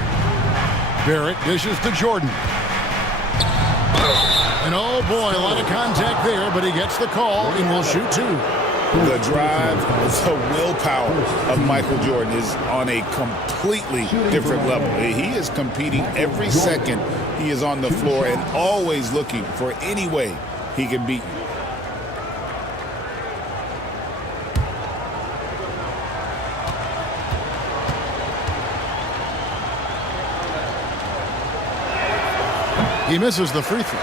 Barrett dishes to Jordan. And oh boy, a lot of contact there, but he gets the call and will shoot 2. The drive, the willpower of Michael Jordan is on a completely different level. He is competing every second he is on the floor and always looking for any way he can beat you. He misses the free throw.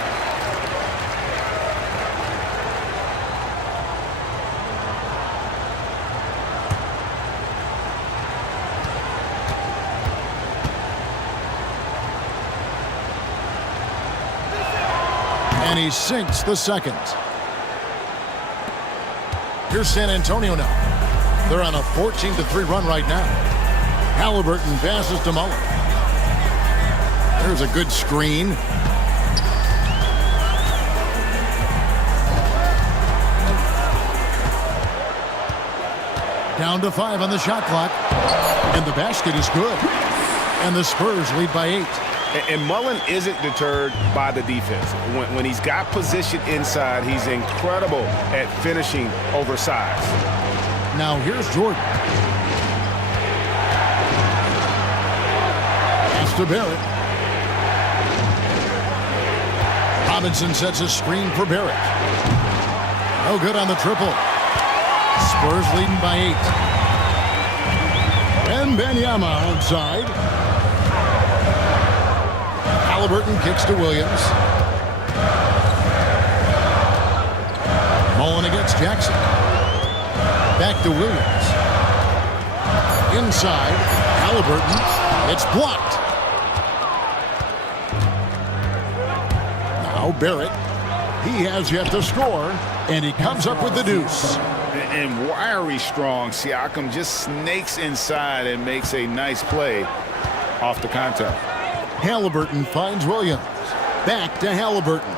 And he sinks the second. Here's San Antonio now. They're on a 14-3 run right now. Halliburton passes to Mullen. There's a good screen. Down to 5 on the shot clock. And the basket is good. And the Spurs lead by 8. And Mullen isn't deterred by the defense. When he's got position inside, he's incredible at finishing over size. Now here's Jordan. Pass to Barrett. Robinson sets a screen for Barrett. No good on the triple. Spurs leading by 8. And Wembanyama outside. Halliburton kicks to Williams. Mullen against Jackson. Back to Williams. Inside. Halliburton. It's blocked. Now Barrett. He has yet to score, and he comes up with the deuce. And wiry strong, Siakam just snakes inside and makes a nice play off the contact. Halliburton finds Williams. Back to Halliburton.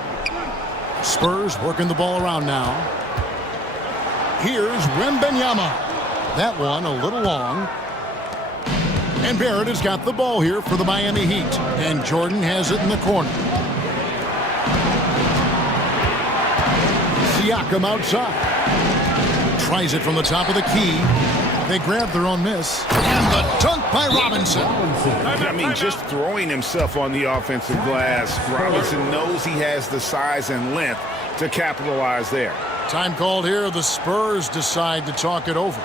Spurs working the ball around now. Here's Wembanyama. That one a little long. And Barrett has got the ball here for the Miami Heat. And Jordan has it in the corner. Siakam outside. Tries it from the top of the key. They grab their own miss. And the dunk by Robinson. I mean, just throwing himself on the offensive glass. Robinson knows he has the size and length to capitalize there. Time called here. The Spurs decide to talk it over.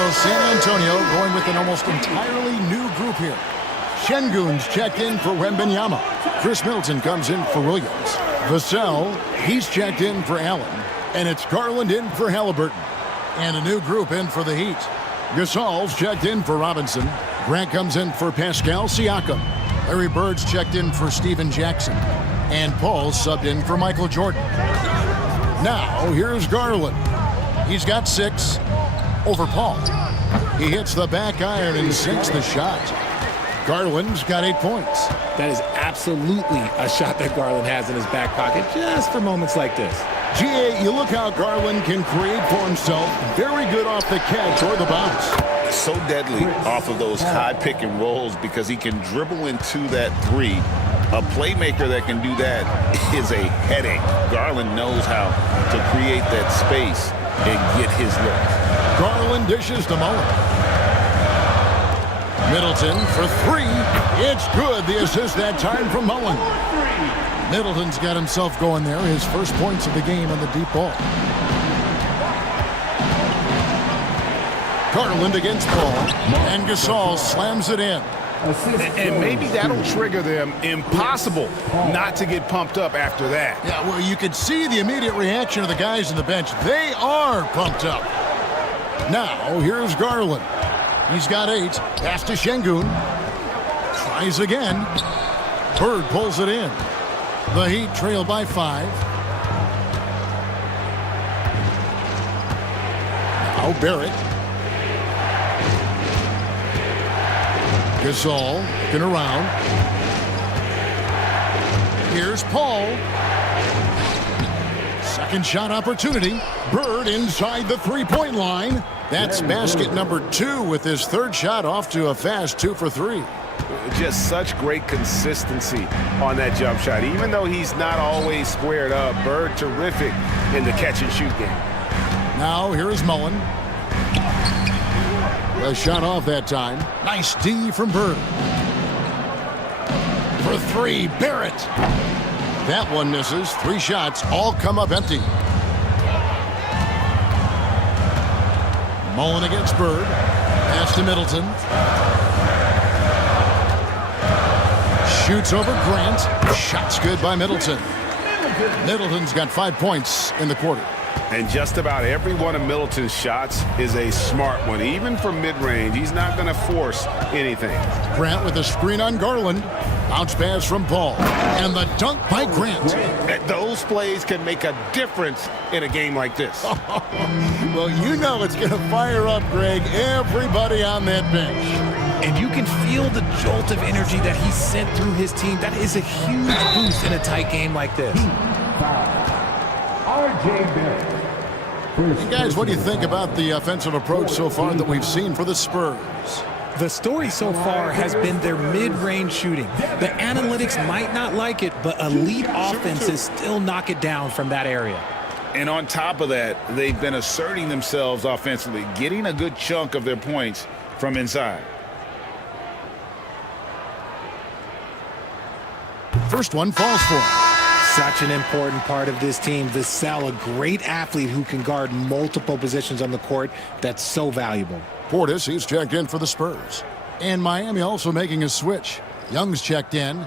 So San Antonio going with an almost entirely new group here. Şengün's checked in for Wembanyama. Chris Middleton comes in for Williams. Vassell, he's checked in for Allen. And it's Garland in for Halliburton. And a new group in for the Heat. Gasol's checked in for Robinson. Grant comes in for Pascal Siakam. Larry Bird's checked in for Steven Jackson. And Paul subbed in for Michael Jordan. Now, here's Garland. He's got 6 over Paul. He hits the back iron and sinks the shot. Garland's got 8 points. That is absolutely a shot that Garland has in his back pocket just for moments like this. GA, you look how Garland can create for himself. Very good off the catch or the bounce. So deadly off of those high pick and rolls because he can dribble into that 3 A playmaker that can do that is a headache. Garland knows how to create that space and get his look. Garland dishes to Mullen. Middleton for three. It's good. The assist that time from Mullen. Middleton's got himself going there. His first points of the game on the deep ball. Garland against Paul. And Gasol slams it in. And maybe that'll trigger them. Impossible not to get pumped up after that. Yeah, well, you could see the immediate reaction of the guys on the bench. They are pumped up. Now, here's Garland. He's got 8. Pass to Şengün. Tries again. Bird pulls it in. The Heat trail by 5. Now Barrett. Gasol looking around. Here's Paul. Second shot opportunity. Bird inside the three-point line. That's basket number 2 with his third shot off to a fast 2 for 3. Just such great consistency on that jump shot. Even though he's not always squared up, Bird terrific in the catch-and-shoot game. Now here is Mullen. A shot off that time. Nice D from Bird. For 3, Barrett. That one misses. 3 shots all come up empty. Mullen against Bird. Pass to Middleton. Shoots over Grant. Shot's good by Middleton. Middleton's got 5 points in the quarter. And just about every one of Middleton's shots is a smart one. Even from mid-range, he's not going to force anything. Grant with a screen on Garland. Bounce pass from Paul. And the dunk by Grant. Those plays can make a difference in a game like this. Well, you know it's going to fire up, Greg, everybody on that bench. And you can feel the jolt of energy that he sent through his team. That is a huge boost in a tight game like this. Hey guys, what do you think about the offensive approach so far that we've seen for the Spurs? The story so far has been their mid-range shooting. The analytics might not like it, but elite offenses still knock it down from that area. And on top of that, they've been asserting themselves offensively, getting a good chunk of their points from inside. First one falls for him. Such an important part of this team. Vassell, a great athlete who can guard multiple positions on the court. That's so valuable. Portis, he's checked in for the Spurs. And Miami also making a switch. Young's checked in.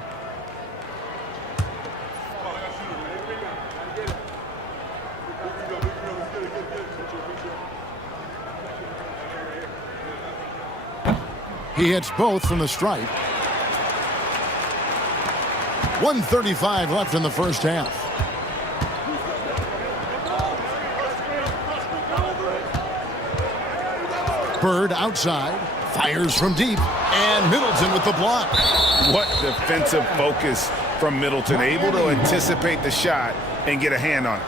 He hits both from the stripe. 1:35 left in the first half. Bird outside, fires from deep, and Middleton with the block. What defensive focus from Middleton, able to anticipate the shot and get a hand on it.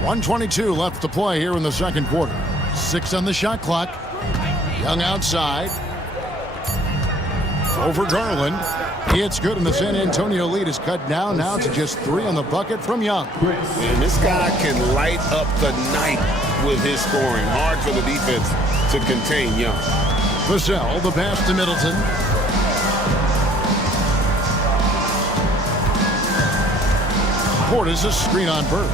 .122 left to play here in the second quarter. 6 on the shot clock. Young outside. Over Garland. It's good, and the San Antonio lead is cut down now to just 3 on the bucket from Young. And this guy can light up the night with his scoring. Hard for the defense to contain Young. Vassell, the pass to Middleton. Portis, a screen on Bird.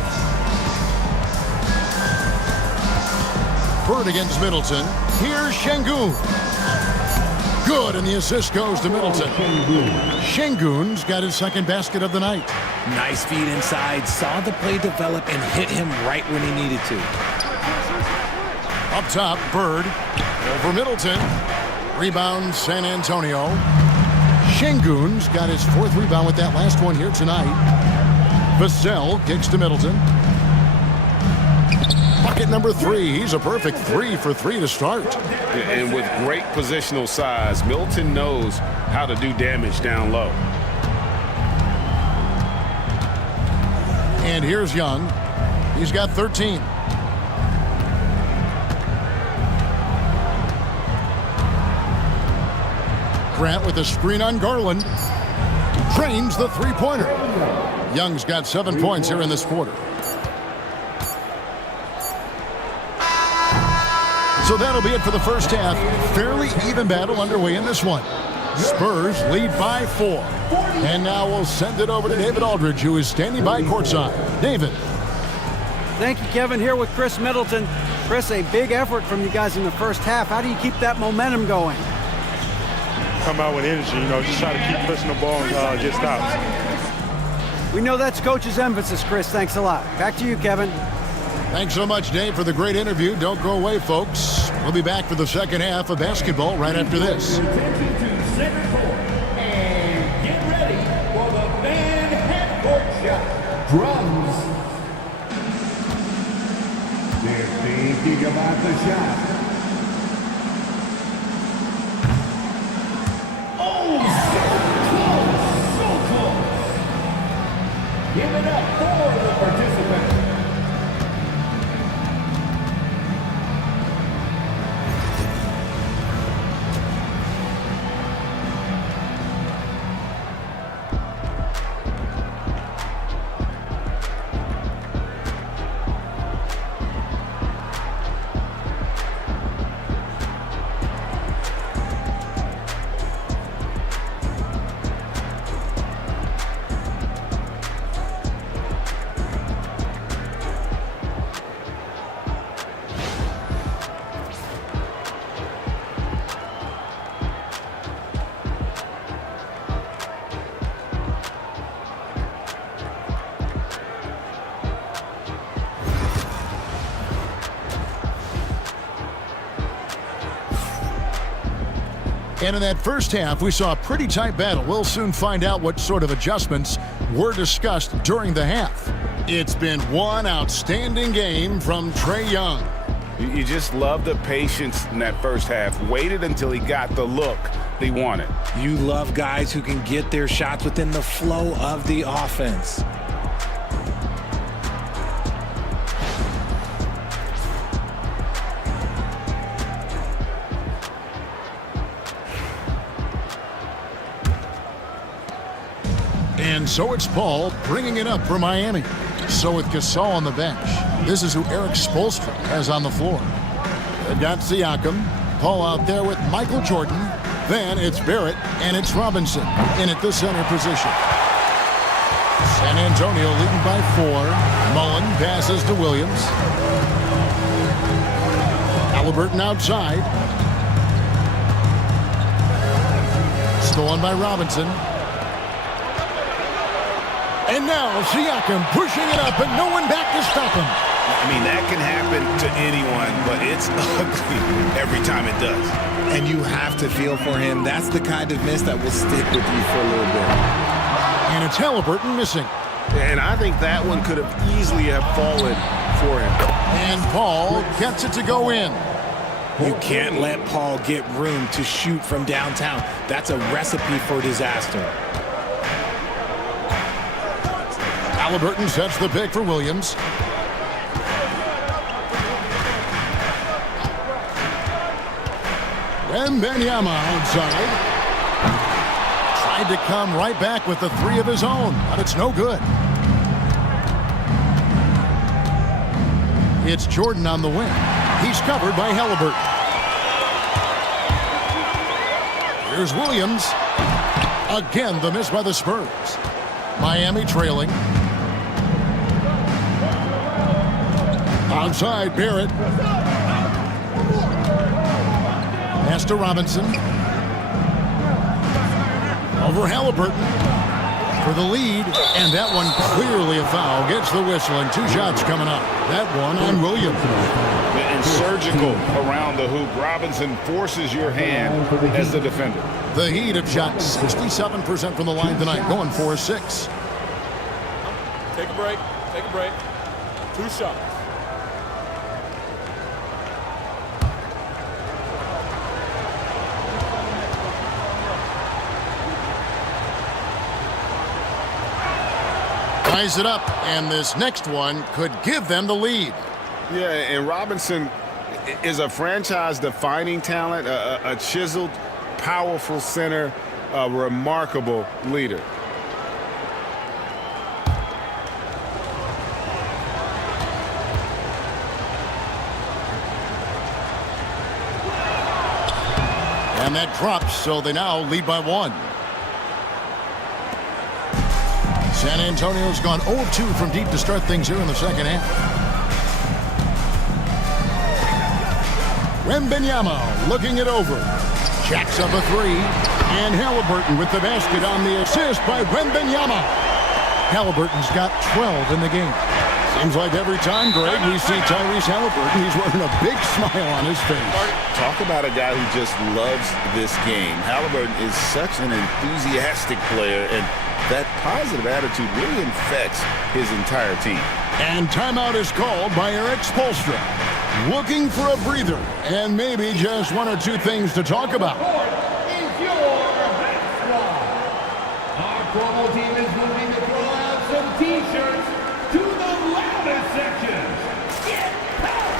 Bird against Middleton. Here's Şengün. Good, and the assist goes to Middleton. Şengün's got his second basket of the night. Nice feed inside. Saw the play develop and hit him right when he needed to. Up top, Bird. Over Middleton. Rebound, San Antonio. Şengün's got his 4th rebound with that last one here tonight. Vassell kicks to Middleton. Bucket number 3. He's a perfect 3 for 3 to start. And with great positional size, Middleton knows how to do damage down low. And here's Young. He's got 13. Grant with a screen on Garland. Drains the three-pointer. Young's got 7 points here in this quarter. So that'll be it for the first half. Fairly even battle underway in this one. Spurs lead by 4. And now we'll send it over to David Aldridge, who is standing by courtside. David. Thank you, Kevin. Here with Chris Middleton. Chris, a big effort from you guys in the first half. How do you keep that momentum going? Come out with energy, just try to keep pushing the ball and get stops. We know that's Coach's emphasis, Chris. Thanks a lot. Back to you, Kevin. Thanks so much, Dave, for the great interview. Don't go away, folks. We'll be back for the second half of basketball right after this. Attention to center court. And get ready for the man half-court shot. Drums. They're thinking about the shot. Oh, so close. Give it up for the participant. And in that first half, we saw a pretty tight battle. We'll soon find out what sort of adjustments were discussed during the half. It's been one outstanding game from Trae Young. You just love the patience in that first half. Waited until he got the look he wanted. You love guys who can get their shots within the flow of the offense. And so it's Paul bringing it up for Miami. So with Gasol on the bench, this is who Eric Spoelstra has on the floor. They've got Siakam, Paul out there with Michael Jordan. Then it's Barrett and it's Robinson in at the center position. San Antonio leading by 4. Mullen passes to Williams. Halliburton outside. Stolen by Robinson. And now Siakam pushing it up and no one back to stop him. I mean, that can happen to anyone, but it's ugly every time it does. And you have to feel for him. That's the kind of miss that will stick with you for a little bit. And it's Halliburton missing. And I think that one could have easily have fallen for him. And Paul gets it to go in. You can't let Paul get room to shoot from downtown. That's a recipe for disaster. Halliburton sets the pick for Williams. Wembanyama outside. Tried to come right back with the 3 of his own, but it's no good. It's Jordan on the wing. He's covered by Halliburton. Here's Williams. Again, the miss by the Spurs. Miami trailing. Outside, Barrett. Pass to Robinson. Over Halliburton for the lead. And that one clearly a foul. Gets the whistle and 2 shots coming up. That one on Williams. And surgical around the hoop. Robinson forces your hand as the defender. The Heat have shot 67% from the line tonight, going 4-6. Take a break. Take a break. 2 shots. ties it up, and this next one could give them the lead. Yeah, and Robinson is a franchise-defining talent, a chiseled, powerful center, a remarkable leader. And that drops, so they now lead by 1. San Antonio's gone 0 of 2 from deep to start things here in the second half. Wembanyama looking it over. Jacks up a 3. And Halliburton with the basket on the assist by Wembanyama. Halliburton's got 12 in the game. Seems like every time, Greg, we see Tyrese Halliburton, he's wearing a big smile on his face. Talk about a guy who just loves this game. Halliburton is such an enthusiastic player, and that positive attitude really infects his entire team. And timeout is called by Eric Spoelstra. Looking for a breather and maybe just 1 or 2 things to talk about. Is your next one. Our promo team is moving to throw out some T-shirts to the loudest sections. Get packed!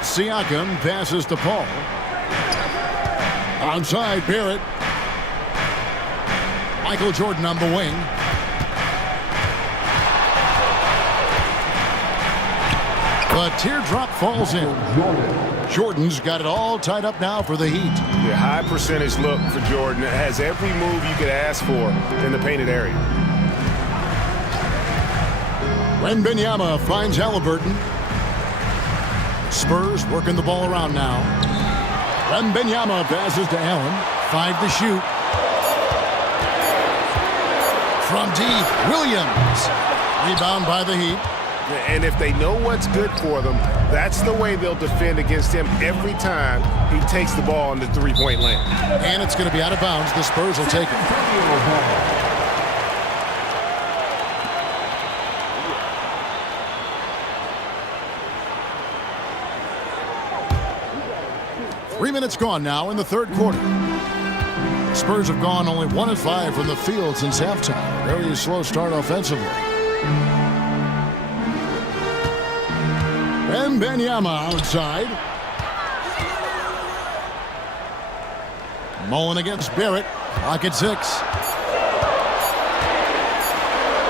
Siakam passes to Paul. Outside, Barrett. Michael Jordan on the wing. The teardrop falls in. Jordan's got it all tied up now for the Heat. Your high percentage look for Jordan. It has every move you could ask for in the painted area. Wembanyama finds Halliburton. Spurs working the ball around now. Wembanyama passes to Allen. 5 to shoot. From deep, Williams. Rebound by the Heat. And if they know what's good for them, that's the way they'll defend against him every time he takes the ball in the three-point lane. And it's going to be out of bounds. The Spurs will take it. 3 minutes gone now in the third quarter. Spurs have gone only 1 of 5 from the field since halftime. Very slow start offensively. Wembanyama outside. Mullen against Barrett. Clock at 6.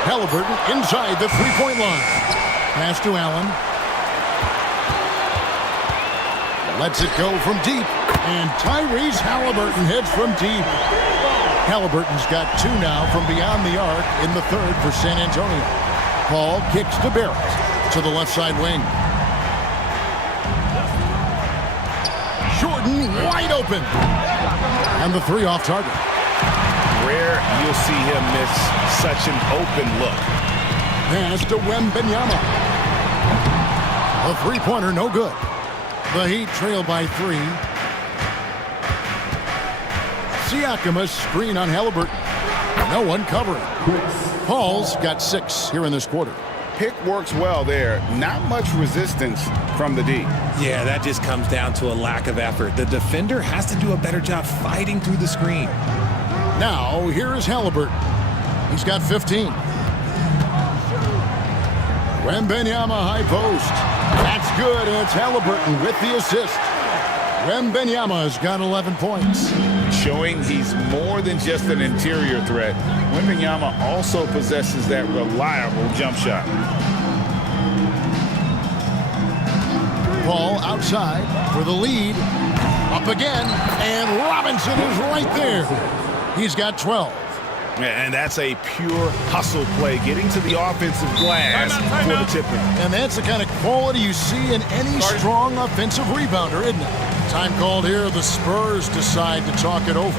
Halliburton inside the three-point line. Pass to Allen. Lets it go from deep. And Tyrese Halliburton heads from deep. Halliburton's got 2 now from beyond the arc in the third for San Antonio. Paul kicks to Barrett to the left side wing. Jordan wide open. And the 3 off target. Rare you'll see him miss such an open look. Pass to Wembanyama. A three-pointer, no good. The Heat trail by 3. Siakam a screen on Halliburton. No one covering. Paul's got 6 here in this quarter. pick works well there. Not much resistance from the D. Yeah, that just comes down to a lack of effort. The defender has to do a better job fighting through the screen. Now, here is Halliburton. He's got 15. Wembanyama high post. That's good, and it's Halliburton with the assist. Wembanyama's got 11 points. Showing he's more than just an interior threat. Wembanyama also possesses that reliable jump shot. Ball outside for the lead. Up again, and Robinson is right there. He's got 12. And that's a pure hustle play, getting to the offensive glass for the tipping. And that's the kind of quality you see in any strong offensive rebounder, isn't it? Time called here. The Spurs decide to talk it over.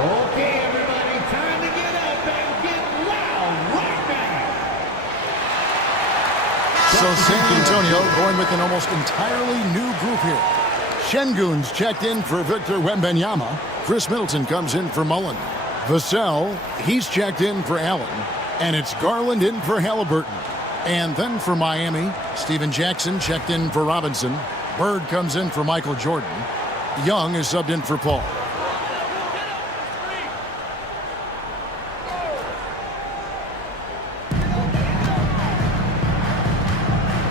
Okay, everybody, time to get up and get loud right now. So San Antonio going with an almost entirely new group here. Şengün's checked in for Victor Wembanyama. Chris Middleton comes in for Mullen. Vassell, he's checked in for Allen. And it's Garland in for Halliburton. And then for Miami, Steven Jackson checked in for Robinson. Bird comes in for Michael Jordan. Young is subbed in for Paul.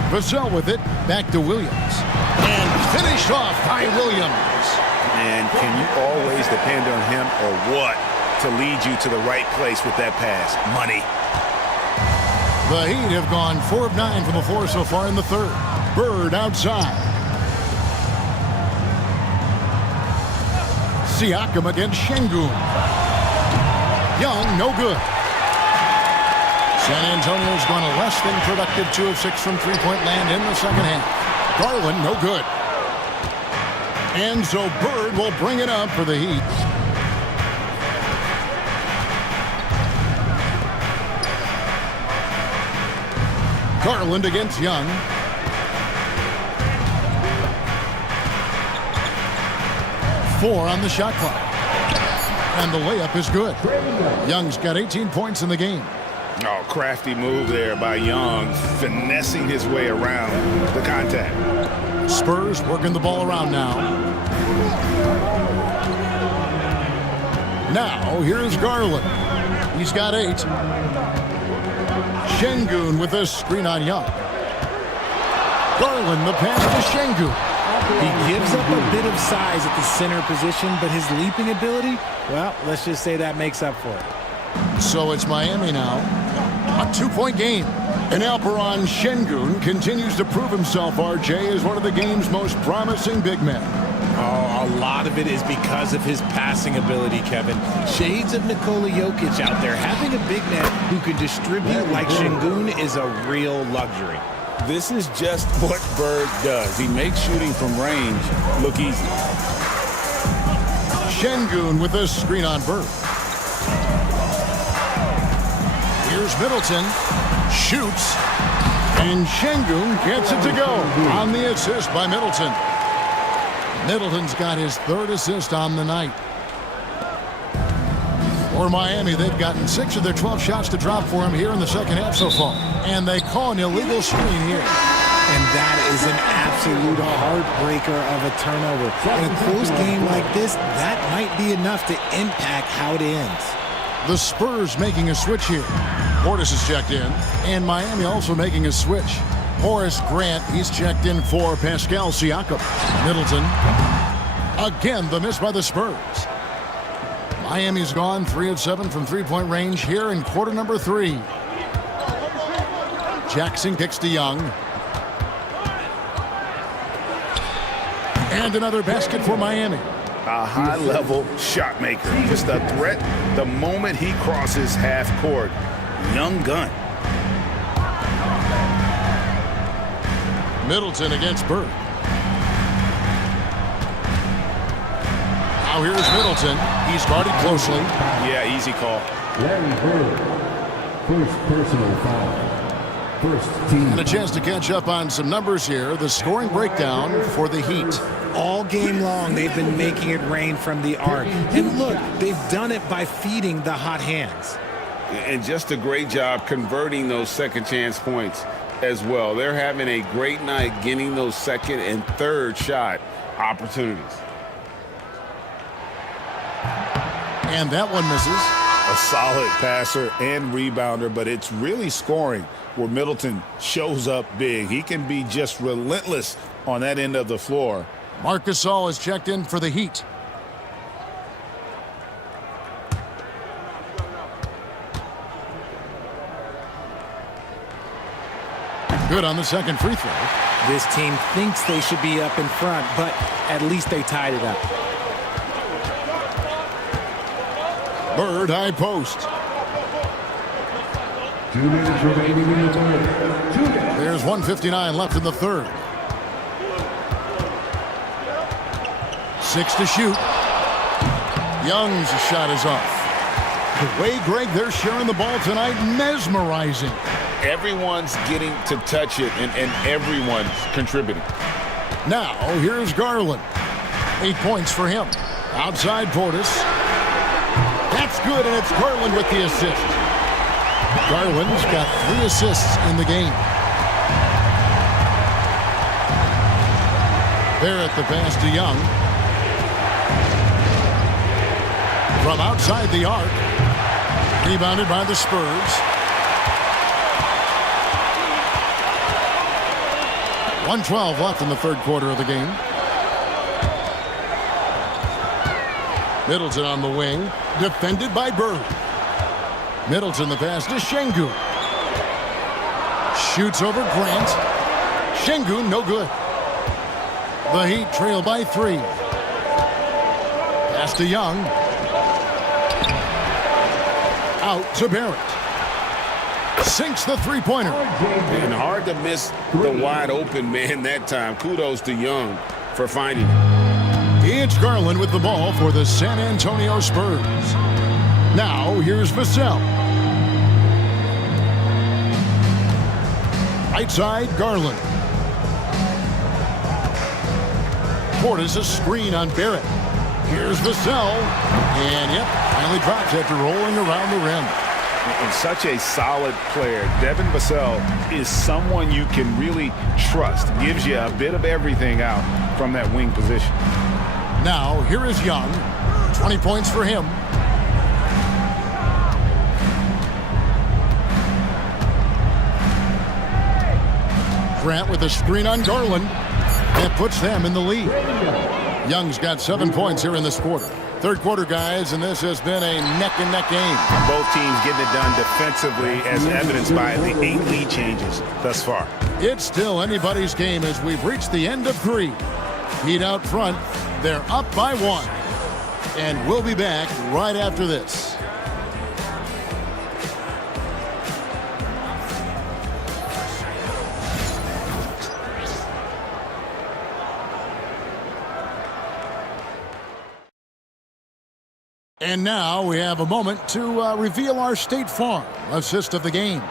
Vassell with it, back to Williams. And finished off by Williams. And can you always depend on him or what to lead you to the right place with that pass? Money. The Heat have gone 4 of 9 from the floor so far in the third. Bird outside. Siakam against Şengün. Young, no good. San Antonio's gone a less than productive 2 of 6 from three-point land in the second half. Garland, no good. And so Bird will bring it up for the Heat. Garland against Young. Four on the shot clock. And the layup is good. Young's got 18 points in the game. Oh, crafty move there by Young, finessing his way around the contact. Spurs working the ball around now. Now, here's Garland. He's got 8. Şengün with a screen on Young. Garland, the pass to Şengün. He gives up a bit of size at the center position, but his leaping ability, well, let's just say that makes up for it. So it's Miami now. A 2-point game. And Alperen Şengün continues to prove himself, RJ, as one of the game's most promising big men. Oh, a lot of it is because of his passing ability, Kevin. Shades of Nikola Jokic out there. Having a big man who can distribute like Şengün is a real luxury. This is just what Bird does. He makes shooting from range look easy. Şengün with a screen on Bird. Here's Middleton. Shoots. And Şengün gets it to go on the assist by Middleton. Middleton's got his 3rd assist on the night. For Miami, they've gotten 6 of their 12 shots to drop for him here in the second half so far. And they call an illegal screen here. And that is an absolute heartbreaker of a turnover. In a close game like this, that might be enough to impact how it ends. The Spurs making a switch here. Portis is checked in, and Miami also making a switch. Horace Grant, he's checked in for Pascal Siakam. Middleton. Again, the miss by the Spurs. Miami's gone 3 of 7 from three-point range here in quarter number 3. Jackson kicks to Young. And another basket for Miami. A high-level shot maker. Just a threat the moment he crosses half court. Young gun. Middleton against Bird. Now here's Middleton. He's guarded closely. Yeah, easy call. Larry Bird, first personal foul. First team. And a chance to catch up on some numbers here. The scoring breakdown for the Heat. All game long, they've been making it rain from the arc. And look, they've done it by feeding the hot hands. And just a great job converting those second chance points as well. They're having a great night getting those second and third shot opportunities. And that one misses. A solid passer and rebounder, but it's really scoring where Middleton shows up big. He can be just relentless on that end of the floor. Marc Gasol is checked in for the Heat. Good on the second free throw. This team thinks they should be up in front, but at least they tied it up. Bird high post. 2 minutes remaining in the third. 2 minutes. There's 1:59 left in the third. 6 to shoot. Young's shot is off. The way, Greg, they're sharing the ball tonight, mesmerizing. Everyone's getting to touch it, and everyone's contributing. Now, here's Garland. 8 points for him. Outside Portis. That's good, and it's Garland with the assist. Garland's got 3 assists in the game. Barrett the pass to Young. From outside the arc. Rebounded by the Spurs. 1:12 left in the third quarter of the game. Middleton on the wing. Defended by Bird. Middleton the pass to Şengün. Shoots over Grant. Şengün no good. The Heat trail by 3. Pass to Young. Out to Barrett. Sinks the three-pointer. And hard to miss the wide open man that time. Kudos to Young for finding it. It's Garland with the ball for the San Antonio Spurs. Now here's Vassell. Right side, Garland. Portis a screen on Barrett. Here's Vassell. And yep, finally drops after rolling around the rim. And such a solid player. Devin Vassell is someone you can really trust. Gives you a bit of everything out from that wing position. Now, here is Young. 20 points for him. Grant with a screen on Garland. That puts them in the lead. Young's got 7 points here in this quarter. Third quarter, guys, and this has been a neck-and-neck game. Both teams getting it done defensively, as evidenced by the 8 lead changes thus far. It's still anybody's game as we've reached the end of 3. Heat out front. They're up by 1. And we'll be back right after this. And now we have a moment to reveal our State Farm assist of the game.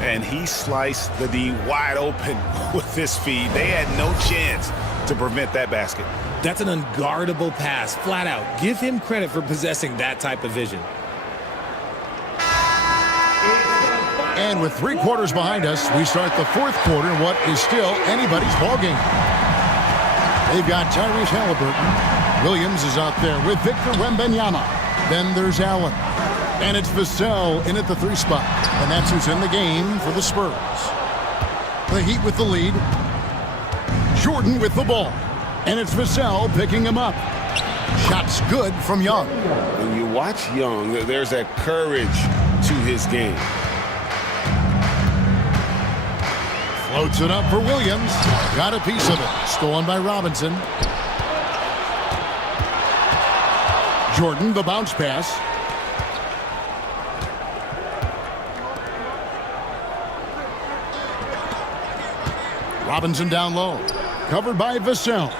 And he sliced the D wide open with his feed. They had no chance to prevent that basket. That's an unguardable pass, flat out. Give him credit for possessing that type of vision. And with 3 quarters behind us, we start the 4th quarter in what is still anybody's ballgame. They've got Tyrese Halliburton. Williams is out there with Victor Wembanyama. Then there's Allen. And it's Vassell in at the 3 spot. And that's who's in the game for the Spurs. The Heat with the lead. Jordan with the ball. And it's Vassell picking him up. Shots good from Young. When you watch Young, there's that courage to his game. Floats it up for Williams. Got a piece of it. Stolen by Robinson. Jordan, the bounce pass. Robinson down low. Covered by Vassell.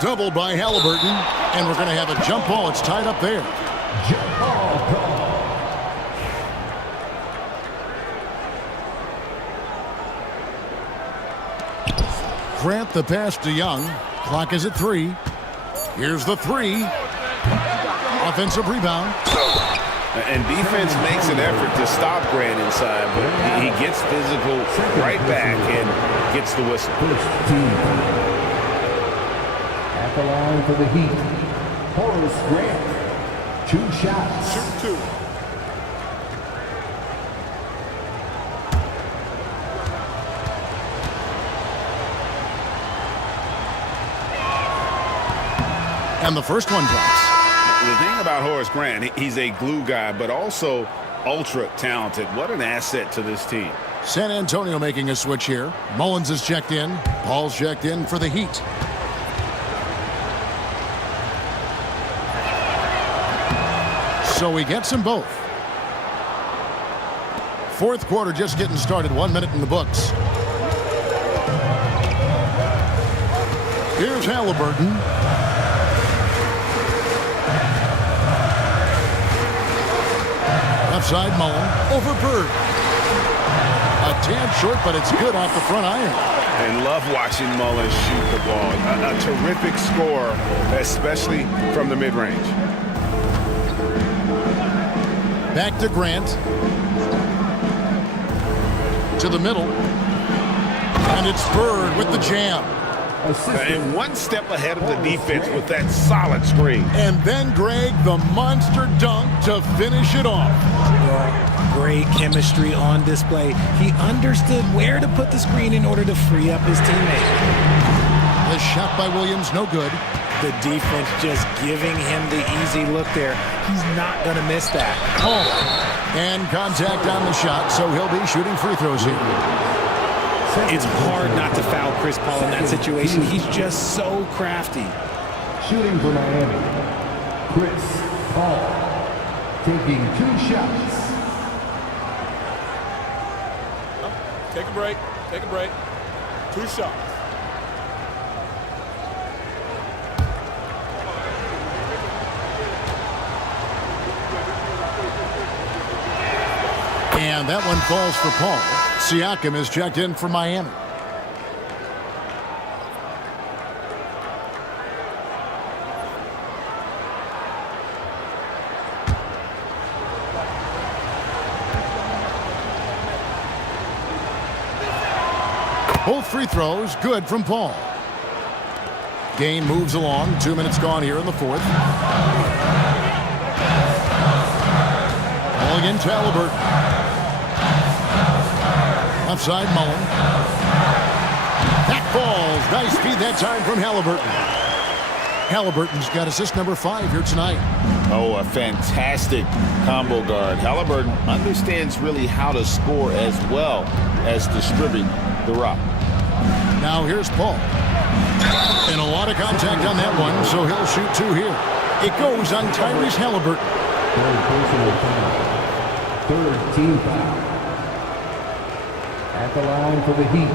Doubled by Halliburton. And we're going to have a jump ball. It's tied up there. Jump ball call. Grant the pass to Young. Clock is at 3. Here's the 3. Offensive rebound. And defense makes an effort to stop Grant inside, but he gets physical right back and gets the whistle. First team. At the line for the Heat, Horace Grant. 2 shots. Shoot 2. And the first one drops. The thing about Horace Grant, he's a glue guy, but also ultra talented. What an asset to this team. San Antonio making a switch here. Mullins is checked in. Paul's checked in for the Heat. So he gets them both. 4th quarter just getting started. 1 minute in the books. Here's Halliburton. Left side, Mullen. Over Bird. A tad short, but it's good off the front iron. And love watching Mullen shoot the ball. A terrific score, especially from the mid-range. Back to Grant. To the middle. And it's Bird with the jam. And one step ahead of the defense with that solid screen. And then Greg, the monster dunk to finish it off. Great chemistry on display. He understood where to put the screen in order to free up his teammate. The shot by Williams, no good. The defense just giving him the easy look there. He's not going to miss that. Oh. And contact on the shot, so he'll be shooting free throws here. It's hard not to foul Chris Paul in that situation. He's just so crafty. Shooting for Miami, Chris Paul, taking 2 shots. Take a break. Take a break. 2 shots. And that one falls for Paul. Siakam is checked in for Miami. Both free throws good from Paul. Game moves along. 2 minutes gone here in the 4th. Ball again to Halliburton. Outside Mullen. That falls. Nice feed that time from Halliburton. Halliburton's got assist number 5 here tonight. Oh, a fantastic combo guard. Halliburton understands really how to score as well as distribute the rock. Now here's Paul. And a lot of contact on that one, so he'll shoot 2 here. It goes on Tyrese Halliburton. Third team foul. At the line for the Heat,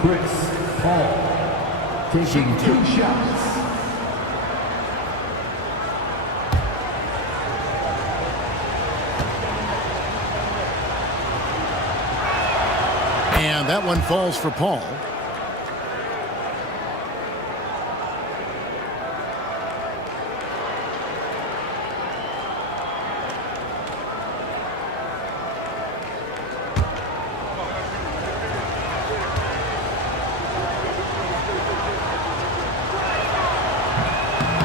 Chris Paul, taking 2 shots. And that one falls for Paul.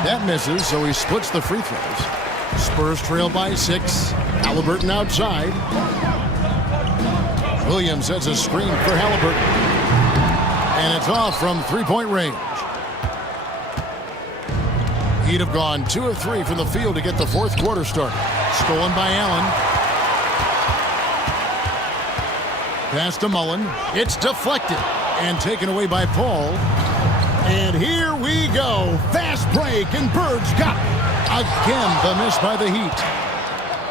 That misses, so he splits the free throws. Spurs trail by 6. Halliburton outside. Williams sets a screen for Halliburton. And it's off from three-point range. He'd have gone 2 of 3 from the field to get the fourth quarter started. Stolen by Allen. Pass to Mullen. It's deflected and taken away by Paul. And here we go. Fast break, and Bird's got it. Again, the miss by the Heat.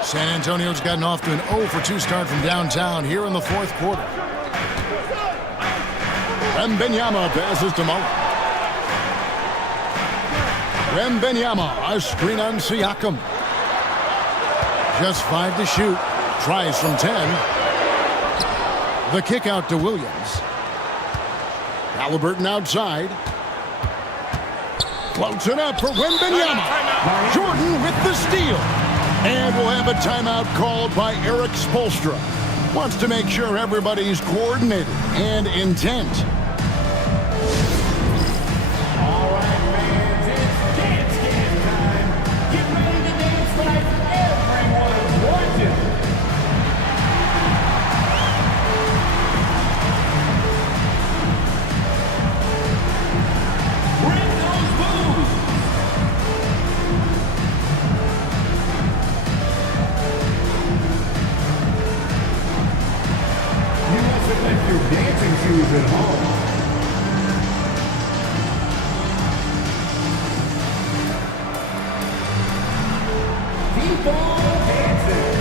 San Antonio's gotten off to an 0-for-2 start from downtown here in the fourth quarter. Wembanyama passes to Mullen. Wembanyama, a screen on Siakam. Just 5 to shoot. Tries from 10. The kick out to Williams. Halliburton outside. Floats it up for Wembanyama. Jordan with the steal. And we'll have a timeout called by Eric Spoelstra. Wants to make sure everybody's coordinated and intent. All right, fans, it's dance time. Get ready to dance like everyone's watching. Bring those moves. You must have left your dancing shoes at home. Keep on dancing.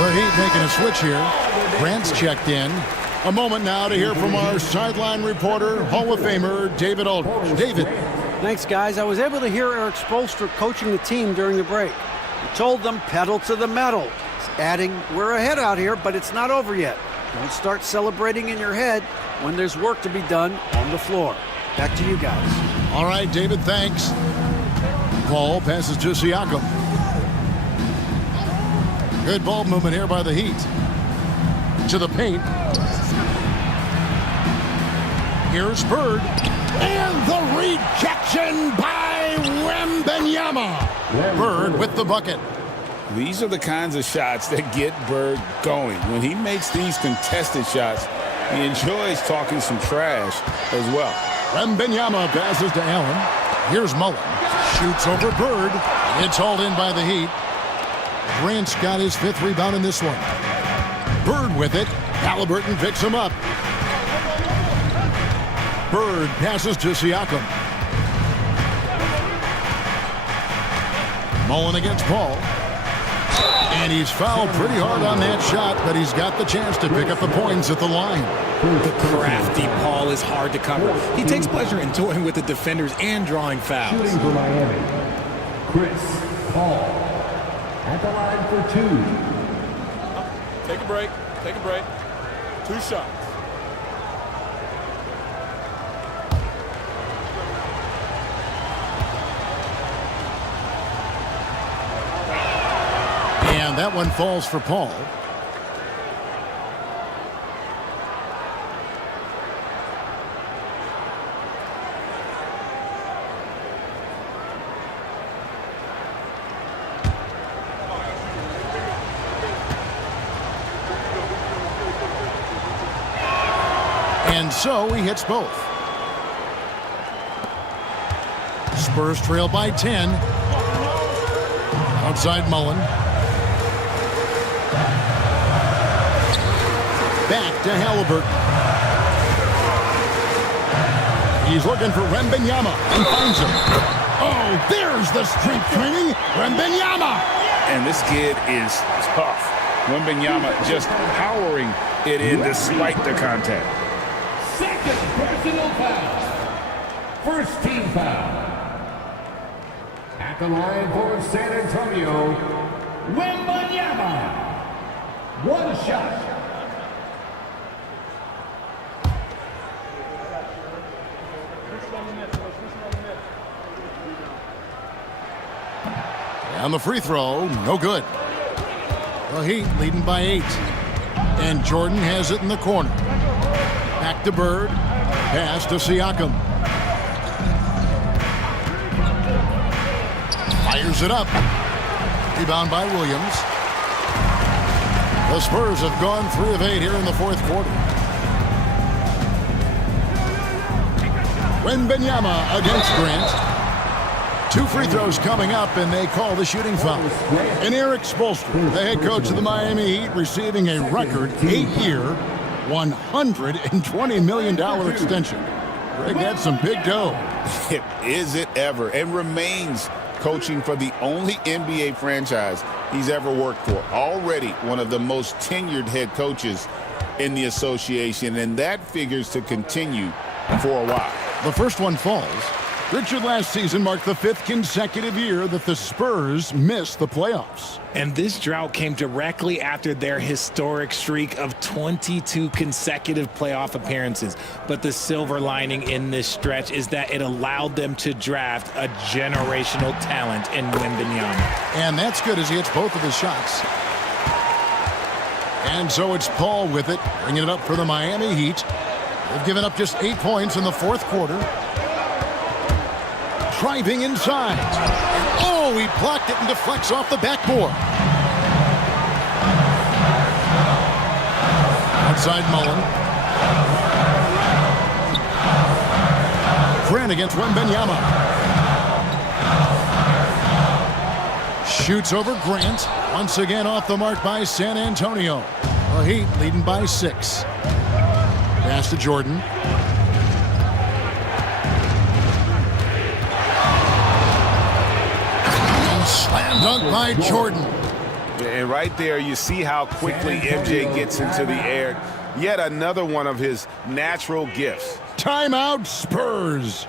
The Heat making a switch here. Grant's checked in. A moment now to hear from our sideline reporter, Hall of Famer David Aldridge. David. Thanks, guys. I was able to hear Eric Spoelstra coaching the team during the break. He told them pedal to the metal. He's adding, we're ahead out here, but it's not over yet. Don't start celebrating in your head when there's work to be done on the floor. Back to you guys. All right, David, thanks. Paul passes to Siakam. Good ball movement here by the Heat. To the paint. Here's Bird. And the rejection by Wembanyama. Bird with the bucket. These are the kinds of shots that get Bird going. When he makes these contested shots, he enjoys talking some trash as well. Wembanyama passes to Allen. Here's Mullen. Shoots over Bird. It's hauled in by the Heat. Grant's got his 5th rebound in this one. Bird with it. Halliburton picks him up. Bird passes to Siakam. Mullen against Paul. And he's fouled pretty hard on that shot, but he's got the chance to pick up the points at the line. The crafty Paul is hard to cover. He takes pleasure in toying with the defenders and drawing fouls. Shooting for Miami, Chris Paul. At the line for 2. Take a break. Take a break. 2 shots. And that one falls for Paul. And so he hits both. Spurs trail by 10. Outside Mullen. Back to Halliburton. He's looking for Wembanyama and finds him. Oh, there's the strength training. Wembanyama. And this kid is tough. Wembanyama just powering it in despite the contact. Second personal foul. First team foul. At the line for San Antonio, Wembanyama. One shot. And the free throw, no good. The Heat leading by 8. And Jordan has it in the corner. Back to Bird. Pass to Siakam. Fires it up. Rebound by Williams. The Spurs have gone 3 of 8 here in the fourth quarter. Wembanyama against Grant. 2 free throws coming up, and they call the shooting foul. And Eric Spoelstra, the head coach of the Miami Heat, receiving a record 8-year, $120 million extension. Greg, that's some big dough. Is it ever? And remains coaching for the only NBA franchise he's ever worked for. Already one of the most tenured head coaches in the association, and that figures to continue for a while. The first one falls. Richard, last season marked the 5th consecutive year that the Spurs missed the playoffs. And this drought came directly after their historic streak of 22 consecutive playoff appearances. But the silver lining in this stretch is that it allowed them to draft a generational talent in Wembanyama. And that's good as he hits both of his shots. And so it's Paul with it, bringing it up for the Miami Heat. They've given up just 8 points in the fourth quarter. Driving inside. Oh, he blocked it and deflects off the backboard. Outside Mullen. Grant against Wembanyama. Shoots over Grant. Once again off the mark by San Antonio. The Heat leading by 6. Pass to Jordan. Slam dunk by Jordan. And right there, you see how quickly MJ gets into the air. Yet another one of his natural gifts. Timeout, Spurs.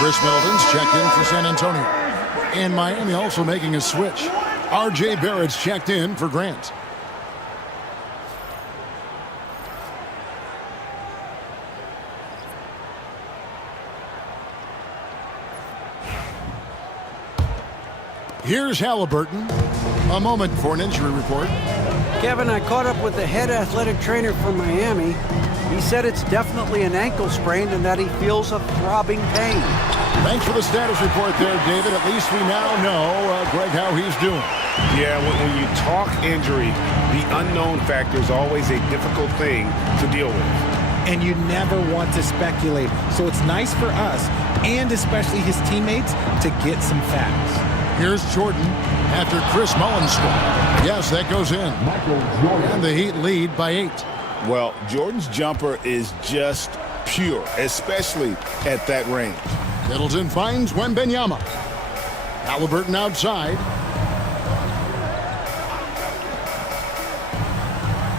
Chris Middleton's checked in for San Antonio. And Miami also making a switch. R.J. Barrett's checked in for Grant. Here's Halliburton. A moment for an injury report. Kevin, I caught up with the head athletic trainer for Miami. He said it's definitely an ankle sprain and that he feels a throbbing pain. Thanks for the status report there, David. At least we now know, Greg, how he's doing. Yeah, when you talk injury, the unknown factor is always a difficult thing to deal with. And you never want to speculate. So it's nice for us, and especially his teammates, to get some facts. Here's Jordan after Chris Mullin scored. Yes, that goes in. And the Heat lead by 8. Well, Jordan's jumper is just pure, especially at that range. Middleton finds Wembanyama. Halliburton outside.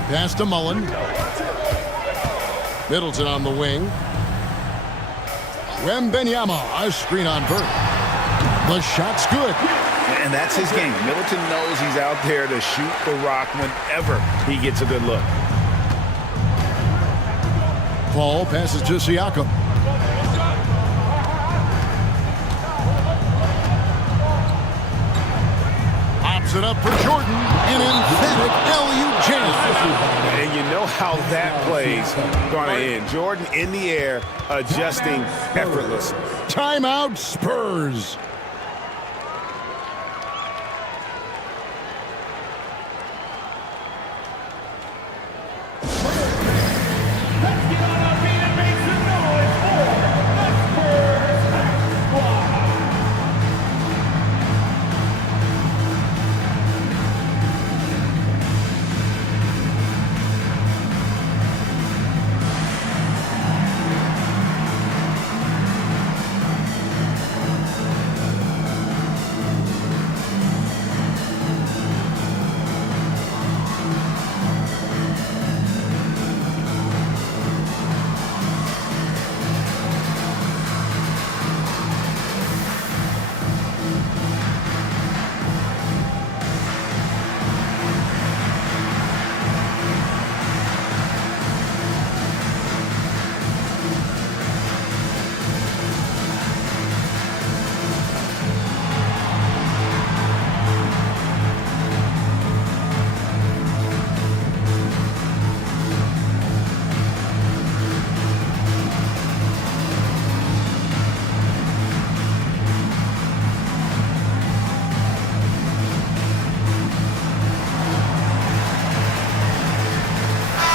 Pass to Mullen. Middleton on the wing. Wembanyama, a screen on Bird. The shot's good. And that's his game. Middleton knows he's out there to shoot the rock whenever he gets a good look. Paul passes to Siakam. Pops it up for Jordan. An emphatic LU jam. And you know how that play's going to end. Jordan in the air, adjusting effortless. Timeout, Spurs.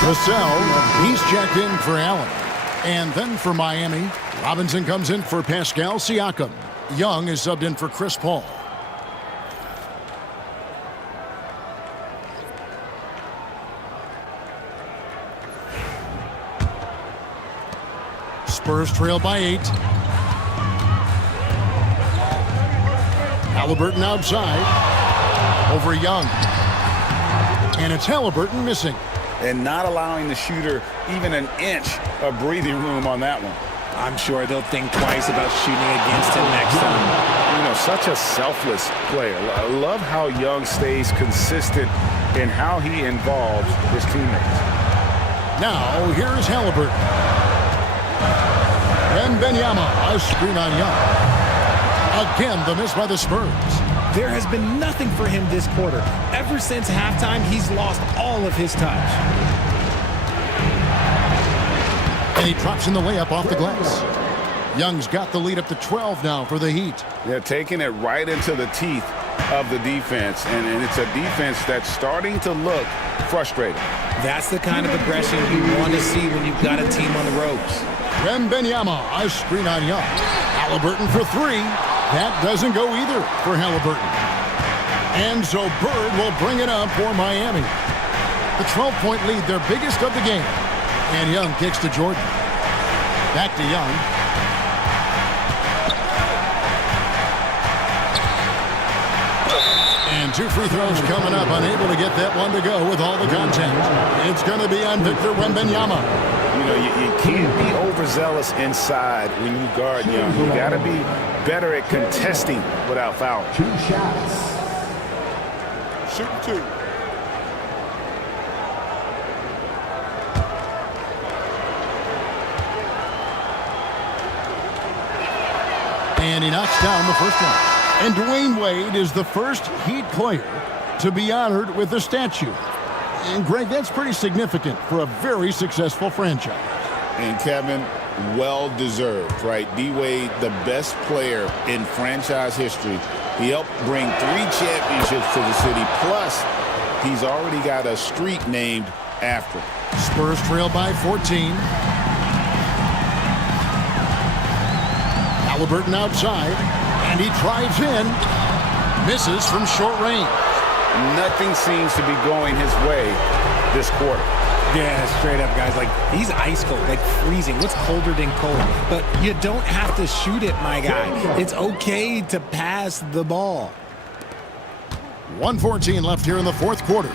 Vassell, he's checked in for Allen. And then for Miami, Robinson comes in for Pascal Siakam. Young is subbed in for Chris Paul. Spurs trail by 8. Halliburton outside. Over Young. And it's Halliburton missing. And not allowing the shooter even an inch of breathing room on that one. I'm sure they'll think twice about shooting against him next time. You know, such a selfless player. I love how Young stays consistent in how he involves his teammates. Now, here's Halliburton. Wembanyama, a screen on Young. Again, the miss by the Spurs. There has been nothing for him this quarter. Ever since halftime, he's lost all of his touch. And he drops in the layup off the glass. Young's got the lead up to 12 now for the Heat. Yeah, taking it right into the teeth of the defense. And it's a defense that's starting to look frustrated. That's the kind of aggression you want to see when you've got a team on the ropes. Wembanyama, a screen on Young. Halliburton for 3. That doesn't go either for Halliburton. And so Bird will bring it up for Miami. The 12-point lead, their biggest of the game. And Young kicks to Jordan. Back to Young. And 2 free throws coming up, unable to get that one to go with all the contact. It's going to be on Victor Wembanyama. You know, you can't be overzealous inside when you guard Young. You got to be better at contesting without fouling. 2 shots. Shooting 2. And he knocks down the first one. And Dwayne Wade is the first Heat player to be honored with a statue. And Greg, that's pretty significant for a very successful franchise. And Kevin, well-deserved, right? D-Wade, the best player in franchise history. He helped bring 3 championships to the city. Plus, he's already got a street named after him. Spurs trail by 14. Halliburton outside, and he drives in, misses from short range. Nothing seems to be going his way this quarter. Yeah, straight up, guys. Like, he's ice cold, like freezing. What's colder than cold? But you don't have to shoot it, my guy. It's okay to pass the ball. 1:14 left here in the fourth quarter.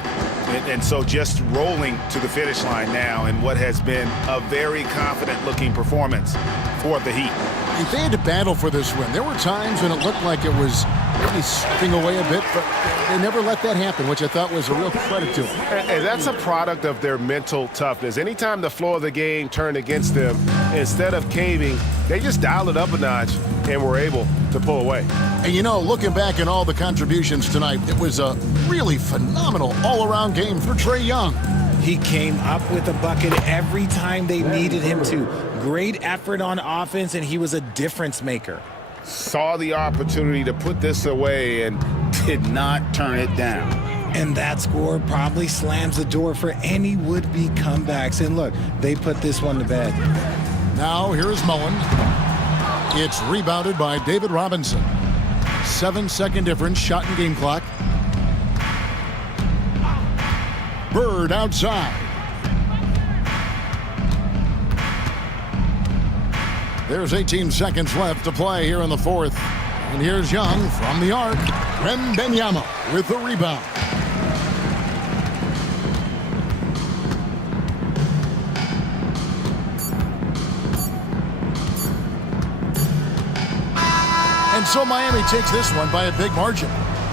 And so just rolling to the finish line now in what has been a very confident-looking performance for the Heat. If they had to battle for this win, there were times when it looked like it was maybe slipping away a bit, but they never let that happen, which I thought was a real credit to them. And that's a product of their mental toughness. Anytime the flow of the game turned against them, instead of caving, they just dialed it up a notch and were able to pull away. And you know, looking back at all the contributions tonight, it was a really phenomenal all-around game for Trae Young. He came up with a bucket every time they needed him to. Great effort on offense, and he was a difference maker. Saw the opportunity to put this away and did not turn it down. And that score probably slams the door for any would-be comebacks. And look, they put this one to bed. Now here's Mullen. It's rebounded by David Robinson. 7-second difference, shot and game clock. Bird outside. There's 18 seconds left to play here in the fourth. And here's Young from the arc. Wembanyama with the rebound. And so Miami takes this one by a big margin.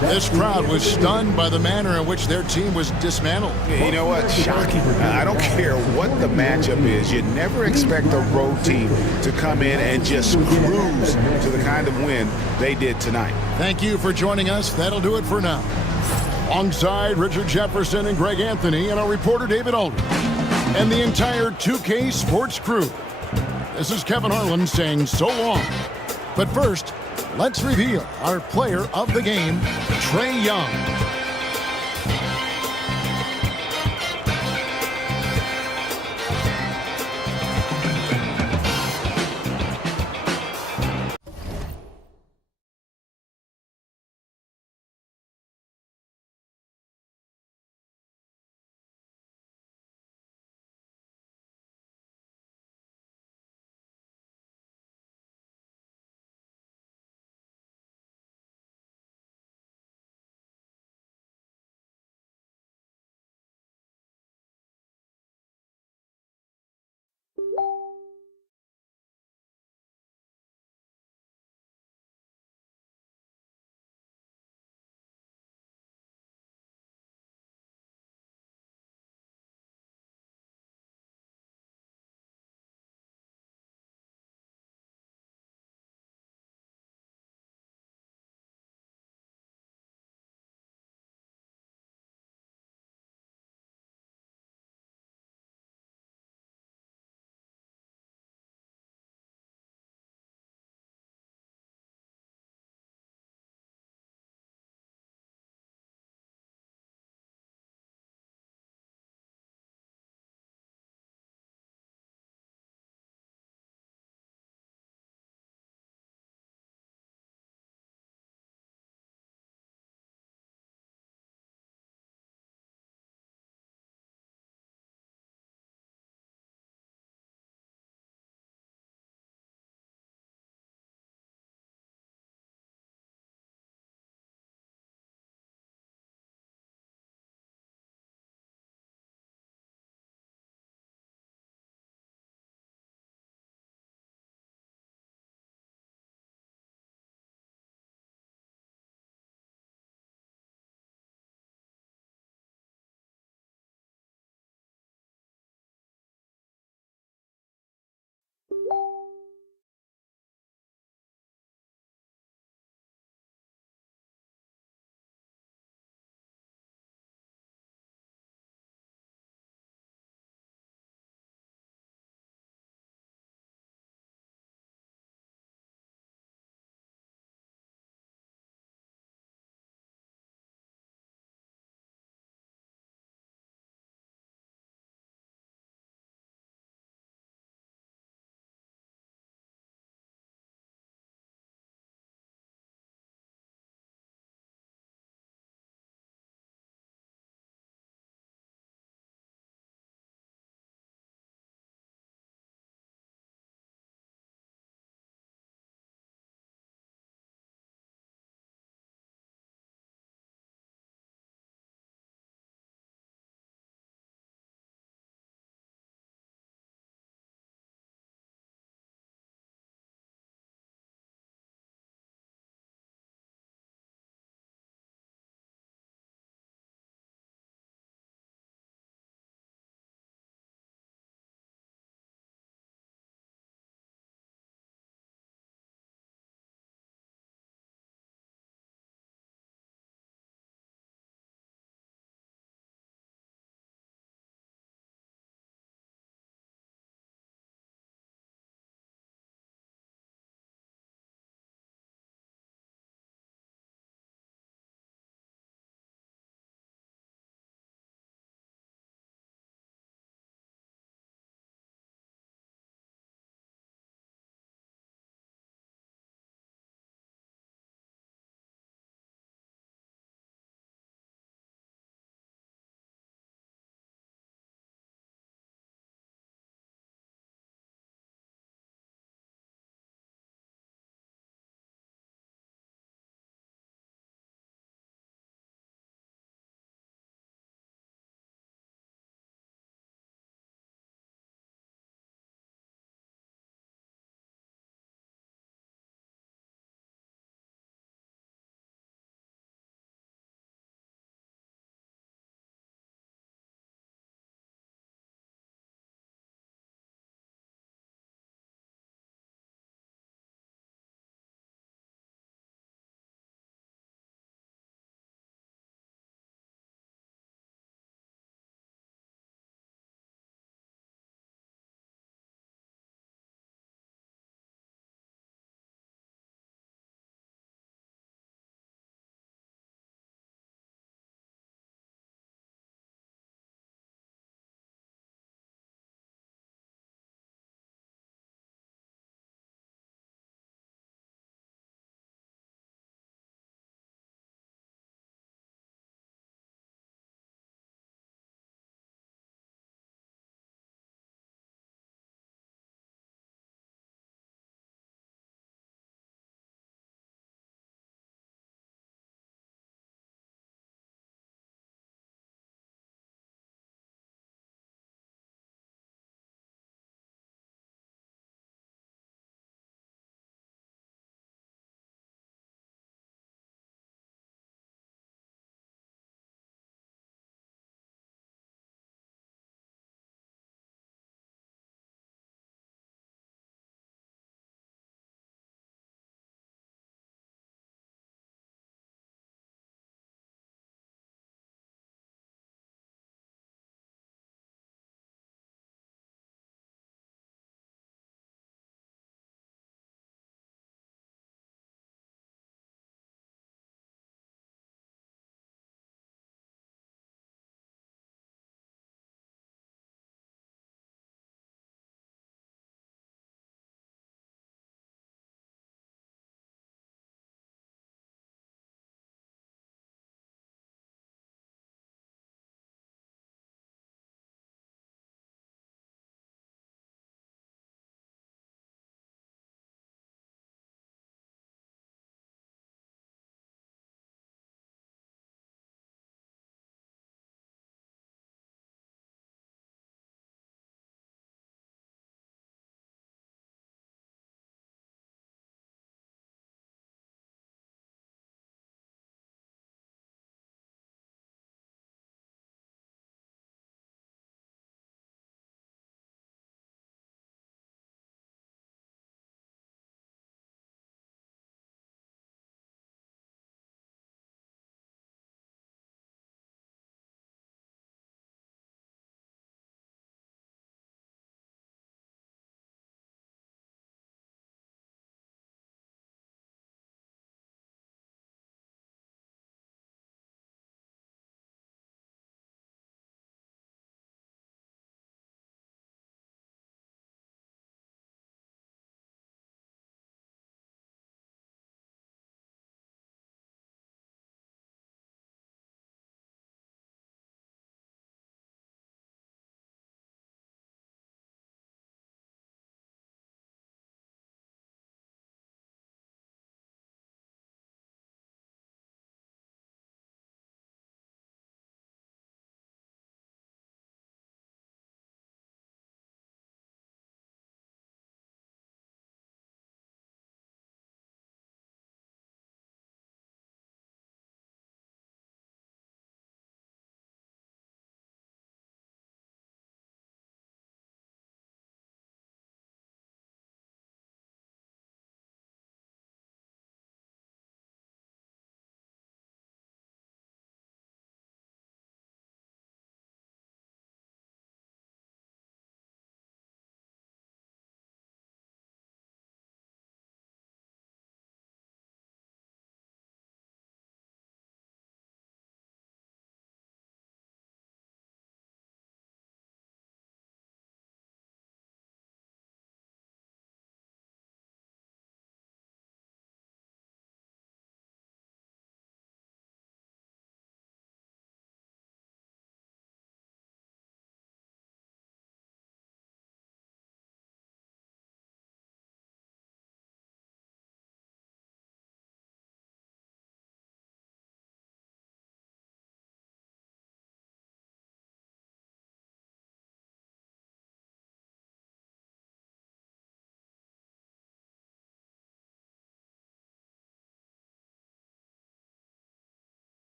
This crowd was stunned by the manner in which their team was dismantled. You know what? Shocking. I don't care what the matchup is. You never expect a road team to come in and just cruise to the kind of win they did tonight. Thank you for joining us. That'll do it for now. Alongside Richard Jefferson and Greg Anthony and our reporter David Aldridge and the entire 2K Sports crew. This is Kevin Harlan saying so long. But first, let's reveal our player of the game, Trae Young.